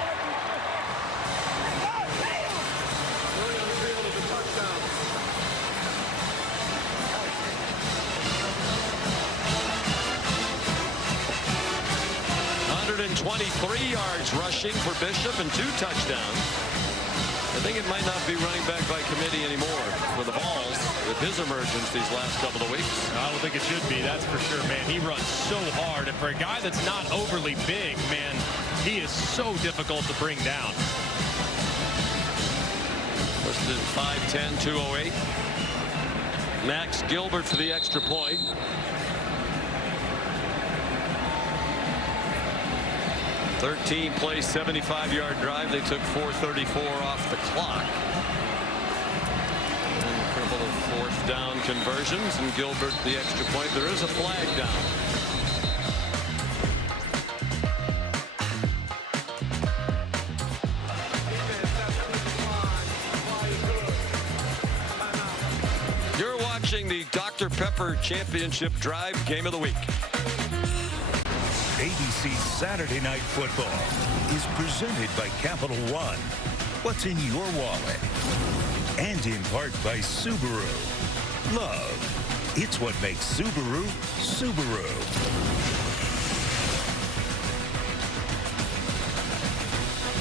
yards rushing for Bishop and 2 touchdowns. I think it might not be running back by committee anymore for the Vols with his emergence these last couple of weeks. I don't think it should be, that's for sure, man. He runs so hard, and for a guy that's not overly big, man, he is so difficult to bring down. Listed at 5'10", 208. Max Gilbert for the extra point. Thirteen-play, 75-yard drive. They took 4:34 off the clock. And a couple of fourth down conversions, and Gilbert the extra point. There is a flag down. You're watching the Dr. Pepper Championship Drive Game of the Week. ABC Saturday Night Football is presented by Capital One. What's in your wallet? And in part by Subaru. Love. It's what makes Subaru, Subaru.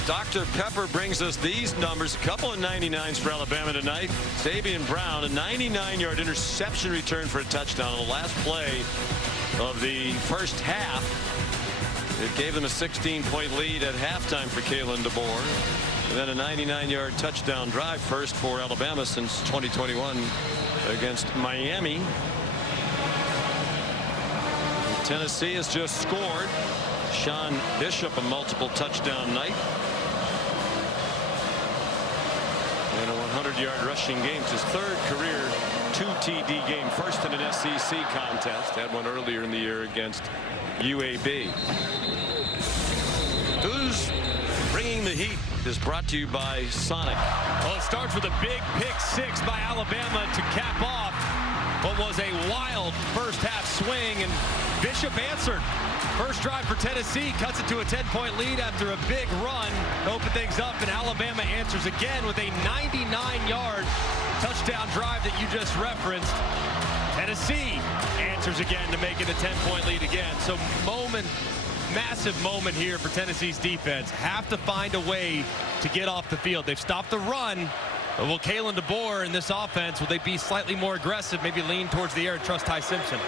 Dr. Pepper brings us these numbers. A couple of 99s for Alabama tonight. Sabian Brown, a 99-yard interception return for a touchdown on the last play of the first half. It gave them a 16-point lead at halftime for Kalen DeBoer. And then a 99-yard touchdown drive, first for Alabama since 2021 against Miami. And Tennessee has just scored. Sean Bishop, a multiple touchdown night. And a 100-yard rushing game. It's his third career 2 TD game. First in an SEC contest. Had one earlier in the year against UAB. Who's bringing the heat is brought to you by Sonic. Well, it starts with a big pick six by Alabama to cap off what was a wild first half swing, and Bishop answered. First drive for Tennessee, cuts it to a 10-point lead after a big run to open things up, and Alabama answers again with a 99-yard touchdown drive that you just referenced. Tennessee answers again to make it a 10-point lead again. So massive moment here for Tennessee's defense. Have to find a way to get off the field. They've stopped the run. But will Kalen DeBoer in this offense, will they be slightly more aggressive, maybe lean towards the air and trust Ty Simpson?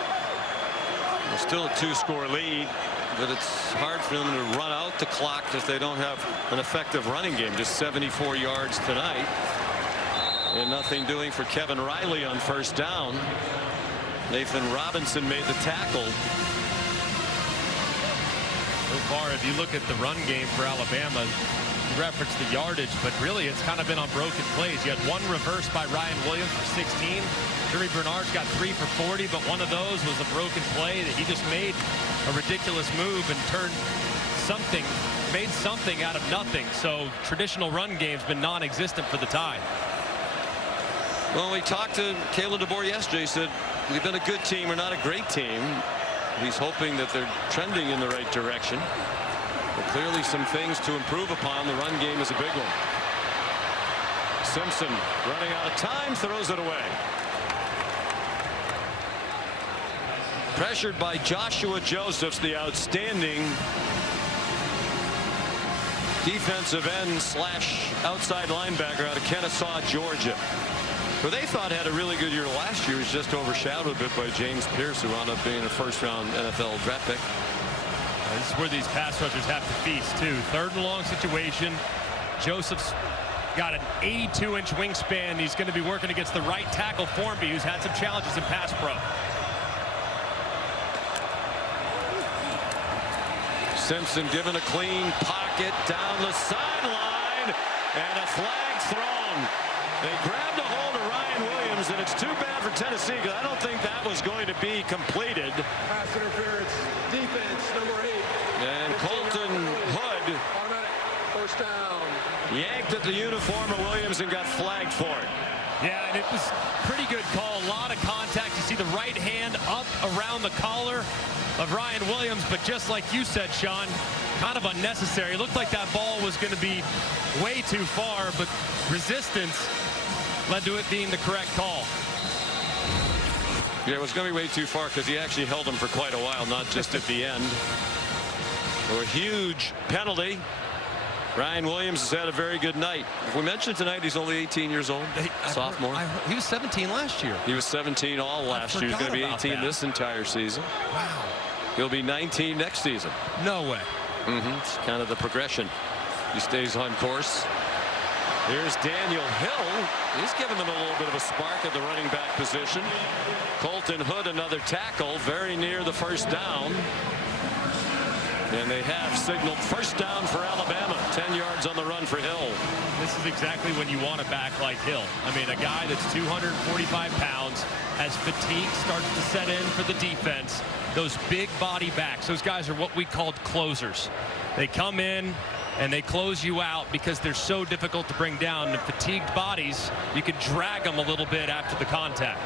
Well, still a 2-score lead, but it's hard for them to run out the clock if they don't have an effective running game. Just 74 yards tonight. And nothing doing for Kevin Riley on first down. Nathan Robinson made the tackle. So far, if you look at the run game for Alabama, you referenced the yardage, but really it's kind of been on broken plays. You had one reverse by Ryan Williams for 16. Jerry Bernard's got 3 for 40, but one of those was a broken play that he just made a ridiculous move and made something out of nothing. So traditional run game's been non-existent for the Tide. Well, we talked to Kalen DeBoer yesterday. He said, we've been a good team. We're not a great team. He's hoping that they're trending in the right direction. But clearly some things to improve upon. The run game is a big one. Simpson running out of time, throws it away. Pressured by Joshua Josephs, the outstanding defensive end / outside linebacker out of Kennesaw, Georgia, who they thought had a really good year last year, was just overshadowed a bit by James Pierce, who wound up being a first-round NFL draft pick. This is where these pass rushers have to feast, too. Third and long situation. Joseph's got an 82-inch wingspan. He's going to be working against the right tackle, Formby, who's had some challenges in pass pro. Simpson given a clean pocket down the sideline, and a flag thrown. They grabbed a hold of Ryan Williams, and it's too bad for Tennessee because I don't think that was going to be completed. Pass interference, defense, number 8. And Colton Hood Automatic first down. yanked at the uniform of Williams and got flagged for it. Yeah, and it was a pretty good call. A lot of contact. You see the right hand up around the collar of Ryan Williams, but just like you said, Sean, kind of unnecessary. It looked like that ball was going to be way too far, but resistance led to it being the correct call. Yeah, it was going to be way too far because he actually held him for quite a while, not just at the end. A huge penalty. Ryan Williams has had a very good night. We mentioned tonight he's only 18 years old, sophomore. He was 17 last year. He was 17 all last year. He's going to be 18 this entire season. Wow. He'll be 19 next season. No way. It's kind of the progression. He stays on course. Here's Daniel Hill. He's given them a little bit of a spark at the running back position. Colton Hood, another tackle, very near the first down. And they have signaled first down for Alabama. 10 yards on the run for Hill. This is exactly when you want a back like Hill. I mean, a guy that's 245 pounds, as fatigue starts to set in for the defense, those big body backs, those guys are what we called closers. They come in and they close you out because they're so difficult to bring down. And fatigued bodies, you can drag them a little bit after the contact.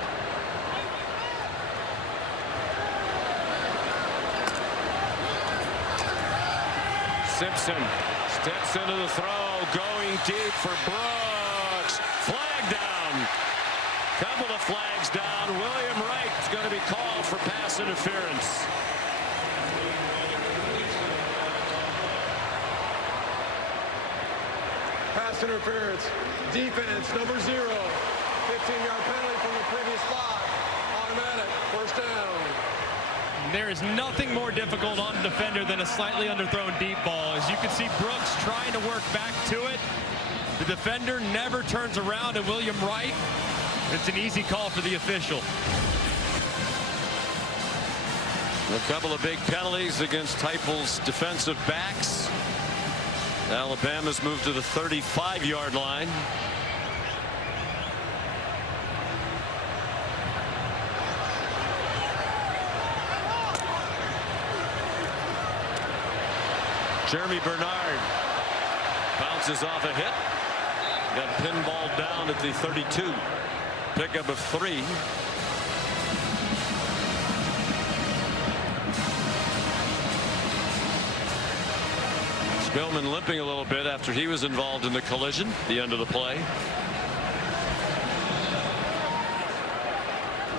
Simpson steps into the throw, going deep for Brooks. Flag down. Couple of flags down. William Wright is going to be called for pass interference. Pass interference, defense, number 0. 15-yard penalty from the previous spot. Automatic first down. There is nothing more difficult on a defender than a slightly underthrown deep ball. As you can see, Brooks trying to work back to it. The defender never turns around, and William Wright, it's an easy call for the official. A couple of big penalties against Heupel's defensive backs. Alabama's moved to the 35-yard line. Jeremy Bernard bounces off a hit. Got pinballed down at the 32. Pickup of 3. Spillman limping a little bit after he was involved in the collision, the end of the play.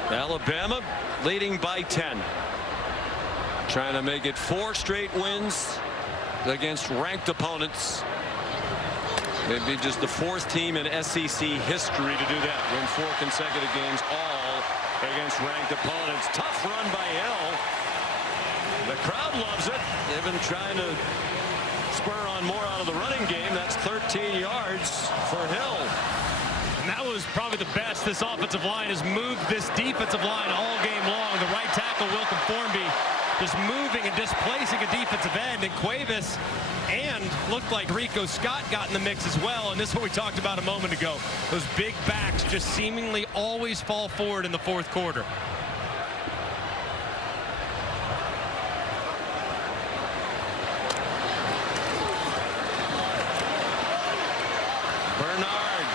Alabama leading by 10. Trying to make it 4 straight wins against ranked opponents. It'd be just the 4th team in SEC history to do that. Win 4 consecutive games, all against ranked opponents. Tough run by Hill. The crowd loves it. They've been trying to spur on more out of the running game. That's 13 yards for Hill. And that was probably the best this offensive line has moved this defensive line all game long. The right tackle, Wilkin Formby, just moving and displacing a defensive end. And Cuevas and looked like Rico Scott got in the mix as well. And this is what we talked about a moment ago. Those big backs just seemingly always fall forward in the 4th quarter. Bernard.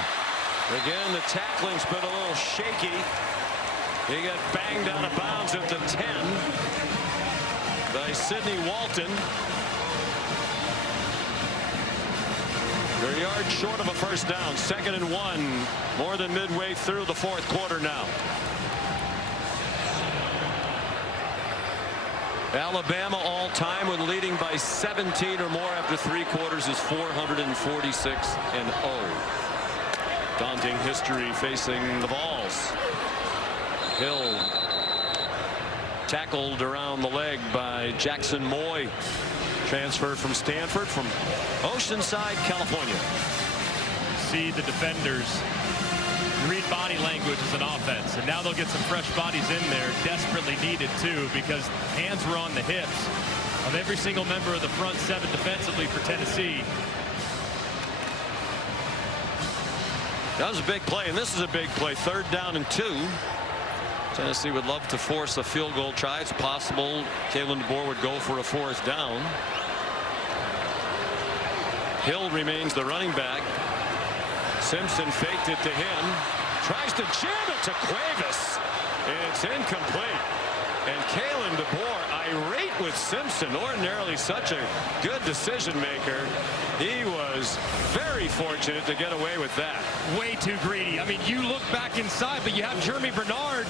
Again, the tackling's been a little shaky. He got banged out of bounds at the 10 by Sidney Walton. They're yards short of a first down. 2nd and 1. More than midway through the 4th quarter now. Alabama all time when leading by 17 or more after 3 quarters is 446-0. Daunting history facing the Vols. Hill tackled around the leg by Jackson Moy. Transferred from Stanford from Oceanside, California. see the defenders read body language as an offense, and now they'll get some fresh bodies in there, desperately needed too, because hands were on the hips of every single member of the front seven defensively for Tennessee. That was a big play, and this is a big play. 3rd down and 2. Tennessee would love to force a field goal try. It's possible Kalen DeBoer would go for a 4th down. Hill remains the running back. Simpson faked it to him. Tries to jam it to Cuevas. And it's incomplete. And Kalen DeBoer irate with Simpson. Ordinarily such a good decision maker. He was very fortunate to get away with that. Way too greedy. I mean, you look back inside, but you have Jeremy Bernard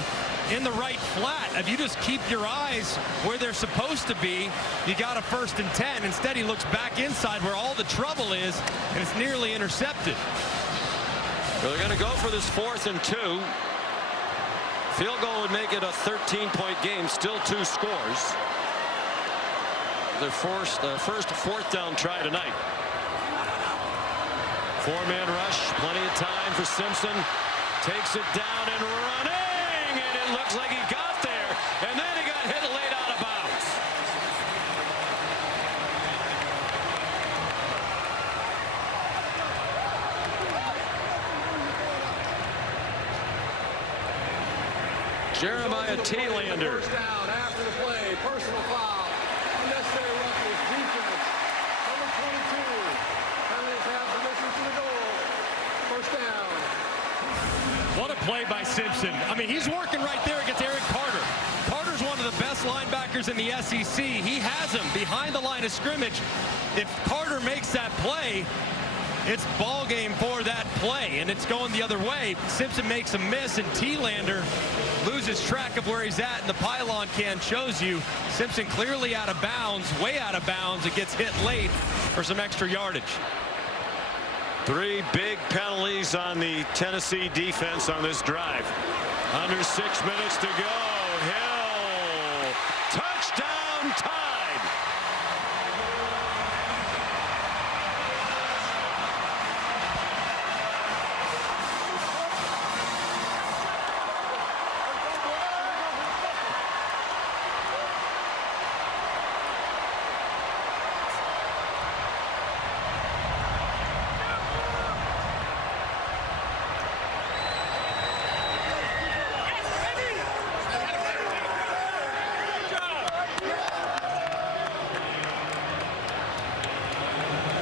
in the right flat. If you just keep your eyes where they're supposed to be, you got a 1st and 10. Instead, he looks back inside where all the trouble is, and it's nearly intercepted. Well, they're going to go for this 4th and 2. Field goal would make it a 13-point game. Still 2 scores. Their first 4th down try tonight. 4-man rush. Plenty of time for Simpson. Takes it down and running. And it looks like he got there. And then he got hit late out of bounds. Jeremiah Thielander. First down after the play. Personal foul. Unnecessary roughness. Defense. Number 22. Penalties have permission to the goal. First down. What a play by Simpson. I mean, he's working right there against Eric Carter. Carter's one of the best linebackers in the SEC. He has him behind the line of scrimmage. If Carter makes that play, it's ball game for that play, and it's going the other way. Simpson makes a miss, and Thielander loses track of where he's at, and the pylon can shows you Simpson clearly out of bounds, way out of bounds. It gets hit late for some extra yardage. 3 big penalties on the Tennessee defense on this drive. Under 6 minutes to go. Hill. Touchdown, Tide.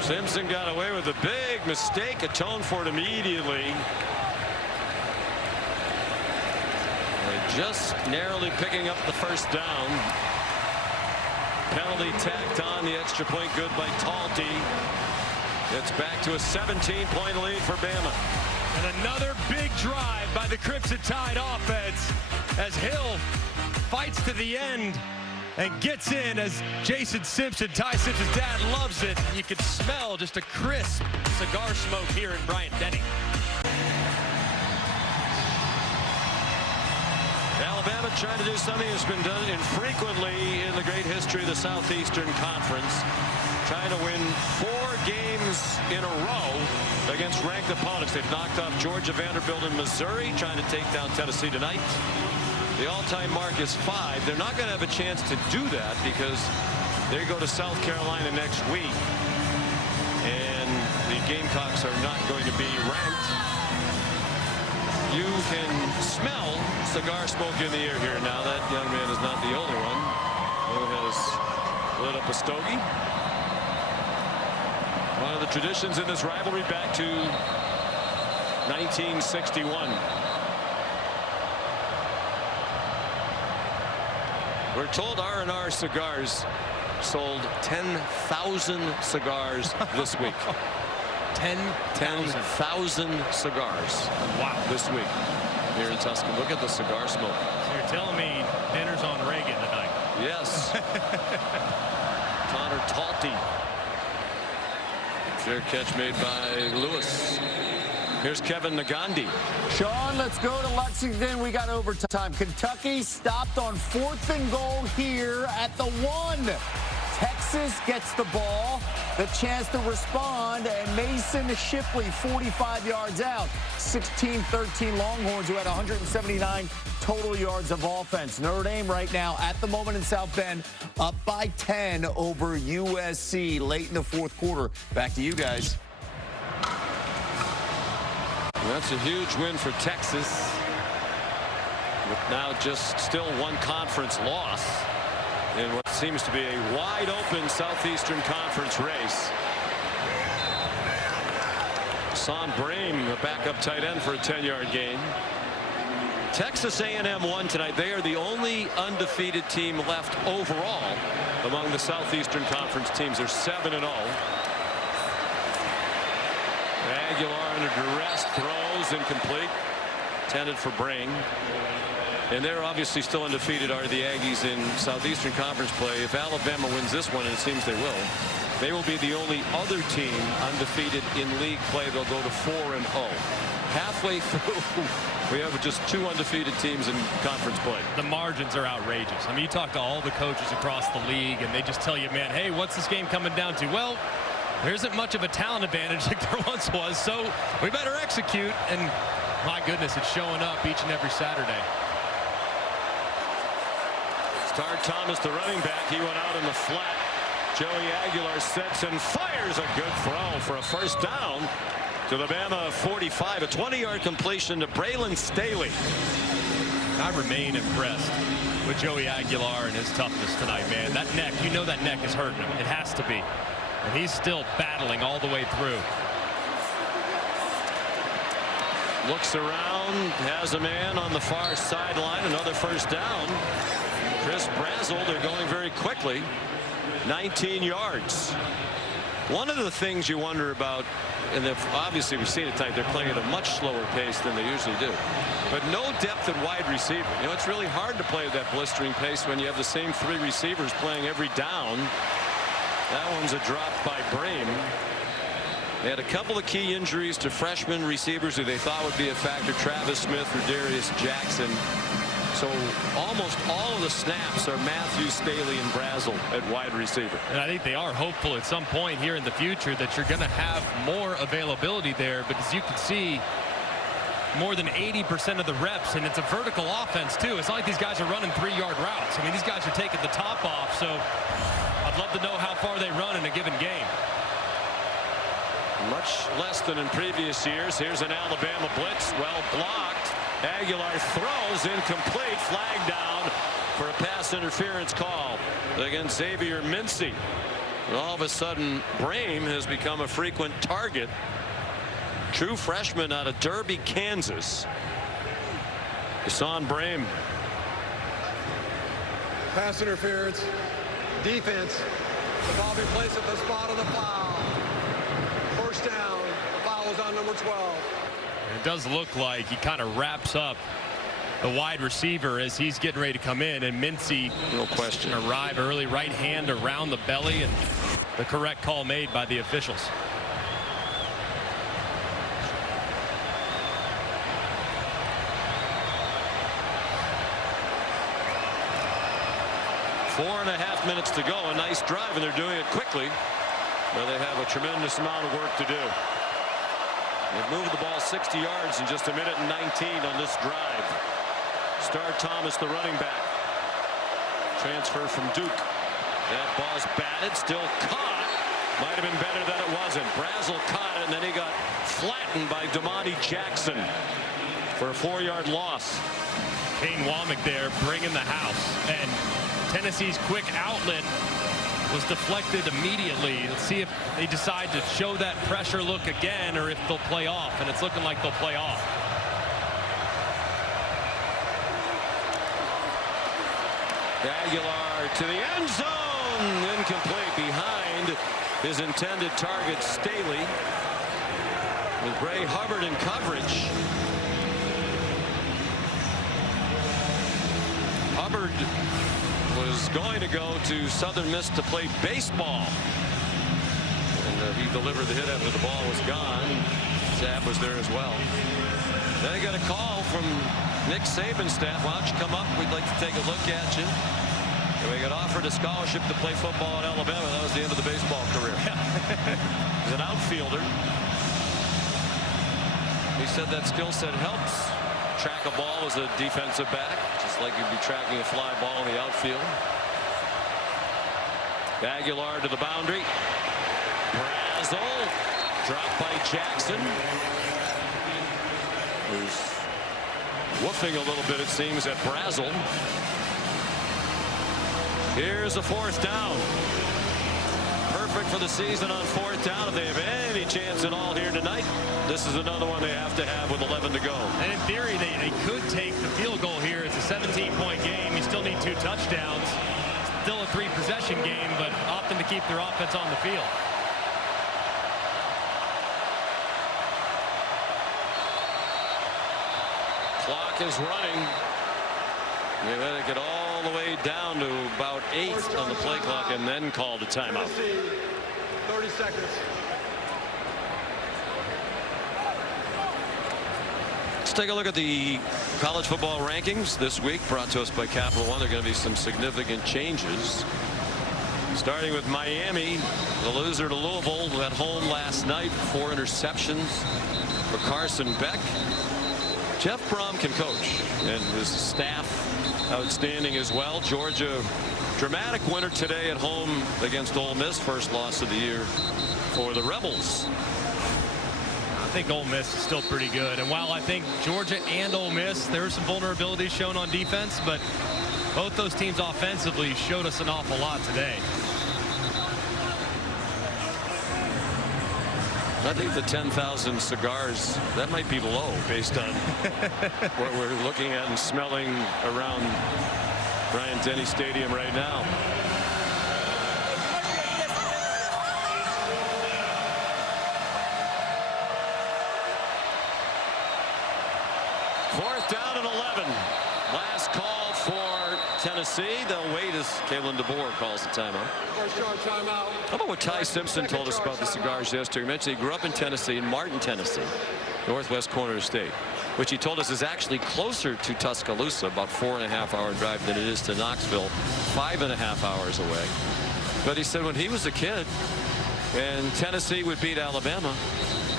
Simpson got away with a big mistake, atoned for it immediately. They're just narrowly picking up the 1st down. Penalty tacked on, the extra point good by Talty. It's back to a 17-point lead for Bama. And another big drive by the Crimson Tide offense as Hill fights to the end and gets in as Jason Simpson, Ty Simpson's dad, loves it. You can smell just a crisp cigar smoke here in Bryant-Denny. Alabama trying to do something that's been done infrequently in the great history of the Southeastern Conference. Trying to win 4 games in a row against ranked opponents. They've knocked off Georgia, Vanderbilt, and Missouri, trying to take down Tennessee tonight. The all-time mark is 5. They're not going to have a chance to do that because they go to South Carolina next week. And the Gamecocks are not going to be ranked. You can smell cigar smoke in the air here now. That young man is not the only one who has lit up a stogie. One of the traditions in this rivalry back to 1961. We're told R&R Cigars sold 10,000 cigars this week. 10,000 cigars. Wow. This week here in Tuscany. Look at the cigar smoke. So you're telling me dinner's on Reagan tonight? Yes. Connor Talty. Fair catch made by Lewis. Here's Kevin Nagandi. Sean, let's go to Lexington. We got overtime. Kentucky stopped on 4th and goal here at the 1. Texas gets the ball, the chance to respond, and Mason Shipley, 45 yards out. 16-13 Longhorns, who had 179 total yards of offense. Notre Dame right now, at the moment in South Bend, up by 10 over USC late in the fourth quarter. Back to you guys. That's a huge win for Texas. With now just still one conference loss in what seems to be a wide open Southeastern Conference race. Son Brame, the backup tight end, for a 10-yard gain. Texas A&M won tonight. They are the only undefeated team left overall among the Southeastern Conference teams. They're 7-0. Aguilar under duress, throws incomplete, intended for Brame. And they're obviously still undefeated, are the Aggies, in Southeastern Conference play. If Alabama wins this one, and it seems they will be the only other team undefeated in league play. They'll go to 4-0. Halfway through, we have just 2 undefeated teams in conference play. The margins are outrageous. I mean, you talk to all the coaches across the league, and they just tell you, man, hey, what's this game coming down to? Well, there isn't much of a talent advantage like there once was, so we better execute. And my goodness, it's showing up each and every Saturday. Start Thomas, the running back. He went out in the flat. Joey Aguilar sets and fires a good throw for a first down to the Bama 45. A 20-yard completion to Braylon Staley. I remain impressed with Joey Aguilar and his toughness tonight, man. That neck, you know that neck is hurting him. It has to be. And he's still battling all the way through. Looks around, has a man on the far sideline. Another first down. Chris Brazzell, they're going very quickly. 19 yards. One of the things you wonder about, and obviously we've seen it tonight, they're playing at a much slower pace than they usually do. But no depth at wide receiver. You know, it's really hard to play at that blistering pace when you have the same 3 receivers playing every down. That one's a drop by Brame. They had a couple of key injuries to freshman receivers who they thought would be a factor, Travis Smith or Darius Jackson. So almost all of the snaps are Matthew, Staley, and Brazzell at wide receiver. And I think they are hopeful at some point here in the future that you're going to have more availability there, because you can see more than 80% of the reps, and it's a vertical offense too. It's not like these guys are running 3-yard routes. I mean, these guys are taking the top off, so I'd love to know how far they run in a given game. Much less than in previous years. Here's an Alabama blitz, well blocked. Aguilar throws, incomplete, flag down for a pass interference call against Xavier Mincy. And all of a sudden, Brame has become a frequent target. True freshman out of Derby, Kansas. Son Brame. Pass interference. Defense. The ball be placed at the spot of the foul. First down. The foul is on number 12. It does look like he kind of wraps up the wide receiver as he's getting ready to come in, and Mincy, no question, arrive early, right hand around the belly, and the correct call made by the officials. Four and a half minutes to go. A nice drive, and they're doing it quickly, but they have a tremendous amount of work to do. They've moved the ball 60 yards in just a minute and 19 on this drive. Star Thomas, the running back. Transfer from Duke. That ball's batted, still caught. Might have been better than it wasn't. Brazzell caught it, and then he got flattened by Damani Jackson for a 4-yard loss. Kane Womack there bringing the house, and Tennessee's quick outlet was deflected immediately. Let's see if they decide to show that pressure look again, or if they'll play off, and it's looking like they'll play off. Aguilar to the end zone, incomplete, behind his intended target, Staley, with Bray Hubbard in coverage. Hubbard was going to go to Southern Miss to play baseball, and he delivered the hit after the ball was gone. Zapp was there as well. Then he got a call from Nick Saban's staff. Why don't you come up? We'd like to take a look at you. He got offered a scholarship to play football at Alabama. That was the end of the baseball career. He's an outfielder. He said that skill set helps track a ball as a defensive back, just like you'd be tracking a fly ball in the outfield. Aguilar to the boundary. Brazel dropped by Jackson, who's woofing a little bit, it seems, at Brazel. Here's a 4th down. Perfect for the season on 4th down. If they have any chance at all here tonight, this is another one they have to have with 11 to go. And in theory, they could take the field goal here. It's a 17-point game. You still need 2 touchdowns. Still a 3-possession game, but opting to keep their offense on the field. Clock is running. They let it get all the way down to about 8 on the play clock and then called a timeout. 30 seconds. Let's take a look at the college football rankings this week, brought to us by Capital One. There are going to be some significant changes. Starting with Miami, the loser to Louisville, at home last night. 4 interceptions for Carson Beck. Jeff Brom can coach, and his staff outstanding as well. Georgia, dramatic winner today at home against Ole Miss. First loss of the year for the Rebels. I think Ole Miss is still pretty good. And while I think Georgia and Ole Miss, there were some vulnerabilities shown on defense, but both those teams offensively showed us an awful lot today. I think the 10,000 cigars, that might be low based on what we're looking at and smelling around Bryant-Denny Stadium right now. Fourth down and 11. Last call for Tennessee. They'll wait as Kalen DeBoer calls the timeout. First yard timeout. How about what Ty Simpson told us about the cigars yesterday? He mentioned he grew up in Tennessee, in Martin, Tennessee, northwest corner of the state, which he told us is actually closer to Tuscaloosa, about 4.5-hour drive, than it is to Knoxville, 5.5 hours away. But he said when he was a kid and Tennessee would beat Alabama,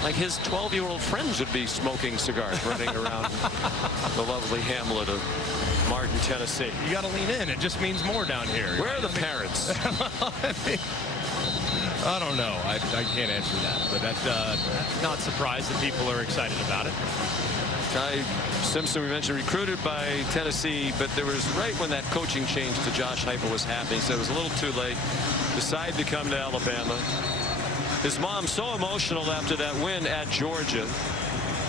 like his 12-year-old friends would be smoking cigars running around the lovely hamlet of Martin, Tennessee. You got to lean in. It just means more down here. Where are the parents? I don't know. I can't answer that. But that's not surprised that people are excited about it. Ty Simpson, we mentioned, recruited by Tennessee, but there was right when that coaching change to Josh Heupel was happening. He said it was a little too late. Decided to come to Alabama. His mom so emotional after that win at Georgia,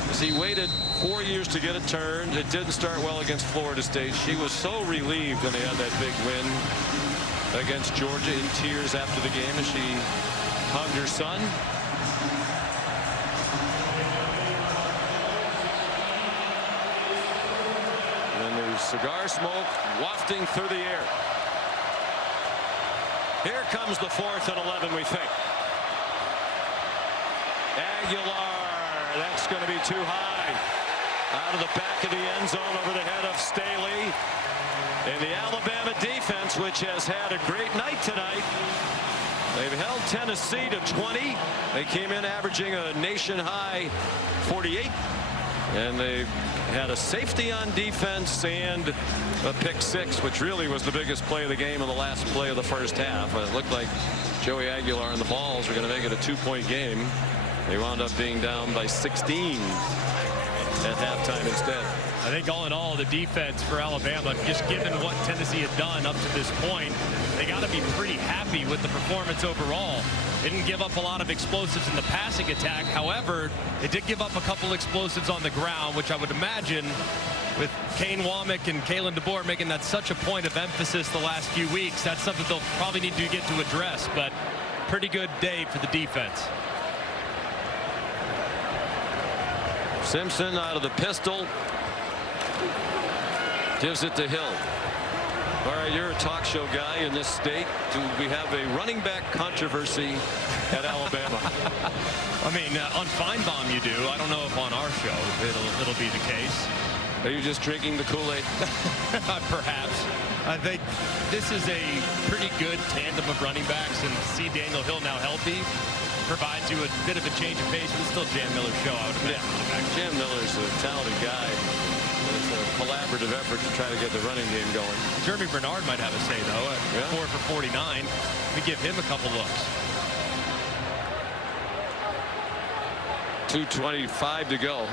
as he waited 4 years to get it turned. It didn't start well against Florida State. She was so relieved when they had that big win against Georgia, in tears after the game as she hugged her son. And there's cigar smoke wafting through the air. Here comes the 4th and 11, we think. Aguilar, that's going to be too high. Out of the back of the end zone over the head of Staley. And the Alabama defense, which has had a great night tonight. They've held Tennessee to 20. They came in averaging a nation-high 48. And they had a safety on defense and a pick 6, which really was the biggest play of the game in the last play of the first half. It looked like Joey Aguilar and the Vols were going to make it a 2-point game. They wound up being down by 16 at halftime instead. I think all in all, the defense for Alabama, just given what Tennessee had done up to this point, they got to be pretty happy with the performance overall. They didn't give up a lot of explosives in the passing attack. However, they did give up a couple explosives on the ground, which I would imagine with Kane Womack and Kalen DeBoer making that such a point of emphasis the last few weeks, that's something they'll probably need to get to address. But pretty good day for the defense. Simpson out of the pistol. Gives it to Hill. All right, you're a talk show guy in this state. Do we have a running back controversy at Alabama? I mean, on Feinbaum you do. I don't know if on our show it'll be the case. Are you just drinking the Kool-Aid? Perhaps. I think this is a pretty good tandem of running backs, and see Daniel Hill now healthy provides you a bit of a change of pace, but it's still Jam Miller's show, I would imagine. Yeah. Jam Miller's a talented guy. It's a collaborative effort to try to get the running game going. Jeremy Bernard might have a say, though, at 4 for 49. We give him a couple looks. 2:25 to go.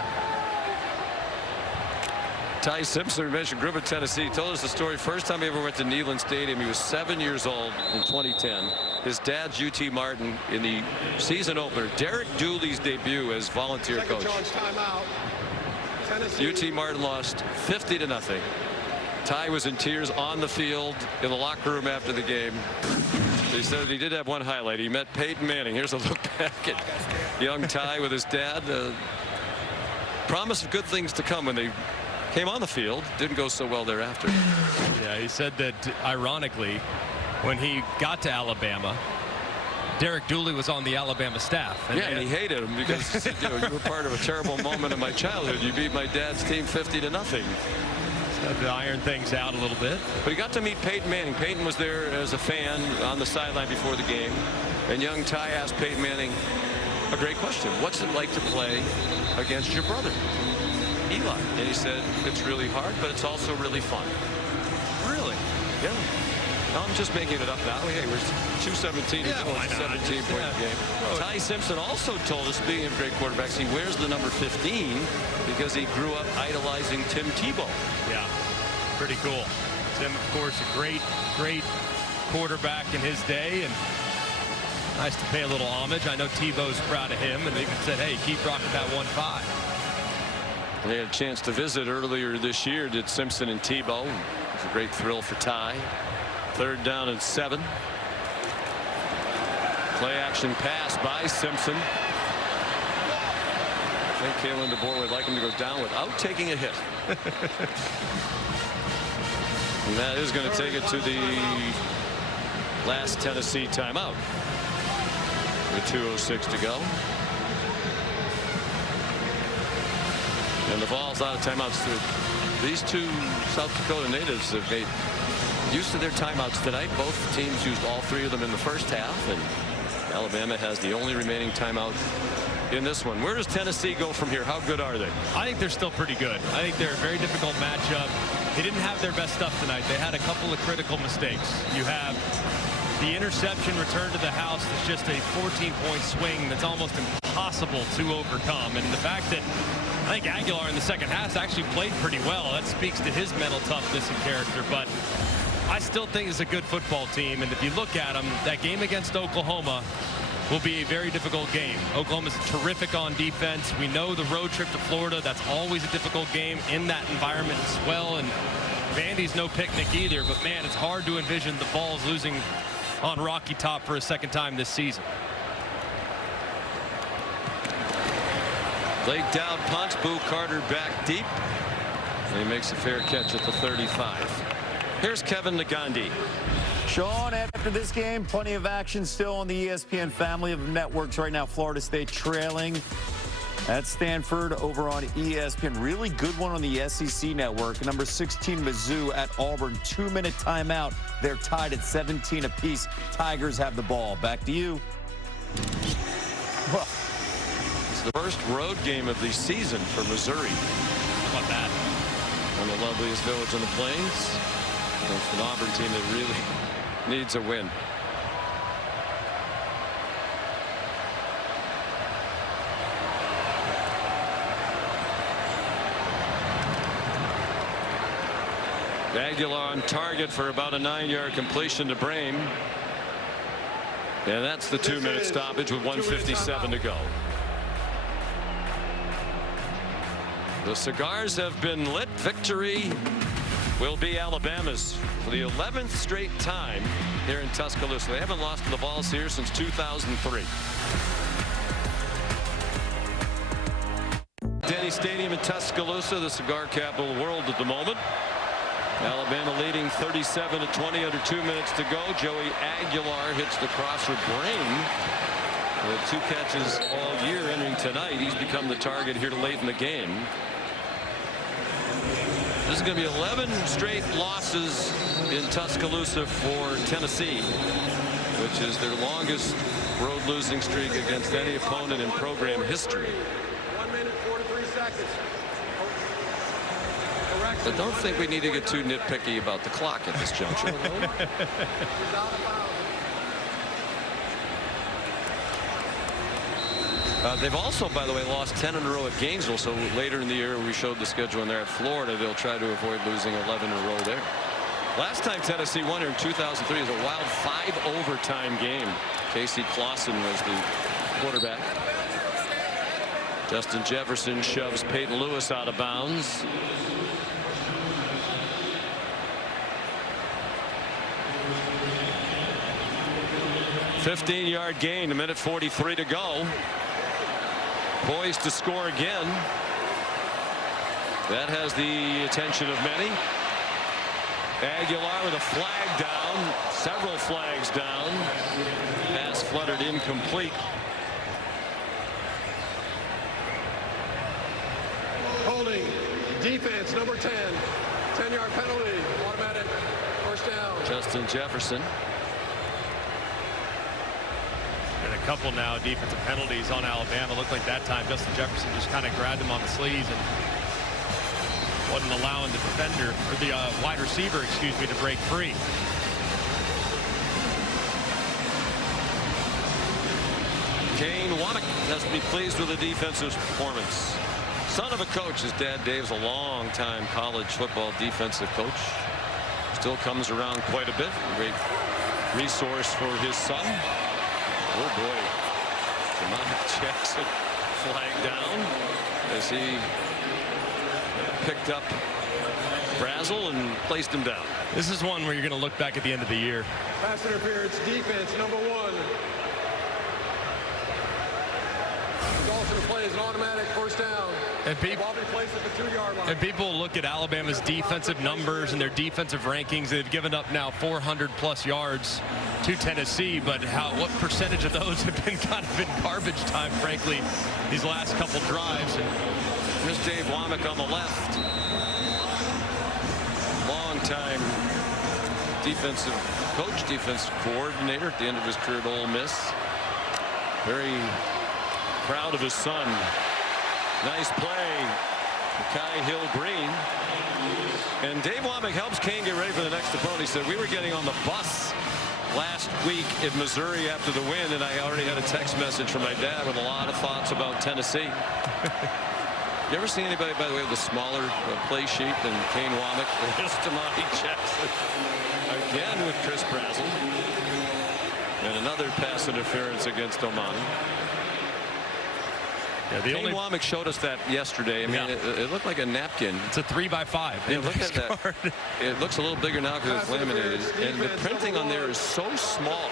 Ty Simpson, mentioned Griffin, Tennessee, told us the story. First time he ever went to Neyland Stadium, he was 7 years old in 2010. His dad's UT Martin in the season opener. Derek Dooley's debut as volunteer coach. UT Martin lost 50-0. Ty was in tears on the field in the locker room after the game. He said he did have one highlight. He met Peyton Manning. Here's a look back at young Ty with his dad. Promise of good things to come when they came on the field. Didn't go so well thereafter. Yeah, he said that, ironically, when he got to Alabama, Derek Dooley was on the Alabama staff. And he hated him because he said, you were part of a terrible moment in my childhood. You beat my dad's team 50-0. Had to iron things out a little bit. But he got to meet Peyton Manning. Peyton was there as a fan on the sideline before the game. And young Ty asked Peyton Manning a great question. What's it like to play against your brother, Eli? And he said, it's really hard, but it's also really fun. Really? Yeah. No, I'm just making it up now. Hey, we're 2:17 to go. It's a 17-point game. Ty Simpson also told us, speaking of great quarterbacks, he wears the number 15 because he grew up idolizing Tim Tebow. Yeah, pretty cool. Tim, of course, a great quarterback in his day, and nice to pay a little homage. I know Tebow's proud of him, and they even said, hey, keep rocking that 1-5. They had a chance to visit earlier this year, did Simpson and Tebow. It was a great thrill for Ty. 3rd down and 7. Play action pass by Simpson. I think Kalen DeBoer would like him to go down without taking a hit. And that is going to take it to the last Tennessee timeout. With 2:06 to go. And the Vols out of timeouts. These two South Dakota natives have made use of their timeouts tonight. Both teams used all 3 of them in the first half, and Alabama has the only remaining timeout in this one. Where does Tennessee go from here? How good are they? I think they're still pretty good. I think they're a very difficult matchup. They didn't have their best stuff tonight. They had a couple of critical mistakes. You have the interception return to the house. It's just a 14-point swing that's almost impossible to overcome. And the fact that I think Aguilar in the second half actually played pretty well. That speaks to his mental toughness and character. But I still think it's a good football team. And if you look at them, that game against Oklahoma will be a very difficult game. Oklahoma's terrific on defense. We know the road trip to Florida, that's always a difficult game in that environment as well. And Vandy's no picnic either. But, man, it's hard to envision the Vols losing on Rocky Top for a second time this season. Blake Dowd punts. Boo Carter back deep. And he makes a fair catch at the 35. Here's Kevin Negandhi. Sean, after this game, plenty of action still on the ESPN family of networks right now. Florida State trailing at Stanford over on ESPN. Really good one on the SEC network. Number 16, Mizzou at Auburn. 2-minute timeout. They're tied at 17 apiece. Tigers have the ball. Back to you. Well, it's the first road game of the season for Missouri. How about that? On the loveliest village on the plains. It's an Auburn team that really needs a win. Aguilar on target for about a 9-yard completion to Brame. And that's the 2-minute stoppage with 1:57 to go. The cigars have been lit. Victory will be Alabama's for the 11th straight time here in Tuscaloosa. They haven't lost to the Vols here since 2003. Denny Stadium in Tuscaloosa, the cigar capital of the world at the moment. Alabama leading 37-20 under 2 minutes to go. Joey Aguilar hits the crosser Brame. With 2 catches all year entering tonight. He's become the target here late in the game. This is going to be 11 straight losses in Tuscaloosa for Tennessee, which is their longest road losing streak against any opponent in program history. 1 minute, 43 seconds. I don't think we need to get too nitpicky about the clock at this juncture. They've also, by the way, lost 10 in a row at Gainesville. So later in the year, we showed the schedule, and they're at Florida. They'll try to avoid losing 11 in a row there. Last time Tennessee won here in 2003 was a wild 5 overtime game. Casey Clausen was the quarterback. Justin Jefferson shoves Peyton Lewis out of bounds. $15-yard gain, 1:43 to go. Poised to score again. That has the attention of many. Aguilar with a flag down, several flags down. Pass fluttered incomplete. Holding defense number 10. 10-yard penalty. Automatic first down. Justin Jefferson. And a couple now defensive penalties on Alabama. Looked like that time Justin Jefferson just kind of grabbed him on the sleeves and wasn't allowing the defender, or the wide receiver, excuse me, to break free. Kane Wommack has to be pleased with the defensive performance. Son of a coach. His dad Dave's a long-time college football defensive coach. Still comes around quite a bit. Great resource for his son. Oh boy. Jamon Jackson flag down as he picked up Brazel and placed him down. This is one where you're going to look back at the end of the year. Pass interference defense number 1. Dawson plays an automatic first down. And people, Ball be placed at the 2-yard line. and people look at Alabama's defensive numbers and their defensive rankings. They've given up now 400+ yards to Tennessee, but what percentage of those have been kind of in garbage time, frankly, these last couple drives? And here's Dave Wommack on the left. Long-time defensive coach, defensive coordinator at the end of his career at Ole Miss. Very proud of his son. Nice play, Kai Hill Green. And Dave Wommack helps Kane get ready for the next opponent. He said, we were getting on the bus last week in Missouri after the win, and I already had a text message from my dad with a lot of thoughts about Tennessee. You ever see anybody, by the way, with a smaller play sheet than Kane Wommack? There's Damani Jackson again with Chris Brazel. And another pass interference against Omani. yeah, Kane Wommack showed us that yesterday. I mean, it looked like a napkin. it's a 3x5. Yeah, look at that. It looks a little bigger now because it's laminated. And the printing on there is so small.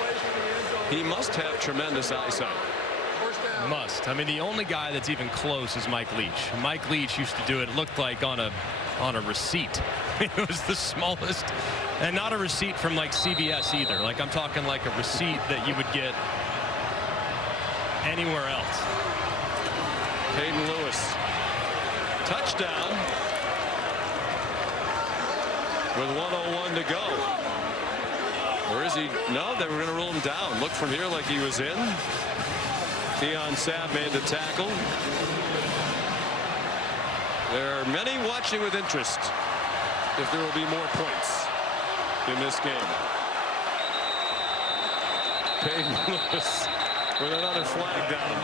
He must have tremendous eyesight. Must. I mean, the only guy that's even close is Mike Leach. Mike Leach used to do it. It looked like on a receipt. It was the smallest, and not a receipt from like CVS either. Like, I'm talking like a receipt that you would get anywhere else. Peyton Lewis. Touchdown. With 1:01 to go. Or is he? No, they were going to rule him down. Look from here like he was in. Keon Sabb made the tackle. There are many watching with interest if there will be more points in this game. Peyton Lewis with another flag down.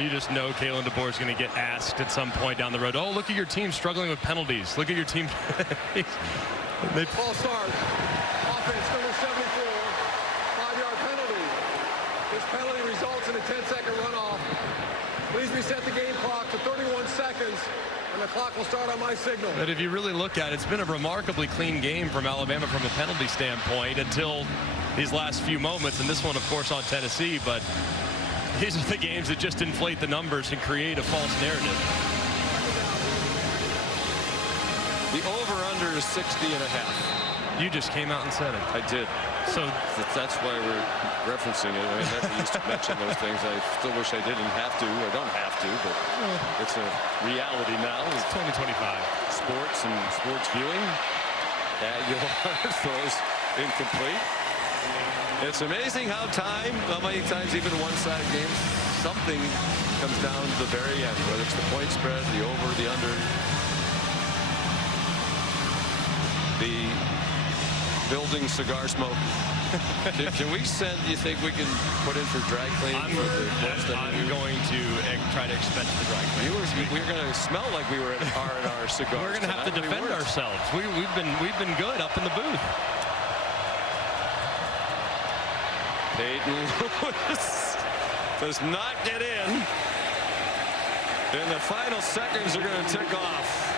You just know Kalen DeBoer is going to get asked at some point down the road. Oh, look at your team struggling with penalties. Look at your team. Ball start. Offense number 74. 5-yard penalty. This penalty results in a 10-second runoff. Please reset the game clock to 31 seconds, and the clock will start on my signal. But if you really look at it, it's been a remarkably clean game from Alabama from a penalty standpoint until these last few moments, and this one, of course, on Tennessee. But these are the games that just inflate the numbers and create a false narrative. The over-under is 60.5. You just came out and said it. I did. So that's why we're referencing it. I never used to mention those things. I still wish I didn't have to. I don't have to, but it's a reality now. It's 2025. Sports and sports viewing. Aguilar throws incomplete. It's amazing how many times, even one-sided games, something comes down to the very end, whether it's the point spread, the over, the under. The building cigar smoke. Can we send, you think we can put in for dry clean? I'm going to try to expense the dry clean. We're going to smell like we were at R&R Cigars. We're going to have to defend ourselves. We've been good up in the booth. Peyton Lewis does not get in. And the final seconds are going to tick off.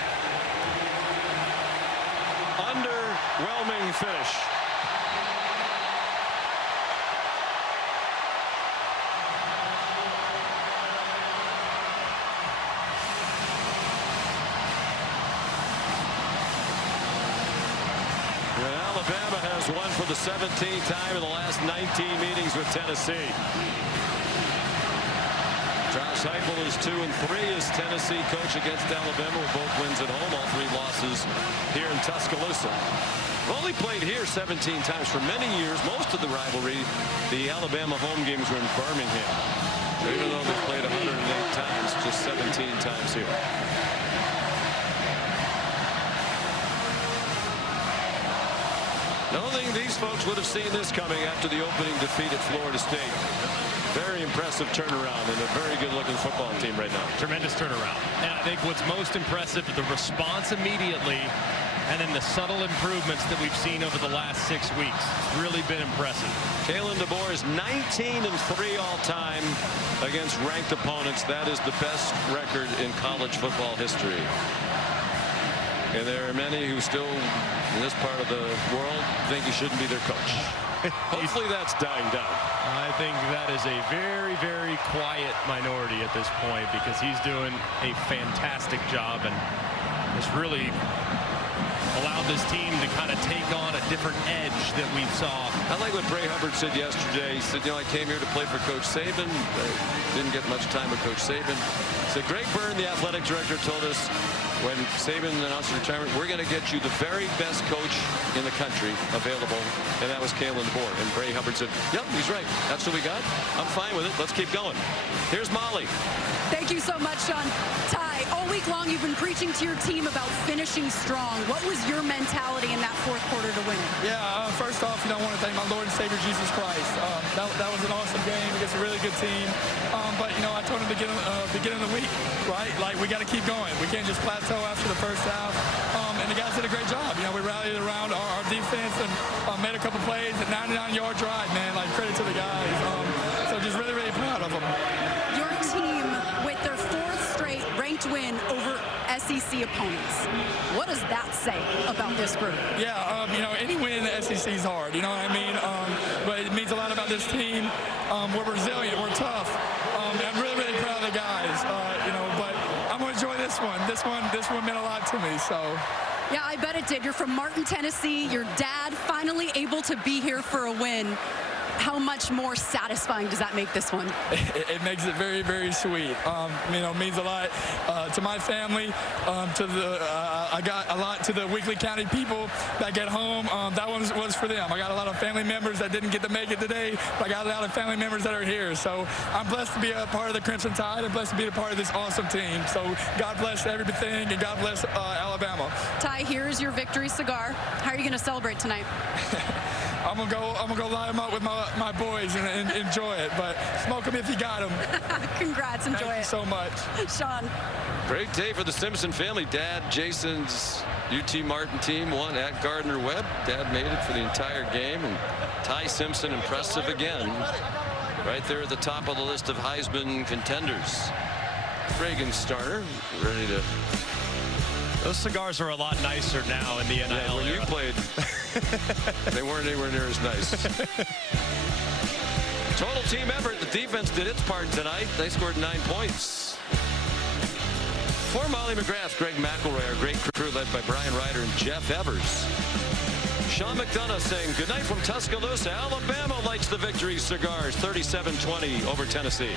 Underwhelming finish. Alabama has won for the 17th time in the last 19 meetings with Tennessee. Josh Heupel is 2-3 as Tennessee coach against Alabama with both wins at home, all 3 losses here in Tuscaloosa. Only played here 17 times for many years. Most of the rivalry, the Alabama home games were in Birmingham. So even though they played 108 times, just 17 times here. I don't think these folks would have seen this coming after the opening defeat at Florida State. Very impressive turnaround and a very good-looking football team right now. Tremendous turnaround. And I think what's most impressive, the response immediately, and then the subtle improvements that we've seen over the last 6 weeks. It's really been impressive. Kalen DeBoer is 19-3 all-time against ranked opponents. That is the best record in college football history. And there are many who still, in this part of the world, think he shouldn't be their coach. Hopefully that's dying down. I think that is a very, very quiet minority at this point because he's doing a fantastic job and has really allowed this team to kind of take on a different edge that we saw. I like what Bray Hubbard said yesterday. He said, I came here to play for Coach Saban. I didn't get much time with Coach Saban. He said, Greg Byrne, the athletic director, told us when Saban announced retirement, we're going to get you the very best coach in the country available, and that was Kalen DeBoer. And Bray Hubbard said, yep, he's right. That's what we got. I'm fine with it. Let's keep going. Here's Molly. Thank you so much, Sean. Ty, all week long you've been preaching to your team about finishing strong. What was your mentality in that fourth quarter to win it? Yeah, first off, I want to thank my Lord and Savior Jesus Christ. That was an awesome game against a really good team. But I told him beginning of the week, right? Like, we got to keep going. We can't just plateau after the first half. And the guys did a great job. We rallied around our defense and made a couple plays. A 99-yard drive, man. Like, credit to the guys. So just really, really proud of them. Your team with their 4th straight ranked win over SEC opponents. What does that say about this group? Yeah, any win in the SEC is hard. You know what I mean? But it means a lot about this team. We're resilient. We're tough. I'm really, really proud of the guys. But I'm going to enjoy this one. This one meant a lot to me. So. Yeah, I bet it did. You're from Martin, Tennessee. Your dad finally able to be here for a win. How much more satisfying does that make this one? It makes it very, very sweet. It means a lot to my family. I got a lot to the Weakley County people that get home. That one was for them. I got a lot of family members that didn't get to make it today, but I got a lot of family members that are here. So I'm blessed to be a part of the Crimson Tide and blessed to be a part of this awesome team. So God bless everything and God bless Alabama. Ty, here's your victory cigar. How are you going to celebrate tonight? I'm gonna go light them up with my boys and enjoy it. But smoke them if you got them. Congrats, enjoy it. Thank you so much, Sean. Great day for the Simpson family. Dad, Jason's UT Martin team won at Gardner-Webb. Dad made it for the entire game, and Ty Simpson impressive again. Right there at the top of the list of Heisman contenders. Reagan Starner ready to. Those cigars are a lot nicer now in the NIL Yeah, when era. you played, they weren't anywhere near as nice. Total team effort. The defense did its part tonight. They scored 9 points. For Molly McGrath, Greg McElroy, our great crew led by Brian Ryder and Jeff Evers. Sean McDonough saying goodnight from Tuscaloosa. Alabama lights the victory cigars 37-20 over Tennessee.